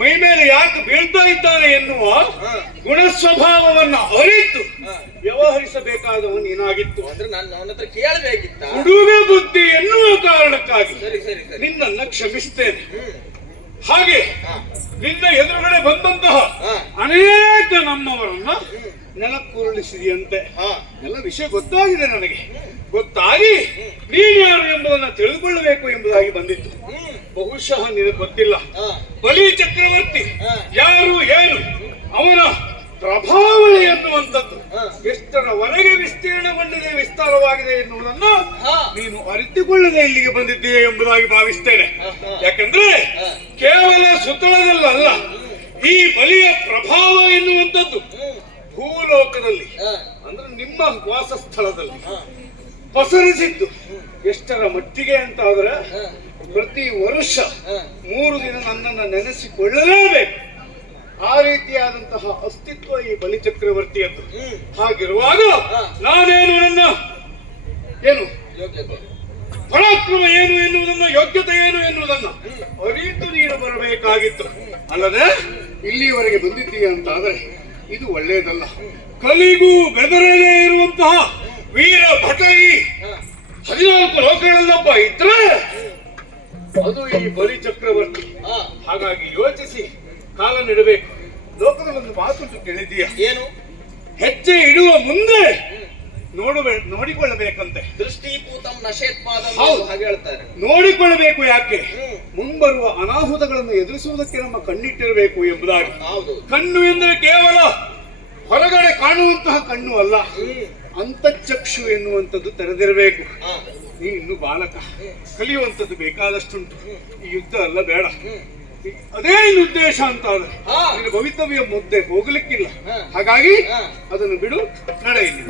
ಮೈ ಮೇಲೆ ಯಾಕೆ ಬೀಳ್ತಾ ಇದ್ದಾನೆ ಎನ್ನುವ ಹಾ, ಗುಣ ಸ್ವಭಾವವನ್ನ ಅರಿತು ಹಾ. ವ್ಯವಹರಿಸಬೇಕಾದವ ನೀನಾಗಿತ್ತು. ಅಂದ್ರೆ ನಾನು ಅವನ ಹತ್ರ ಕೇಳಬೇಕಿತ್ತ? ಹುಡುಗ ಬುದ್ಧಿ ಎನ್ನುವ ಕಾರಣಕ್ಕಾಗಿ ಸರಿ ಸರಿ ಸರಿ. ನಿನ್ನನ್ನ ಕ್ಷಮಿಸ್ತೇನೆ. ಹ್ಮ್, ಹಾಗೆ ಹಾ, ನಿನ್ನ ಎದುರುಗಡೆ ಬಂದಂತಹ ಹಾ, ಅನೇಕ ನಮ್ಮವರನ್ನ ನೆಲಕ್ಕುರುಳಿಸಿದೆಯಂತೆ. ಹಾ, ಎಲ್ಲ ವಿಷಯ ಗೊತ್ತಾಗಿದೆ ನನಗೆ. ಗೊತ್ತಾಗಿ ನೀನ್ಯಾರು ಎಂಬುದನ್ನ ತಿಳಿದುಕೊಳ್ಳಬೇಕು ಎಂಬುದಾಗಿ ಬಂದಿತ್ತು. ಹ್ಮ್, ಬಹುಶಃ ನಿನಗೆ ಗೊತ್ತಿಲ್ಲ, ಹಾ, ಬಲಿ ಚಕ್ರವರ್ತಿ ಹಾ. ಯಾರು ಏನು, ಅವನ ಪ್ರಭಾವಳಿ ಎನ್ನುವಂಥದ್ದು ಹಾ. ಎಷ್ಟರವರೆಗೆ ವಿಸ್ತೀರ್ಣಗೊಂಡಿದೆ, ವಿಸ್ತಾರವಾಗಿದೆ ಎನ್ನುವುದನ್ನು ಹಾ. ನೀನು ಅರಿತುಕೊಳ್ಳದೆ ಇಲ್ಲಿಗೆ ಬಂದಿದ್ದೀಯ ಎಂಬುದಾಗಿ ಭಾವಿಸ್ತೇನೆ. ಹಾ, ಹಾ. ಯಾಕಂದ್ರೆ ಹಾ. ಕೇವಲ ಸುತ್ತಳದಲ್ಲ, ಈ ಬಲಿಯ ಪ್ರಭಾವ ಎನ್ನುವಂಥದ್ದು ಹ್ಮ್, ಭೂಲೋಕದಲ್ಲಿ ಹಾ, ಅಂದ್ರೆ ನಿಮ್ಮ ವಾಸಸ್ಥಳದಲ್ಲಿ ಹಾ, ಪಸರಿಸಿದ್ದು ಎಷ್ಟರ ಮಟ್ಟಿಗೆ ಅಂತ ಆದ್ರೆ ಹಾ, ಪ್ರತಿ ವರ್ಷ ಹಾ. 3 ದಿನ ನನ್ನನ್ನು ನೆನೆಸಿಕೊಳ್ಳಲೇಬೇಕು. ಆ ರೀತಿಯಾದಂತಹ ಅಸ್ತಿತ್ವ ಈ ಬಲಿ ಚಕ್ರವರ್ತಿಯದ್ದು. ಹ್ಮ್, ಹಾಗಿರುವಾಗ ಹಾ. ನಾನೇನು ನನ್ನ ಏನು ಯೋಗ್ಯತೆ. ಪರಾಕ್ರಮ ಏನು ಎನ್ನುವುದನ್ನ, ಯೋಗ್ಯತೆ ಏನು ಎನ್ನುವುದನ್ನ ಅರಿತು ನೀನು ಬರಬೇಕಾಗಿತ್ತು. ಅಲ್ಲದೆ ಇಲ್ಲಿಯವರೆಗೆ ಬಂದಿದ್ದೀಯ ಅಂತ ಆದ್ರೆ ಇದು ಒಳ್ಳೆಯದಲ್ಲ. ಕಲಿಗೂ ಬೆದರದೇ ಇರುವಂತಹ ವೀರ ಭಟರಿ ಹಾ, 14 ಲೋಕಗಳಲ್ಲೊಬ್ಬ ಇದ್ರೆ ಅದು ಈ ಬಲಿ ಚಕ್ರವರ್ತಿ. ಹಾ. ಹಾಗಾಗಿ ಯೋಚಿಸಿ ಕಾಲ ನೀಡಬೇಕು. ಲೋಕದಲ್ಲಿ ಒಂದು ಮಾತುಂಟು, ಕೇಳಿದ್ದೀಯ? ಏನು? ಹೆಜ್ಜೆ ಇಡುವ ಮುಂದೆ ನೋಡಿಕೊಳ್ಳಬೇಕಂತೆ. ದೃಷ್ಟಿಪೂತಂ ನಶೇತ್ಪಾದಂ ಹೌದು. ಹಾಗೆ ಹೇಳ್ತಾರೆ. ನೋಡಿಕೊಳ್ಳಬೇಕು. ಯಾಕೆ? ಹ್ಮ್, ಮುಂಬರುವ ಅನಾಹುತಗಳನ್ನು ಎದುರಿಸುವುದಕ್ಕೆ ನಮ್ಮ ಕಣ್ಣಿಟ್ಟಿರಬೇಕು ಎಂಬುದಾಗಿ. ಹೌದು. ಕಣ್ಣು ಎಂದರೆ ಕೇವಲ ಹೊರಗಡೆ ಕಾಣುವಂತಹ ಕಣ್ಣು ಅಲ್ಲ, ಹ್ಮ್, ಅಂತಃಚಕ್ಷು ಎನ್ನುವಂಥದ್ದು ತೆರೆದಿರಬೇಕು. ಹಾ, ನೀ ಇನ್ನು ಬಾಲಕ, ಕಲಿಯುವಂಥದ್ದು ಬೇಕಾದಷ್ಟುಂಟು. ಈ ಯುದ್ಧ ಅಲ್ಲ, ಬೇಡ. ಹ್ಮ್, ಅದೇ ನಿನ್ನ ಉದ್ದೇಶ ಅಂತ ಆದ್ರೆ ಹಾ. ನಿನ್ನ ಭವಿತವ್ಯ ಮುದ್ದೆ ಹೋಗ್ಲಿಕ್ಕಿಲ್ಲ. ಹಾ. ಹಾಗಾಗಿ ಹಾ. ಅದನ್ನು ಬಿಡು, ನಡೆ ಇಲ್ಲಿ.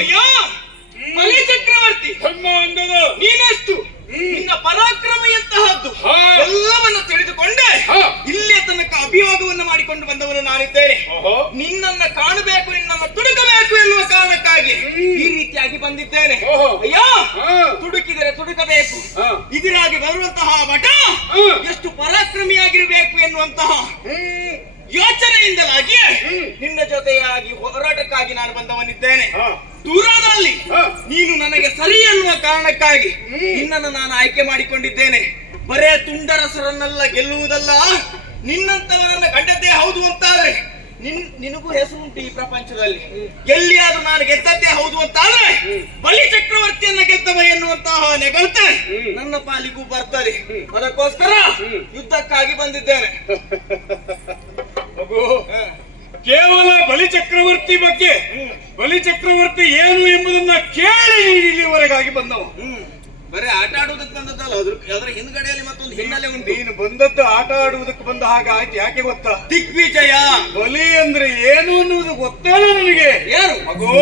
ಅಯ್ಯೋ ಬಲಿ ಚಕ್ರವರ್ತಿ, ಧರ್ಮಾಂಗದ ನೀನೆಷ್ಟು ನಿನ್ನ ಪರಾಕ್ರಮ ಎಂತಹದ್ದು ಎಲ್ಲವನ್ನ ತಿಳಿದುಕೊಂಡೆ ಇಲ್ಲಿಯ ತನಕ ಅಭಿಯೋಗವನ್ನು ಮಾಡಿಕೊಂಡು ಬಂದವನು ನಾನಿದ್ದೇನೆ. ನಿನ್ನನ್ನ ಕಾಣಬೇಕು, ನಿನ್ನನ್ನ ತುಡುಕಬೇಕು ಎನ್ನುವ ಕಾರಣಕ್ಕಾಗಿ ಈ ರೀತಿಯಾಗಿ ಬಂದಿದ್ದೇನೆ. ಅಯ್ಯೋ ತುಡುಕಿದರೆ ತುಡುಕಬೇಕು, ಇದರಾಗಿ ಬರುವಂತಹ ಮಠ ಎಷ್ಟು ಪರಾಕ್ರಮಿಯಾಗಿರಬೇಕು ಎನ್ನುವಂತಹ ಯೋಚನೆಯಿಂದಲಾಗಿ ನಿನ್ನ ಜೊತೆಯಾಗಿ ಹೋರಾಟಕ್ಕಾಗಿ ನಾನು ಬಂದವನಿದ್ದೇನೆ. ದೂರದಲ್ಲಿ ನೀನು ನನಗೆ ಸರಿ ಎನ್ನುವ ಕಾರಣಕ್ಕಾಗಿ ನಿನ್ನನ್ನು ನಾನು ಆಯ್ಕೆ ಮಾಡಿಕೊಂಡಿದ್ದೇನೆ. ಬರೇ ತುಂಡರಸರನ್ನೆಲ್ಲ ಗೆಲ್ಲುವುದಲ್ಲ, ನಿನ್ನಂತವರನ್ನ ಕಂಡದ್ದೇ ಹೌದು ಅಂತಾದ್ರೆ ನಿನಗೂ ಹೆಸರುಂಟು ಈ ಪ್ರಪಂಚದಲ್ಲಿ. ಎಲ್ಲಿಯಾದ್ರೂ ನಾನು ಗೆದ್ದದ್ದೇ ಹೌದು ಅಂತಾದ್ರೆ ಬಲಿ ಚಕ್ರವರ್ತಿಯನ್ನ ಗೆದ್ದವ ಎನ್ನುವಂತಹ ನೆಗಳತೆ ನನ್ನ ಪಾಲಿಗೂ ಬರ್ತದೆ. ಅದಕ್ಕೋಸ್ಕರ ಯುದ್ಧಕ್ಕಾಗಿ ಬಂದಿದ್ದೇನೆ. ಕೇವಲ ಬಲಿ ಚಕ್ರವರ್ತಿ ಬಗ್ಗೆ, ಬಲಿ ಚಕ್ರವರ್ತಿ ಏನು ಎಂಬುದನ್ನ ಕೇಳಿ ಇಲ್ಲಿವರೆಗಾಗಿ ಬಂದವ. ಬರೀ ಆಟ ಆಡುವುದಕ್ಕೆ ಬಂದದ್ದಲ್ಲ, ಅದ್ರ ಹಿಂದ್ಗಡೆಯಲ್ಲಿ ಮತ್ತೊಂದು ಹಿನ್ನೆಲೆ ಉಂಟು. ನೀನು ಬಂದದ್ದು ಆಟ ಆಡುವುದಕ್ಕೆ ಬಂದ ಹಾಗೆ ಆಯ್ತು. ಯಾಕೆ ಗೊತ್ತಾ? ದಿಗ್ವಿಜಯ. ಬಲಿ ಅಂದ್ರೆ ಏನು ಅನ್ನುವುದು ಗೊತ್ತೇನ ನನಗೆ? ಯಾರು ಮಗೋ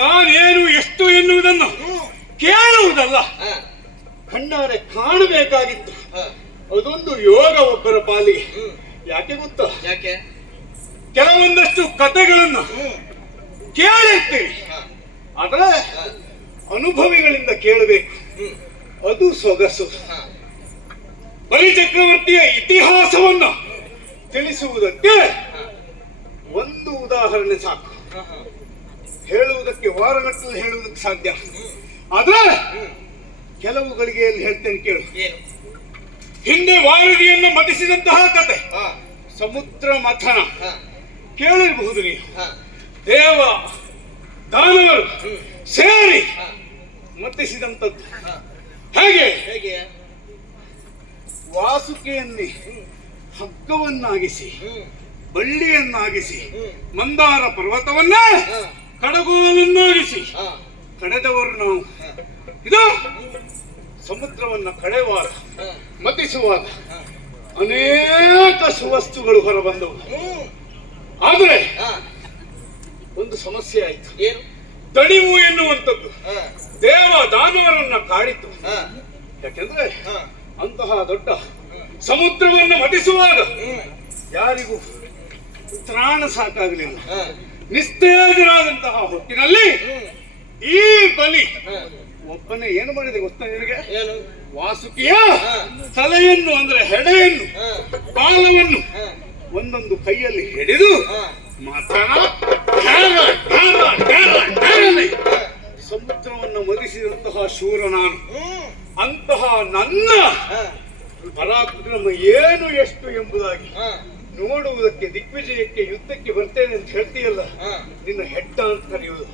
ನಾನೇನು ಎಷ್ಟು ಎನ್ನುವುದನ್ನು ಕೇಳುವುದಲ್ಲ, ಕಣ್ಣಾರೆ ಕಾಣಬೇಕಾಗಿತ್ತು. ಅದೊಂದು ಯೋಗ ಒಬ್ಬರ ಪಾಲಿಗೆ. ಯಾಕೆ ಗೊತ್ತಾ? ಯಾಕೆ? ಕೆಲವೊಂದಷ್ಟು ಕಥೆಗಳನ್ನು ಕೇಳಿರ್ತೀವಿ, ಆದ್ರೆ ಅನುಭವಿಗಳಿಂದ ಕೇಳಬೇಕು, ಅದು ಸೊಗಸು. ಬಲಿಚಕ್ರವರ್ತಿಯ ಇತಿಹಾಸವನ್ನ ತಿಳಿಸುವುದಕ್ಕೆ ಒಂದು ಉದಾಹರಣೆ ಸಾಕು. ಹೇಳುವುದಕ್ಕೆ ವಾರಗಟ್ಟಲೆ ಹೇಳುವುದಕ್ಕೆ ಸಾಧ್ಯ, ಆದ್ರೆ ಕೆಲವು ಗಳಿಗೆಯಲ್ಲಿ ಹೇಳ್ತೇನೆ ಕೇಳು. ಹಿಂದೆ ವಾರಧಿಯನ್ನು ಮತಿಸಿದಂತಹ ಕತೆ ಸಮುದ್ರ ಮಥನ ಕೇಳಿರಬಹುದು ನೀವು. ದೇವ ದಾನವರು ಸೇರಿ ಮತಿಸಿದಂಥದ್ದು. ಹೇಗೆ ವಾಸುಕಿಯನ್ನೇ ಹಗ್ಗವನ್ನಾಗಿಸಿ ಬಳ್ಳಿಯನ್ನಾಗಿಸಿ ಮಂದಾರ ಪರ್ವತವನ್ನೇ ಕಡಗೋಲನ್ನಾಗಿಸಿ ಕಡೆದವರು ನಾವು. ಇದು ಸಮುದ್ರವನ್ನ ಕಡೆಯುವಾಗ ಮತಿಸುವಾಗ ಅನೇಕ ಸುವಸ್ತುಗಳು ಹೊರಬಂದವು. ಆದರೆ ಒಂದು ಸಮಸ್ಯೆ ಆಯಿತು. ದಣಿವು ಎನ್ನುವಂಥದ್ದು ದೇವ ದಾನವರನ್ನ ಕಾಡಿತು. ಯಾಕೆಂದ್ರೆ ಅಂತಹ ದೊಡ್ಡ ಸಮುದ್ರವನ್ನು ಮತಿಸುವಾಗ ಯಾರಿಗೂ ತ್ರಾಣ ಸಾಕಾಗಲಿಲ್ಲ. ನಿಸ್ತೇಜರಾದಂತಹ ಹೊತ್ತಿನಲ್ಲಿ ಈ ಬಲಿ ಒಬ್ಬನೇ ಏನು ಮಾಡಿದೆ ಗೊತ್ತಾ ನಿನಗೆ? ವಾಸುಕಿಯ ತಲೆಯನ್ನು ಅಂದ್ರೆ ಹೆಡೆಯನ್ನು ಬಾಲವನ್ನು ಒಂದೊಂದು ಕೈಯಲ್ಲಿ ಹಿಡಿದು ಸಮುದ್ರವನ್ನು ಮದಿಸಿದಂತಹ ಶೂರ ನಾನು. ಅಂತಹ ನನ್ನ ಪರಾಕ್ರಮ ಏನು ಎಷ್ಟು ಎಂಬುದಾಗಿ ನೋಡುವುದಕ್ಕೆ ದಿಗ್ವಿಜಯಕ್ಕೆ ಯುದ್ಧಕ್ಕೆ ಬರ್ತೇನೆ ಅಂತ ಹೇಳ್ತೀಯಲ್ಲ, ನಿನ್ನ ಹೆಡ್ಡ ಅಂತ ಕರೆಯುವುದು,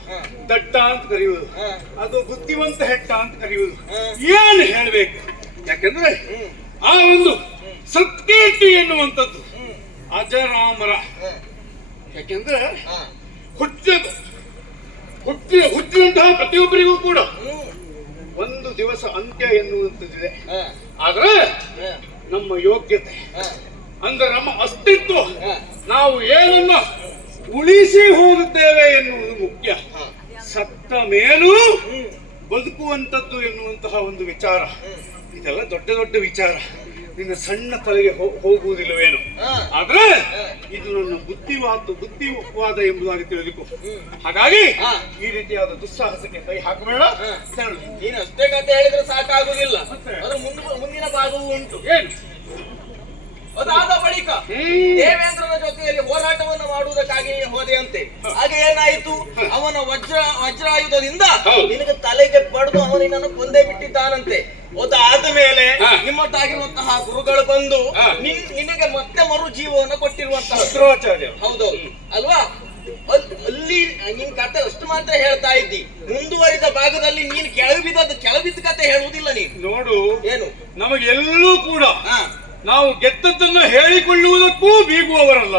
ದಡ್ಡ ಅಂತ ಕರೆಯುವುದು, ಅದು ಬುದ್ಧಿವಂತ ಹೆಡ್ಡ ಅಂತ ಕರೆಯುವುದು, ಏನು ಹೇಳ್ಬೇಕು? ಯಾಕೆಂದ್ರೆ ಆ ಒಂದು ಸತ್ಕೀರ್ತಿ ಎನ್ನುವಂಥದ್ದು ಅಜರಾಮರ. ಯಾಕೆಂದ್ರೆ ಹುಟ್ಟಿದಂತಹ ಪ್ರತಿಯೊಬ್ಬರಿಗೂ ಕೂಡ ಒಂದು ದಿವಸ ಅಂತ್ಯ ಎನ್ನುವಂಥದ್ದಿದೆ. ಆದ್ರೆ ನಮ್ಮ ಯೋಗ್ಯತೆ ಅಂದ್ರೆ ನಮ್ಮ ಅಸ್ತಿತ್ವ, ನಾವು ಏನನ್ನ ಉಳಿಸಿ ಹೋಗುತ್ತೇವೆ ಎನ್ನುವುದು ಮುಖ್ಯ. ಸತ್ತ ಮೇಲೂ ಬದುಕುವಂಥದ್ದು ಎನ್ನುವಂತಹ ಒಂದು ವಿಚಾರ, ಇದೆಲ್ಲ ದೊಡ್ಡ ದೊಡ್ಡ ವಿಚಾರ, ನಿನ್ನ ಸಣ್ಣ ತಲೆಗೆ ಹೋಗುವುದಿಲ್ಲವೇನು? ಆದ್ರೆ ಇದು ನನ್ನ ಬುದ್ಧಿವಾದ ಎಂಬುದಾಗಿ ತಿಳಿದುಕೋ. ಹಾಗಾಗಿ ಈ ರೀತಿಯಾದ ದುಸ್ಸಾಹಸಕ್ಕೆ ಕೈ ಹಾಕಬೇಡ. ನೀನು ಅಷ್ಟೇ ಕತೆ ಹೇಳಿದ್ರೆ ಸಾಕಾಗುವುದಿಲ್ಲ, ಅದು ಮುಂದಿನ ಭಾಗವೂ ಉಂಟು. ಏನು ಅದಾದ ಬಳಿಕ ದೇವೇಂದ್ರನ ಜೊತೆಯಲ್ಲಿ ಹೋರಾಟವನ್ನು ಮಾಡುವುದಕ್ಕಾಗಿ ಹೋದೆಯಂತೆ. ಹಾಗೆ ಏನಾಯಿತು? ಅವನ ವಜ್ರಾಯುಧದಿಂದ ನಿನಗೆ ತಲೆಗೆ ಬಡಿದು ಅವನು ನಿನ್ನನ್ನು ಕೊಂದೇ ಬಿಟ್ಟಿದ್ದಾನಂತೆ. ಅದಾದ ಮೇಲೆ ನಿಮ್ಮಟ್ಟಾಗಿರುವಂತಹ ಗುರುಗಳು ಬಂದು ನಿನಗೆ ಮತ್ತೆ ಮರು ಜೀವವನ್ನು ಕೊಟ್ಟಿರುವಂತಹ ಶುಕ್ರಾಚಾರ್ಯ. ಹೌದೌದು ಅಲ್ವಾ? ಅಲ್ಲಿ ನಿನ್ ಕತೆ ಅಷ್ಟು ಮಾತ್ರ ಹೇಳ್ತಾ ಇದ್ದಿ, ಮುಂದುವರಿದ ಭಾಗದಲ್ಲಿ ನೀನು ಕೆಳಬಿದ್ದ ಕತೆ ಹೇಳುವುದಿಲ್ಲ ನೀನು. ನೋಡು, ಏನು ನಮಗೆಲ್ಲೂ ಕೂಡ ನಾವು ಗೆದ್ದದ್ದನ್ನ ಹೇಳಿಕೊಳ್ಳುವುದಕ್ಕೂ ಬೀಗುವವರಲ್ಲ,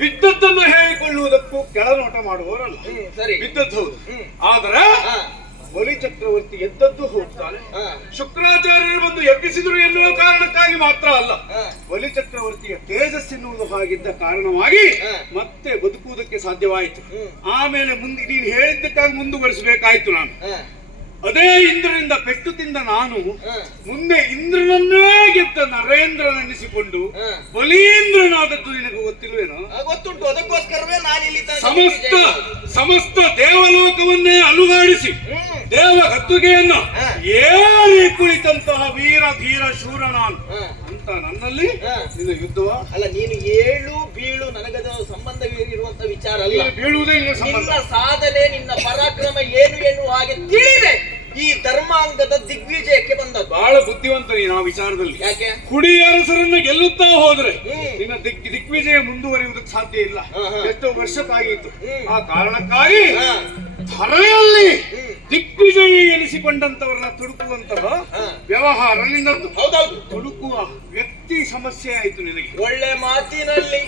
ಬಿದ್ದದ್ದನ್ನು ಹೇಳಿಕೊಳ್ಳುವುದಕ್ಕೂ ಕೆಳನೋಟ ಮಾಡುವವರಲ್ಲ. ಬಿದ್ದದ್ದು ಹೌದು, ಆದ್ರೆ ಬಲಿ ಚಕ್ರವರ್ತಿ ಎದ್ದದ್ದು ಹೋಗ್ತಾನೆ. ಶುಕ್ರಾಚಾರ್ಯರು ಬಂದು ಎಬ್ಬಿಸಿದರು ಎನ್ನುವ ಕಾರಣಕ್ಕಾಗಿ ಮಾತ್ರ ಅಲ್ಲ, ಬಲಿ ಚಕ್ರವರ್ತಿಯ ತೇಜಸ್ಸೆನ್ನುವುದು ಹಾಗಿದ್ದ ಕಾರಣವಾಗಿ ಮತ್ತೆ ಬದುಕುವುದಕ್ಕೆ ಸಾಧ್ಯವಾಯಿತು. ಆಮೇಲೆ ಮುಂದೆ ನೀನು ಹೇಳಿದ್ದಕ್ಕಾಗಿ ಮುಂದುವರಿಸಬೇಕಾಯ್ತು ನಾನು. ಅದೇ ಇಂದ್ರನಿಂದ ಪೆಟ್ಟು ತಿಂದ ನಾನು ಮುಂದೆ ಇಂದ್ರನನ್ನೇ ಗೆದ್ದ ನರೇಂದ್ರನೆನಿಸಿಕೊಂಡು ಬಲೀಂದ್ರನಾದದ್ದು ನಿನಗೆ ಗೊತ್ತಿಲ್ವೇನೋ? ಗೊತ್ತುಂಟು, ಅದಕ್ಕೋಸ್ಕರವೇ ನಾನಿಲ್ಲಿ ಸಮಸ್ತ ದೇವಲೋಕವನ್ನೇ ಅಲುಗಾಡಿಸಿ ದೇವ ಗದ್ದುಗೆಯನ್ನ ಏರಿ ಕುಳಿತಂತಹ ವೀರ ಧೀರ ಶೂರ ನಾನು ಅಂತ ನನ್ನಲ್ಲಿ ನಿನ್ನ ಯುದ್ಧವ ಅಲ್ಲ. ನೀನು ಏಳು ಬೀಳು ನನಗದ ಸಂಬಂಧ ಇರುವಂತ ವಿಚಾರ ಅಲ್ಲ. ಬೀಳುವುದೇ ನಿನ್ನ ಸಾಧನೆ, ನಿನ್ನ ಪರಾಕ್ರಮ ಏನು ಎನ್ನುವ ಹಾಗೆ ತಿಳಿದೆ ಈ ಧರ್ಮಾಂಗದ ದಿಗ್ವಿಜಯಕ್ಕೆ ಬಂದದ್ದು. ಬಹಳ ಬುದ್ಧಿವಂತ ನೀನು ಆ ವಿಚಾರದಲ್ಲಿ. ಯಾಕೆ? ಕುಡಿ ಅರಸರನ್ನು ಗೆಲ್ಲುತ್ತಾ ಹೋದ್ರೆ ನಿನ್ನ ದಿಗ್ವಿಜಯ ಮುಂದುವರಿಯುವುದಕ್ಕೆ ಸಾಧ್ಯ ಇಲ್ಲ. ಎಷ್ಟೋ ವರ್ಷಕ್ಕಾಗಿತ್ತು. ಆ ಕಾರಣಕ್ಕಾಗಿ ಧರೆಯಲ್ಲಿ ದಿಗ್ವಿಜಯ ಎನಿಸಿಕೊಂಡಂತವರನ್ನ ತುಡುಕುವಂತಹ ವ್ಯವಹಾರ ನಿನ್ನದ್ದು. ಹೌದೌದು, ತುಡುಕುವ ವ್ಯಕ್ತಿ ಸಮಸ್ಯೆ ಆಯ್ತು ನಿನಗೆ. ಒಳ್ಳೆ ಮಾತಿನಲ್ಲಿ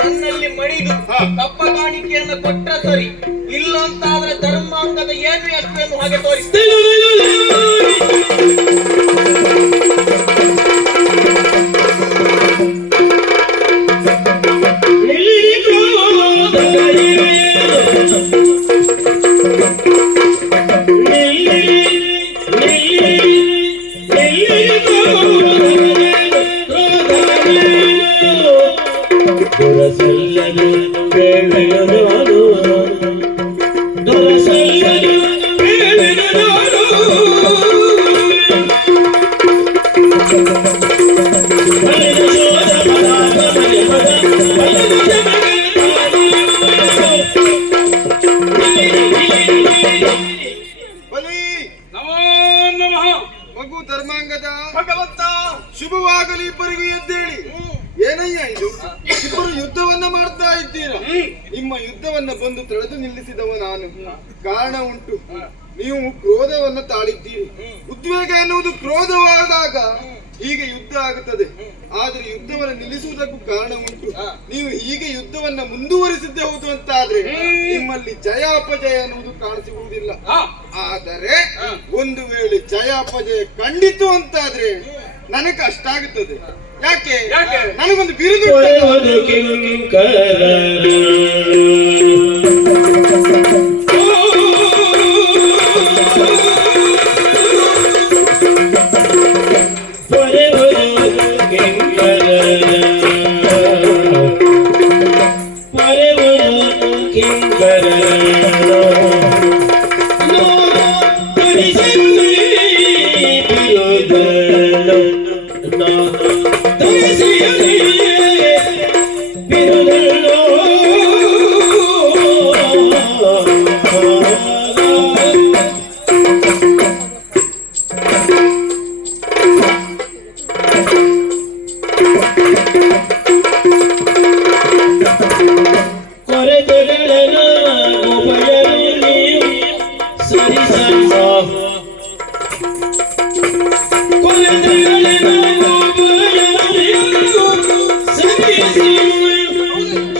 ನನ್ನಲ್ಲಿ ಮಣಿದು ತಪ್ಪ ಕಾಣಿಕೆಯನ್ನು ಕೊಟ್ಟ ಸರಿ, ಇಲ್ಲ ಅಂತಾದ್ರೆ ಧರ್ಮಾಂಗದ ಏನು ಎಷ್ಟು ಎನ್ನುವ ಹಾಗೆ ತೋರಿಸ್ತೇನೆ. ಇಬ್ಬರಿಗೂ ಎದ್ದೇಳಿ. ಏನಯ್ಯ ಇದು, ಇಬ್ಬರು ಯುದ್ಧವನ್ನ ಮಾಡ್ತಾ ಇದ್ದೀರಾ. ನಿಮ್ಮ ಯುದ್ಧವನ್ನ ಬಂದು ತಡೆದು ನಿಲ್ಲಿಸಿದವ ನಾನು. ಕಾರಣ ಉಂಟು, ನೀವು ಕ್ರೋಧವನ್ನ ತಾಳಿದ್ದೀರಿ. ಉದ್ವೇಗ ಎನ್ನುವುದು ಕ್ರೋಧವಾದಾಗ ಹೀಗೆ ಯುದ್ಧ ಆಗುತ್ತದೆ. ಆದ್ರೆ ಯುದ್ಧವನ್ನು ನಿಲ್ಲಿಸುವುದಕ್ಕೂ ಕಾರಣ ಉಂಟು. ನೀವು ಹೀಗೆ ಯುದ್ಧವನ್ನ ಮುಂದುವರಿಸಿದ್ದೇ ಹೌದು ಅಂತ ಆದ್ರೆ ನಿಮ್ಮಲ್ಲಿ ಜಯ ಅಪಜಯ ಅನ್ನುವುದು ಕಾಣಿಸಿರುವುದಿಲ್ಲ. ಆದರೆ ಒಂದು ವೇಳೆ ಜಯ ಅಪಜಯ ಖಂಡಿತು ಅಂತಾದ್ರೆ ನನಗೆ ಕಷ್ಟ ಆಗುತ್ತದೆ. ಯಾಕೆ? ನನಗೊಂದು ಬಿರುದು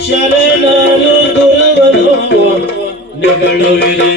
ಶರಣರು ದುರವನು ನೆಗಳುವಿರೇ.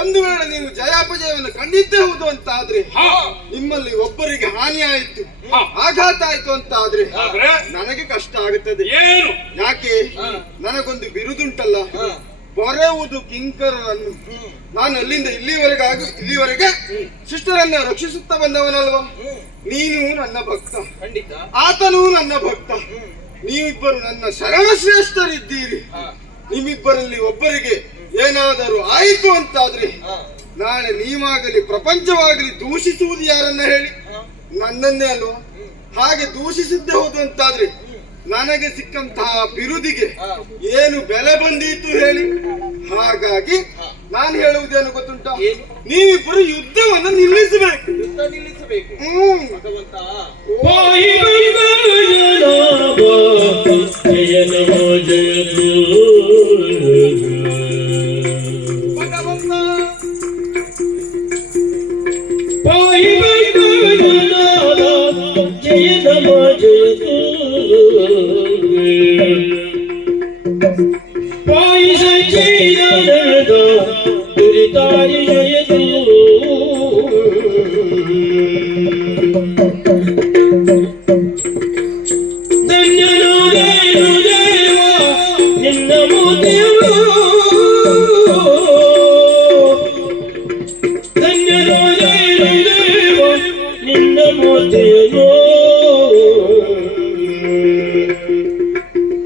ಒಂದು ವೇಳೆ ನೀವು ಜಯಾಪಜಯವನ್ನು ಖಂಡಿತೇ ಹೌದು ಅಂತ ಆದ್ರೆ ನಿಮ್ಮಲ್ಲಿ ಒಬ್ಬರಿಗೆ ಹಾನಿ ಆಯ್ತು, ಆಘಾತ ಆಯ್ತು ಅಂತ ಆದ್ರೆ ನನಗೆ ಕಷ್ಟ ಆಗುತ್ತದೆ. ಯಾಕೆ? ನನಗೊಂದು ಬಿರುದುಂಟಲ್ಲ, ಬರೆಯುವುದು ಕಿಂಕರರನ್ನು. ನಾನು ಅಲ್ಲಿಂದ ಇಲ್ಲಿವರೆಗೆ ಶಿಷ್ಟರನ್ನ ರಕ್ಷಿಸುತ್ತಾ ಬಂದವನಲ್ವಾ. ನೀನು ನನ್ನ ಭಕ್ತ, ಆತನೂ ನನ್ನ ಭಕ್ತ. ನೀವಿಬ್ಬರು ನನ್ನ ಶರಣ ಶ್ರೇಷ್ಠರಿದ್ದೀರಿ. ನಿಮ್ಮಿಬ್ಬರಲ್ಲಿ ಒಬ್ಬರಿಗೆ ಏನಾದರೂ ಆಯಿತು ಅಂತಾದ್ರೆ ನಾಳೆ ನೀವಾಗಲಿ ಪ್ರಪಂಚವಾಗಲಿ ದೂಷಿಸುವುದು ಯಾರನ್ನ ಹೇಳಿ? ನನ್ನನ್ನೇ ಅಲ್ವಾ. ಹಾಗೆ ದೂಷಿಸಿದ್ದೇ ಹೌದು ಅಂತಾದ್ರೆ ನನಗೆ ಸಿಕ್ಕಂತಹ ಬಿರುದಿಗೆ ಏನು ಬೆಲೆ ಬಂದೀತು ಹೇಳಿ? ಹಾಗಾಗಿ ನಾನು ಹೇಳುವುದೇನು ಗೊತ್ತುಂಟ, ನೀವಿಬ್ಬರು ಯುದ್ಧವನ್ನು ನಿಲ್ಲಿಸಬೇಕು.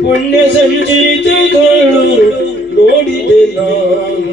ಪುಣ್ಯ ಸಂಚಿತಗಳು ನೋಡಿದೆ ನಾನು.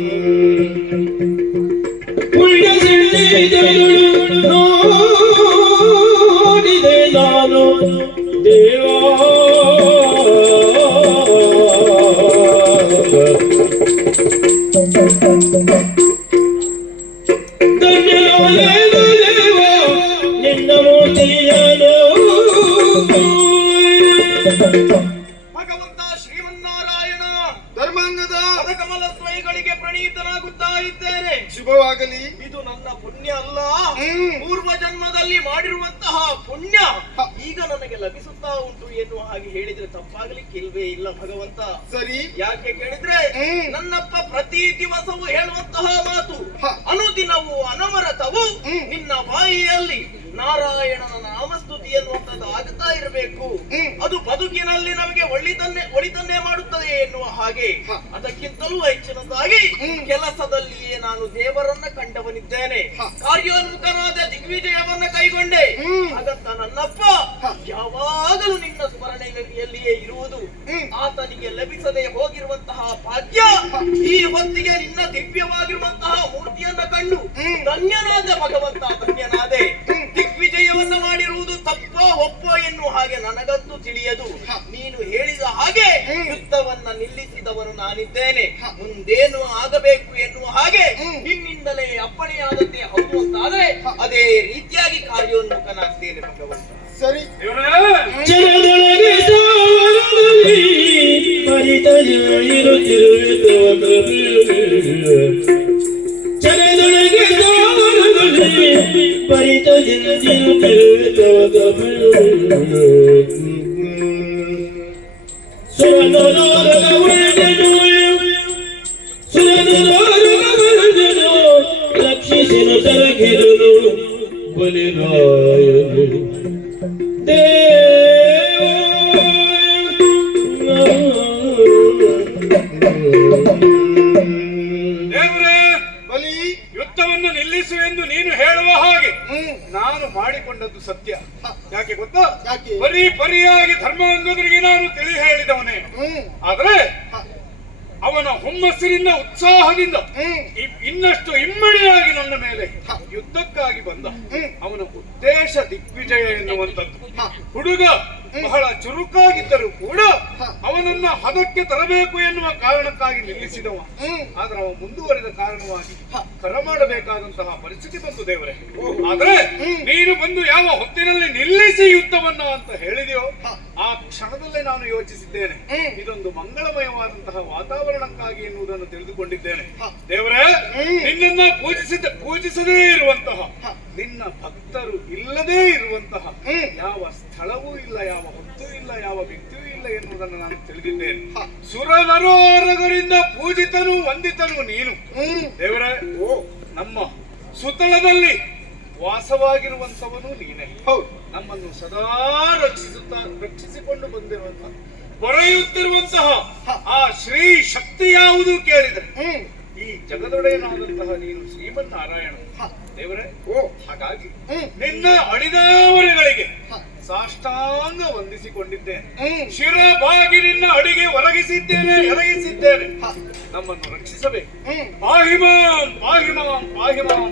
ಮುಕ್ತನಾಗುತ್ತಾ ಇದ್ದೇನೆ. ಶುಭವಾಗಲಿ. ಇದು ನನ್ನ ಪುಣ್ಯ ಅಲ್ಲ, ಹ್ಮ್. ಪೂರ್ವ ಜನ್ಮದಲ್ಲಿ ಮಾಡಿರುವಂತಹ ಪುಣ್ಯ ಈಗ ನನಗೆ ಲಭಿಸುತ್ತಾ ಉಂಟು ಎನ್ನುವ ಹಾಗೆ ಹೇಳಿದ್ರೆ ತಪ್ಪಾಗಲಿಕ್ಕಿಲ್ವೇ ಇಲ್ಲ ಭಗವಂತ. ಸರಿ. ಯಾಕೆ ಕೇಳಿದ್ರೆ ನನ್ನಪ್ಪ ಪ್ರತಿ ದಿವಸವೂ ಹೇಳುವಂತಹ ಮಾತು, ಅನುದಿನವೂ ಅನವರತವು ನಿನ್ನ ಬಾಯಿಯಲ್ಲಿ ನಾರಾಯಣನ ನಾಮಸ್ತುತಿ ಎನ್ನುವಂಥದ್ದು ಆಗುತ್ತಾ ಇರಬೇಕು. ಅದು ಬದುಕಿನಲ್ಲಿ ನಮಗೆ ಒಳಿತನ್ನೇ ಮಾಡುತ್ತದೆ ಎನ್ನುವ ಹಾಗೆ. ಅದಕ್ಕಿಂತಲೂ ಹೆಚ್ಚಿನದಾಗಿ ಕೆಲಸದಲ್ಲಿಯೇ ನಾನು ದೇವರನ್ನ ಕಂಡವನಿದ್ದೇನೆ, ಕಾರ್ಯೋನ್ಮುಖನಾದ ದಿಗ್ವಿಜಯವನ್ನ ಕೈಗೊಂಡೆ. ಹಾಗಂತ ನನ್ನಪ್ಪ ಯಾವಾಗಲೂ ನಿನ್ನ ಸ್ಮರಣೆಯಲ್ಲಿಯೇ ಇರುವುದು ಆತನಿಗೆ ಲಭಿಸದೆ ಹೋಗಿರುವಂತಹ ಭಾಗ್ಯ ಈ ಹೊತ್ತಿಗೆ ನಿನ್ನ ದಿವ್ಯವಾಗಿರುವಂತಹ ಮೂರ್ತಿಯನ್ನ ಕಂಡು ಧನ್ಯನಾದ ಭಗವಂತ, ಧನ್ಯನಾದೆ. ದಿಗ್ವಿಜಯವನ್ನ ಮಾಡಿರುವುದು ತಪ್ಪೋ ಒಪ್ಪೋ ಎನ್ನುವ ಹಾಗೆ ನನಗಂತೂ ತಿಳಿಯದು. ನೀನು ಹೇಳಿದ ಹಾಗೆ ಯುದ್ಧವನ್ನ ನಿಲ್ಲಿಸಿದವನು ನಾನಿದ್ದೇನೆ. ಮುಂದೇನು ಆಗಬೇಕು ಎನ್ನುವ ಹಾಗೆ ನಿನ್ನಿಂದಲೇ ಅಪ್ಪಣೆಯಾದಂತೆ ಹೌದು ಅಂತಾದ್ರೆ ಅದೇ ರೀತಿಯಾಗಿ ಕಾರ್ಯೋನ್ಮುಖನಾಗ್ತೇನೆ ಭಗವಂತ. ಸರಿ. ಜನದೊಳಗೆ ಸಾವರದಲ್ಲಿ ಪರಿತ ಇರುತ್ತಿರುವೆ ಜನದೊಳಗೆ ಸಾವರದಲ್ಲಿ ಪರಿತ ಇರುತ್ತಿರುವೆ ರಕ್ಷಿಸಿನ ತರಗಿರಲು ಬಲಿರಾಯನು ದೇವರೇ, ಬಲಿ ಯುದ್ಧವನ್ನು ನಿಲ್ಲಿಸು ಎಂದು ನೀನು ಹೇಳುವ ಹಾಗೆ ನಾನು ಮಾಡಿಕೊಂಡದ್ದು ಸತ್ಯ. ಯಾಕೆ ಗೊತ್ತಾ? ಯಾಕೆ? ಪರಿಯಾಗಿ ಧರ್ಮವಂಗದರಿಗೆ ನಾನು ತಿಳಿ ಹೇಳಿದವನೇ. ಆದ್ರೆ ಅವನ ಹುಮ್ಮಸ್ಸಿನಿಂದ ಉತ್ಸಾಹದಿಂದ ಇನ್ನಷ್ಟು ಇಮ್ಮಡಿಯಾಗಿ ನನ್ನ ಮೇಲೆ ಯುದ್ಧಕ್ಕಾಗಿ ಬಂದ ಅವನ ಉದ್ದೇಶ ದಿಗ್ವಿಜಯ ಎನ್ನುವಂಥದ್ದು. ಹುಡುಗ ಬಹಳ ಚುರುಕಾಗಿದ್ದರೂ ಕೂಡ ಅವನನ್ನ ಹದಕ್ಕೆ ತರಬೇಕು ಎನ್ನುವ ಕಾರಣಕ್ಕಾಗಿ ನಿಲ್ಲಿಸಿದವ. ಆದ್ರೆ ಅವ ಮುಂದುವರೆದ ಕಾರಣವಾಗಿ ಕರ ಮಾಡಬೇಕಾದಂತಹ ಪರಿಸ್ಥಿತಿ ಬಂತು ದೇವರೇ. ಆದ್ರೆ ನೀನು ಬಂದು ಯಾವ ಹೊತ್ತಿನಲ್ಲಿ ನಿಲ್ಲಿಸಿ ಯುದ್ಧವನ್ನ ಅಂತ ಹೇಳಿದೆಯೋ ಆ ಕ್ಷಣದಲ್ಲೇ ನಾನು ಯೋಚಿಸಿದ್ದೇನೆ, ಇದೊಂದು ಮಂಗಳಮಯವಾದಂತಹ ವಾತಾವರಣಕ್ಕಾಗಿ ಎನ್ನುವುದನ್ನು ತಿಳಿದುಕೊಂಡಿದ್ದೇನೆ. ದೇವರೇ, ನಿನ್ನನ್ನ ಪೂಜಿಸದೇ ಇರುವಂತಹ, ನಿನ್ನ ಭಕ್ತರು ಇಲ್ಲದೇ ಇರುವಂತಹ ಯಾವ ಸ್ಥಳವೂ ಇಲ್ಲ, ಯಾವ ಹೊತ್ತು ಇಲ್ಲ, ಯಾವ ವ್ಯಕ್ತಿಯೂ ಇಲ್ಲ ಎನ್ನುವುದನ್ನು ನಾನು ತಿಳಿದಿದ್ದೇನೆ. ಸುರ ನರೋರಗರಿಂದ ಪೂಜಿತನು ವಂದಿತನು ನೀನು. ದೇವರೇ, ನಮ್ಮ ಸುತ್ತಳದಲ್ಲಿ ವಾಸವಾಗಿರುವಂತವನು ನೀನೇ. ನಮ್ಮನ್ನು ಸದಾ ರಕ್ಷಿಸಿಕೊಂಡು ಬಂದಿರುವಂತಹ, ಬರೆಯುತ್ತಿರುವಂತಹ ಆ ಶ್ರೀ ಶಕ್ತಿ ಯಾವುದು ಕೇಳಿದರೆ ಈ ಜಗದೊಡೆಯನಾದಂತಹ ನೀನು ಶ್ರೀಮನ್ನಾರಾಯಣ. ದೇವರೇ, ಹಾಗಾಗಿ ನಿನ್ನ ಅಡಿದಾವರೆಗಳಿಗೆ ಸಾಷ್ಟಾಂಗ ವಂದಿಸಿಕೊಂಡಿದ್ದೇನೆ. ಶಿರಬಾಗಿ ನಿನ್ನ ಅಡಿಗೆ ಎರಗಿಸಿದ್ದೇನೆ. ನಮ್ಮನ್ನು ರಕ್ಷಿಸಬೇಕು. ಪಾಹಿಮಾಂ ಪಾಹಿಮಾಂ ಪಾಹಿಮಾಂ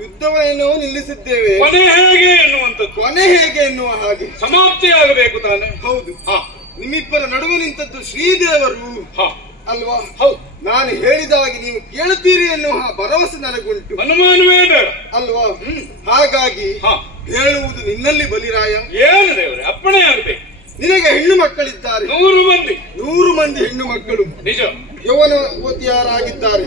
ಯುದ್ಧವನ್ನು ನಿಲ್ಲಿಸಿದ್ದೇವೆ. ಕೊನೆ ಹೇಗೆ ಎನ್ನುವಂಥದ್ದು, ಕೊನೆ ಹೇಗೆ ಎನ್ನುವ ಹಾಗೆ ಸಮಾಪ್ತಿಯಾಗಬೇಕು ತಾನೆ. ಹೌದು. ಹಾ ನಿಮ್ಮಿಬ್ಬರ ನಡುವೆ ನಿಂತದ್ದು ಶ್ರೀದೇವರು ಹಾ ಅಲ್ವಾ? ಹೌದು. ನಾನು ಹೇಳಿದ ಹಾಗೆ ನೀವು ಕೇಳುತ್ತೀರಿ ಎನ್ನುವ ಭರವಸೆ ನನಗುಂಟು ಅನುಮಾನವೇ ಬೇಡ ಅಲ್ವಾ? ಹಾಗಾಗಿ ಹಾ ಹೇಳುವುದು ನಿನ್ನಲ್ಲಿ ಬಲಿರಾಯ. ಏನು ದೇವರೇ, ಅಪ್ಪಣೆ ಆಗ್ಬೇಕು. ನಿನಗೆ ಹೆಣ್ಣು ಮಕ್ಕಳಿದ್ದಾರೆ, 100 ಮಂದಿ. 100 ಮಂದಿ ಹೆಣ್ಣು ಮಕ್ಕಳು ನಿಜ. ಯೌವನವತಿಯರಾಗಿದ್ದಾರೆ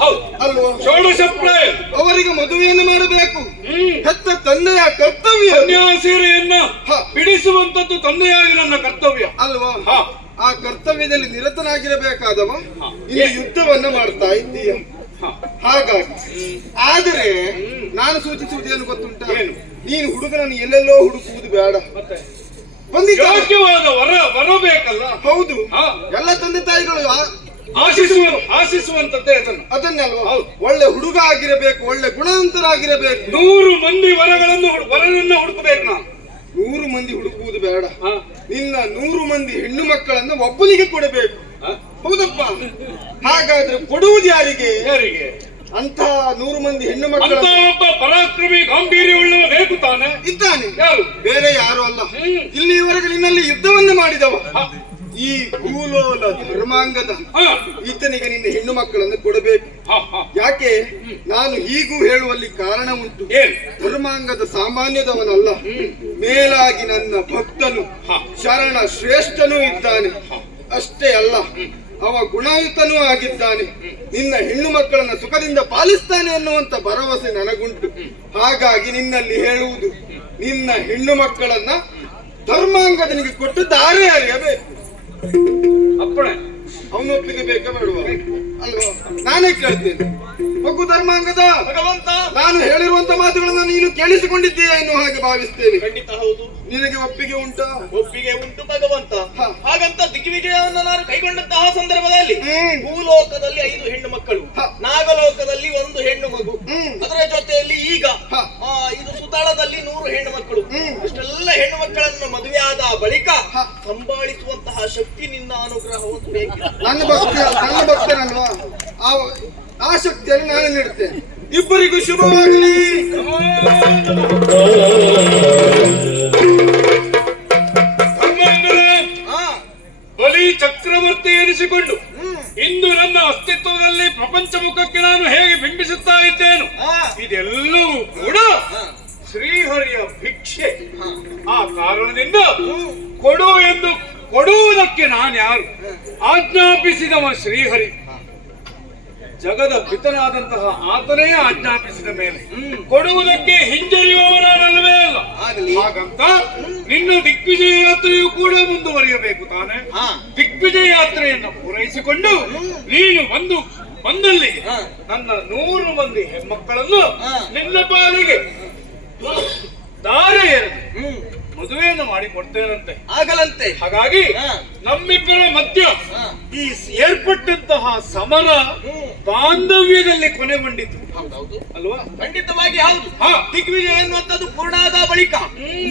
ಹೌದು. ಅಲ್ವಾ? ಷೋಡಶ ಪ್ರಾಯ. ಅವರಿಗೆ ಮದುವೆಯನ್ನು ಮಾಡಬೇಕು. ಹ್ಮ್. ಹೆತ್ತ ತಂದೆಯ ಕರ್ತವ್ಯ ಕನ್ಯಾಸೀರೆಯನ್ನ ಹ. ಬಿಡಿಸುವಂತದ್ದು ತಂದೆಯಾಗಿ ನನ್ನ ಕರ್ತವ್ಯ ಅಲ್ವಾ? ಹಾ ಆ ಕರ್ತವ್ಯದಲ್ಲಿ ನಿರತನಾಗಿರಬೇಕಾದವ ಹ. ಇಲ್ಲಿ ಯುದ್ಧವನ್ನ ಮಾಡ್ತಾ ಇದ್ದೀಯ. ಹಾ ಹಾಗಾಗಿ ಆದರೆ ನಾನು ಸೂಚಿಸುವುದೇನು ಗೊತ್ತುಂಟ? ಏನು? ನೀನು ಹುಡುಗನನ್ನು ಎಲ್ಲೆಲ್ಲೋ ಹುಡುಕುವುದು ಬೇಡ. ಮತ್ತೆ ಬಂದಿದ್ದ ಯೋಗ್ಯವಾದ ವರ ಬೇಕಲ್ಲ. ಹೌದು. ಹಾ. ಎಲ್ಲ ತಂದೆ ತಾಯಿಗಳು ಆಶಿಸುವಂತದ್ದೇ ಅದನ್ನು. ಅದನ್ನಲ್ವಾ? ಹೌದು. ಒಳ್ಳೆ ಹುಡುಗ ಆಗಿರಬೇಕು, ಒಳ್ಳೆ ಗುಣವಂತರಾಗಿರಬೇಕು. 100 ಮಂದಿ ವರನ್ನ ಹುಡುಕಬೇಕು ನಾನು. 100 ಮಂದಿ ಹುಡುಕುವುದು ಬೇಡ. ಹಾ. ನಿನ್ನ 100 ಮಂದಿ ಹೆಣ್ಣು ಮಕ್ಕಳನ್ನು ಒಬ್ಬನಿಗೆ ಕೊಡಬೇಕು. ಹಾ? ಹೌದಪ್ಪ. ಹಾಗಾದ್ರೆ ಕೊಡುವುದು ಯಾರಿಗೆ? ಯಾರಿಗೆ? ಅಂತ 100 ಮಂದಿ ಹೆಣ್ಣು ಅಂತ ಮಕ್ಕಳ ಒಬ್ಬ ಪರಾಕ್ರಮಿ ಗಾಂಭೀರ್ಯವುಳ್ಳವ ಬೇಕು ತಾನೆ. ಇದ್ದಾನೆ. ಯಾರು? ಬೇರೆ ಯಾರು ಅಲ್ಲ. ಹ್ಮ್. ಇಲ್ಲಿಯವರೆಗೆ ನಿನ್ನಲ್ಲಿ ಯುದ್ಧವನ್ನು ಮಾಡಿದವ ಹಾ. ಈ ಭೂಲೋಲ ಧರ್ಮಾಂಗದ ಹಾ. ಈತನಿಗೆ ನಿನ್ನ ಹೆಣ್ಣು ಮಕ್ಕಳನ್ನು ಕೊಡಬೇಕು. ಹಾ, ಹಾ. ಯಾಕೆ ನಾನು ಹೀಗೂ ಹೇಳುವಲ್ಲಿ ಕಾರಣ ಉಂಟು. ಏನು? ಧರ್ಮಾಂಗದ ಸಾಮಾನ್ಯದವನಲ್ಲ, ಮೇಲಾಗಿ ನನ್ನ ಭಕ್ತನು, ಹಾ. ಶರಣ ಶ್ರೇಷ್ಠನೂ ಇದ್ದಾನೆ. ಅಷ್ಟೇ ಅಲ್ಲ, ಅವ ಗುಣಯುತನೂ ಆಗಿದ್ದಾನೆ. ನಿನ್ನ ಹೆಣ್ಣು ಮಕ್ಕಳನ್ನ ಸುಖದಿಂದ ಪಾಲಿಸ್ತಾನೆ ಅನ್ನುವಂತ ಭರವಸೆ ನನಗುಂಟು. ಹಾಗಾಗಿ ನಿನ್ನಲ್ಲಿ ಹೇಳುವುದು, ನಿನ್ನ ಹೆಣ್ಣು ಮಕ್ಕಳನ್ನ ಧರ್ಮಾಂಗದನಿಗೆ ಕೊಟ್ಟು ದಾರಿ ಅರಿಯಬೇಕು. ಅಪ್ಪಣೆ. ಅವನು ಒಪ್ಪಿಗೆ ಬೇಕಾ ಬೇಡುವ ಅಲ್ವಾ? ನಾನೇ ಕೇಳ್ತೇನೆ. ಮಗು ಧರ್ಮಾಂಗದ ಭಗವಂತ, ನಾನು ಹೇಳಿರುವಂತ ಮಾತುಗಳನ್ನ ನೀನು ಕೇಳಿಸಿಕೊಂಡಿದ್ದೀಯ ಎನ್ನುವ ಹಾಗೆ ಭಾವಿಸ್ತೇನೆ. ಖಂಡಿತ ಹೌದು. ನಿನಗೆ ಒಪ್ಪಿಗೆ ಉಂಟಾ? ಒಪ್ಪಿಗೆ ಉಂಟು ಭಗವಂತ. ಹ. ಹಾಗಂತ ದಿಗ್ವಿಜಯವನ್ನು ನಾನು ಕೈಗೊಂಡಂತಹ ಸಂದರ್ಭದಲ್ಲಿ ಹ್ಮ್. ಭೂಲೋಕದಲ್ಲಿ 5 ಹೆಣ್ಣು ಮಕ್ಕಳು, ಹ. ನಾಗಲೋಕದಲ್ಲಿ 1 ಹೆಣ್ಣು ಮಗು, ಹ್ಮ್. ಅದರ ಜೊತೆಯಲ್ಲಿ ಈಗ ಹ. ಇದು ಸುತಾಳದಲ್ಲಿ 100 ಹೆಣ್ಣು ಮಕ್ಕಳು. ಹ್ಮ್. ಇಷ್ಟೆಲ್ಲ ಹೆಣ್ಣು ಮಕ್ಕಳನ್ನು ಮದುವೆಯಾದ ಬಳಿಕ ಹ. ಸಂಭಾಳಿಸುವಂತಹ ಶಕ್ತಿ ನಿನ್ನ ಅನುಗ್ರಹವನ್ನು ಬೇಕಿಲ್ಲ. ನನ್ನ ಭಕ್ತನಲ್ವಾ? ಆ ಶಕ್ತಿಯನ್ನು ನಾನು ನೀಡುತ್ತೇನೆ. ಇಬ್ಬರಿಗೂ ಶುಭವಾಗಲಿ. ಧರ್ಮಾಂಗದ ಹಾ. ಬಲಿ ಚಕ್ರವರ್ತಿ ಎನಿಸಿಕೊಂಡು ಇಂದು ನನ್ನ ಅಸ್ತಿತ್ವದಲ್ಲಿ ಪ್ರಪಂಚ ಮುಖಕ್ಕೆ ನಾನು ಹೇಗೆ ಬಿಂಬಿಸುತ್ತಾ ಇದ್ದೇನು, ಹಾ. ಇದೆಲ್ಲವೂ ಕೂಡ ಹಾ. ಶ್ರೀಹರಿಯ ಭಿಕ್ಷೆ. ಆ ಕಾರಣದಿಂದ ಕೊಡು ಎಂದು ಕೊಡುವುದಕ್ಕೆ ನಾನು ಯಾರು? ಆಜ್ಞಾಪಿಸಿದವ ಶ್ರೀಹರಿ. ಜಗದ ಪಿತನಾದಂತಹ ಆತನೇ ಆಜ್ಞಾಪಿಸಿದ ಮೇಲೆ ಕೊಡುವುದಕ್ಕೆ ಹಿಂಜರಿಯುವವನಲ್ಲವೇ ಅಲ್ಲ. ಆಗಲಿ. ಹಾಗಂತ ನಿನ್ನ ದಿಗ್ವಿಜಯ ಯಾತ್ರೆಯು ಕೂಡ ಮುಂದುವರಿಯಬೇಕು ತಾನೆ. ಹಾ. ದಿಗ್ವಿಜಯ ಯಾತ್ರೆಯನ್ನು ಪೂರೈಸಿಕೊಂಡು ನೀನು ಬಂದಲ್ಲಿಗೆ ಹಾ. ನನ್ನ 100 ಮಂದಿ ಹೆಣ್ಮಕ್ಕಳನ್ನು ಹಾ. ನಿನ್ನ ಪಾಲಿಗೆ ದಾರ ಎರೆದು ಹ್ಮ್. ಮದುವೆಯನ್ನು ಮಾಡಿ ಕೊಡ್ತೇನಂತೆ. ಆಗಲಂತೆ. ಹಾಗಾಗಿ ಹಾ. ನಮ್ಮಿಬ್ಬರ ಮಧ್ಯ ಹಾ. ಈ ಏರ್ಪಟ್ಟಂತಹ ಸಮರ ಹ್ಮ್. ಬಾಂಧವ್ಯದಲ್ಲಿ ಕೊನೆಗೊಂಡಿತು ಹೌದೌದು. ಅಲ್ವಾ? ಖಂಡಿತವಾಗಿ ಹೌದು. ಹಾ. ದಿಗ್ವಿಜಯ ಎನ್ನುವಂಥದ್ದು ಪೂರ್ಣಾದ ಬಳಿಕ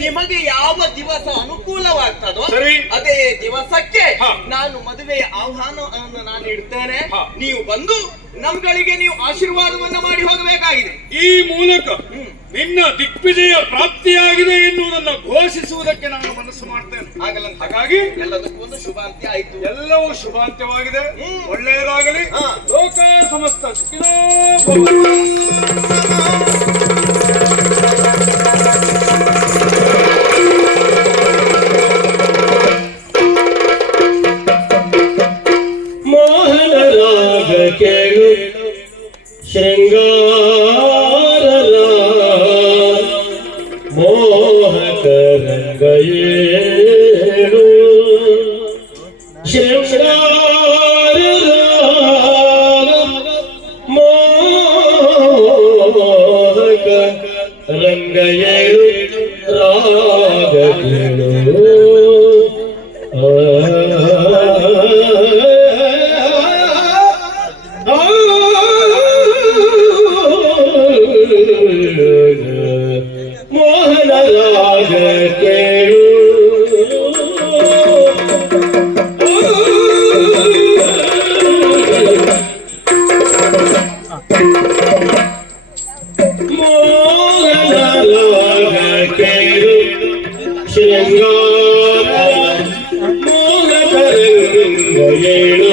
ನಿಮಗೆ ಯಾವ ದಿವಸ ಅನುಕೂಲವಾಗ್ತದೋ ಸರಿ. ಅದೇ ದಿವಸಕ್ಕೆ ಹಾ. ನಾನು ಮದುವೆಯ ಆಹ್ವಾನವನ್ನು ನಾನು ಇಡ್ತೇನೆ. ಹಾ. ನೀವು ಬಂದು ನಮ್ಗಳಿಗೆ ನೀವು ಆಶೀರ್ವಾದವನ್ನ ಮಾಡಿ ಹೋಗಬೇಕಾಗಿದೆ. ಈ ಮೂಲಕ ನಿನ್ನ ದಿಗ್ವಿಜಯ ಪ್ರಾಪ್ತಿಯಾಗಿದೆ ಎನ್ನುವುದನ್ನು ಘೋಷಿಸುವುದಕ್ಕೆ ನಾನು ಮನಸ್ಸು ಮಾಡ್ತೇನೆ. ಆಗಲಂತೆ. ಹಾಗಾಗಿ ಎಲ್ಲದಕ್ಕೂ ಒಂದು ಶುಭಾಂತ್ಯ ಆಯ್ತು. ಎಲ್ಲವೂ ಶುಭಾಂತ್ಯವಾಗಿದೆ. ಒಳ್ಳೆಯದಾಗಲಿ. ಹಾ. ಲೋಕ ಸಮಸ್ತ ಸುಖಿನೋ ಭವಂತು. ಮೋಹನ ರಾಗ ಕೇಳು ಶೃಂಗಾರ ಮೋಹಕ ರಂಗಯೇಳು ಶೃಂಗಾರ ಮೋಹಕ ರಂಗಯೇಳು ರಾಗ ಕೇಳು ಮೋಹನ ರಾಗ ಕೇಳು ಮೋಹನ ಮೋಹನ ರಾಗ ಕೇಳು ಶೃಂಗಾರ ಮೋಹಕ ರಂಗ ಏಳು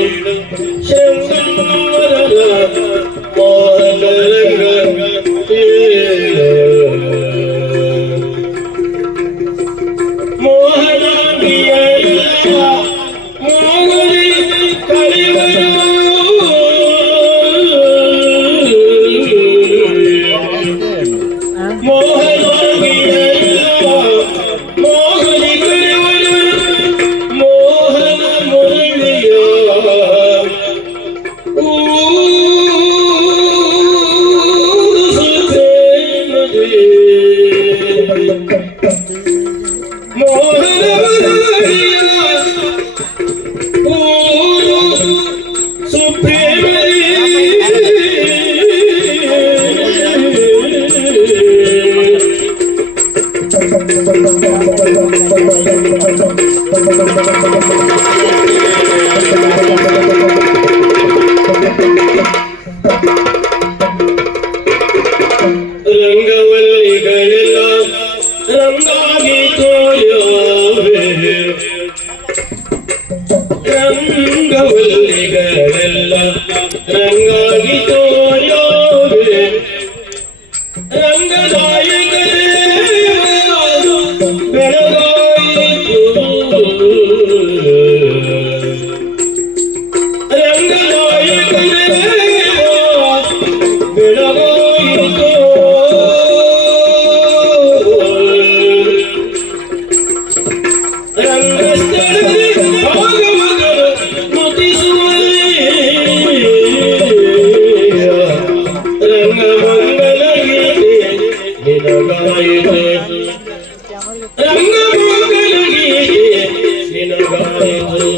ಶೃಂಗಾರ ಮೋಹಕ ರಂಗ ಮೋಹನಾಗಿಯ ಮೋಹನಿ ಕಲಿವರು ಮೋಹನಾಗಿಯ ಮೋಹನಿ ಕಲಿವರು ಮೋಹನ ಮುರಳಿಯ ಮೋಹನ ಸುಪ್ರೇಮರಿ ರಂಗವಲ್ಲಿಗಳೆಲ್ಲ ರಂಗಾಗಿ ತೋಯವೆ ರಂಗವಲ್ಲಿಗಳೆಲ್ಲ ರಂಗಾಗಿ ತೋಯವೆ ರಂಗನಾಯಕರೇ ಬೆಳಗಾಯಿತು ರಂಗನಾಯಕರೇ ಬೆಳಗಾಯಿತು ರಂಗಸ್ಥಳದಲ್ಲಿ ಭಾಗವತರು ನುತಿಸುವಲ್ಲಿ ರಂಗಮಂಗಲ ಗೀತೆ ನಿನಗಾಯಿತು ರಂಗಮಂಗಲ ಗೀತೆ ನಿನಗಾಯಿತು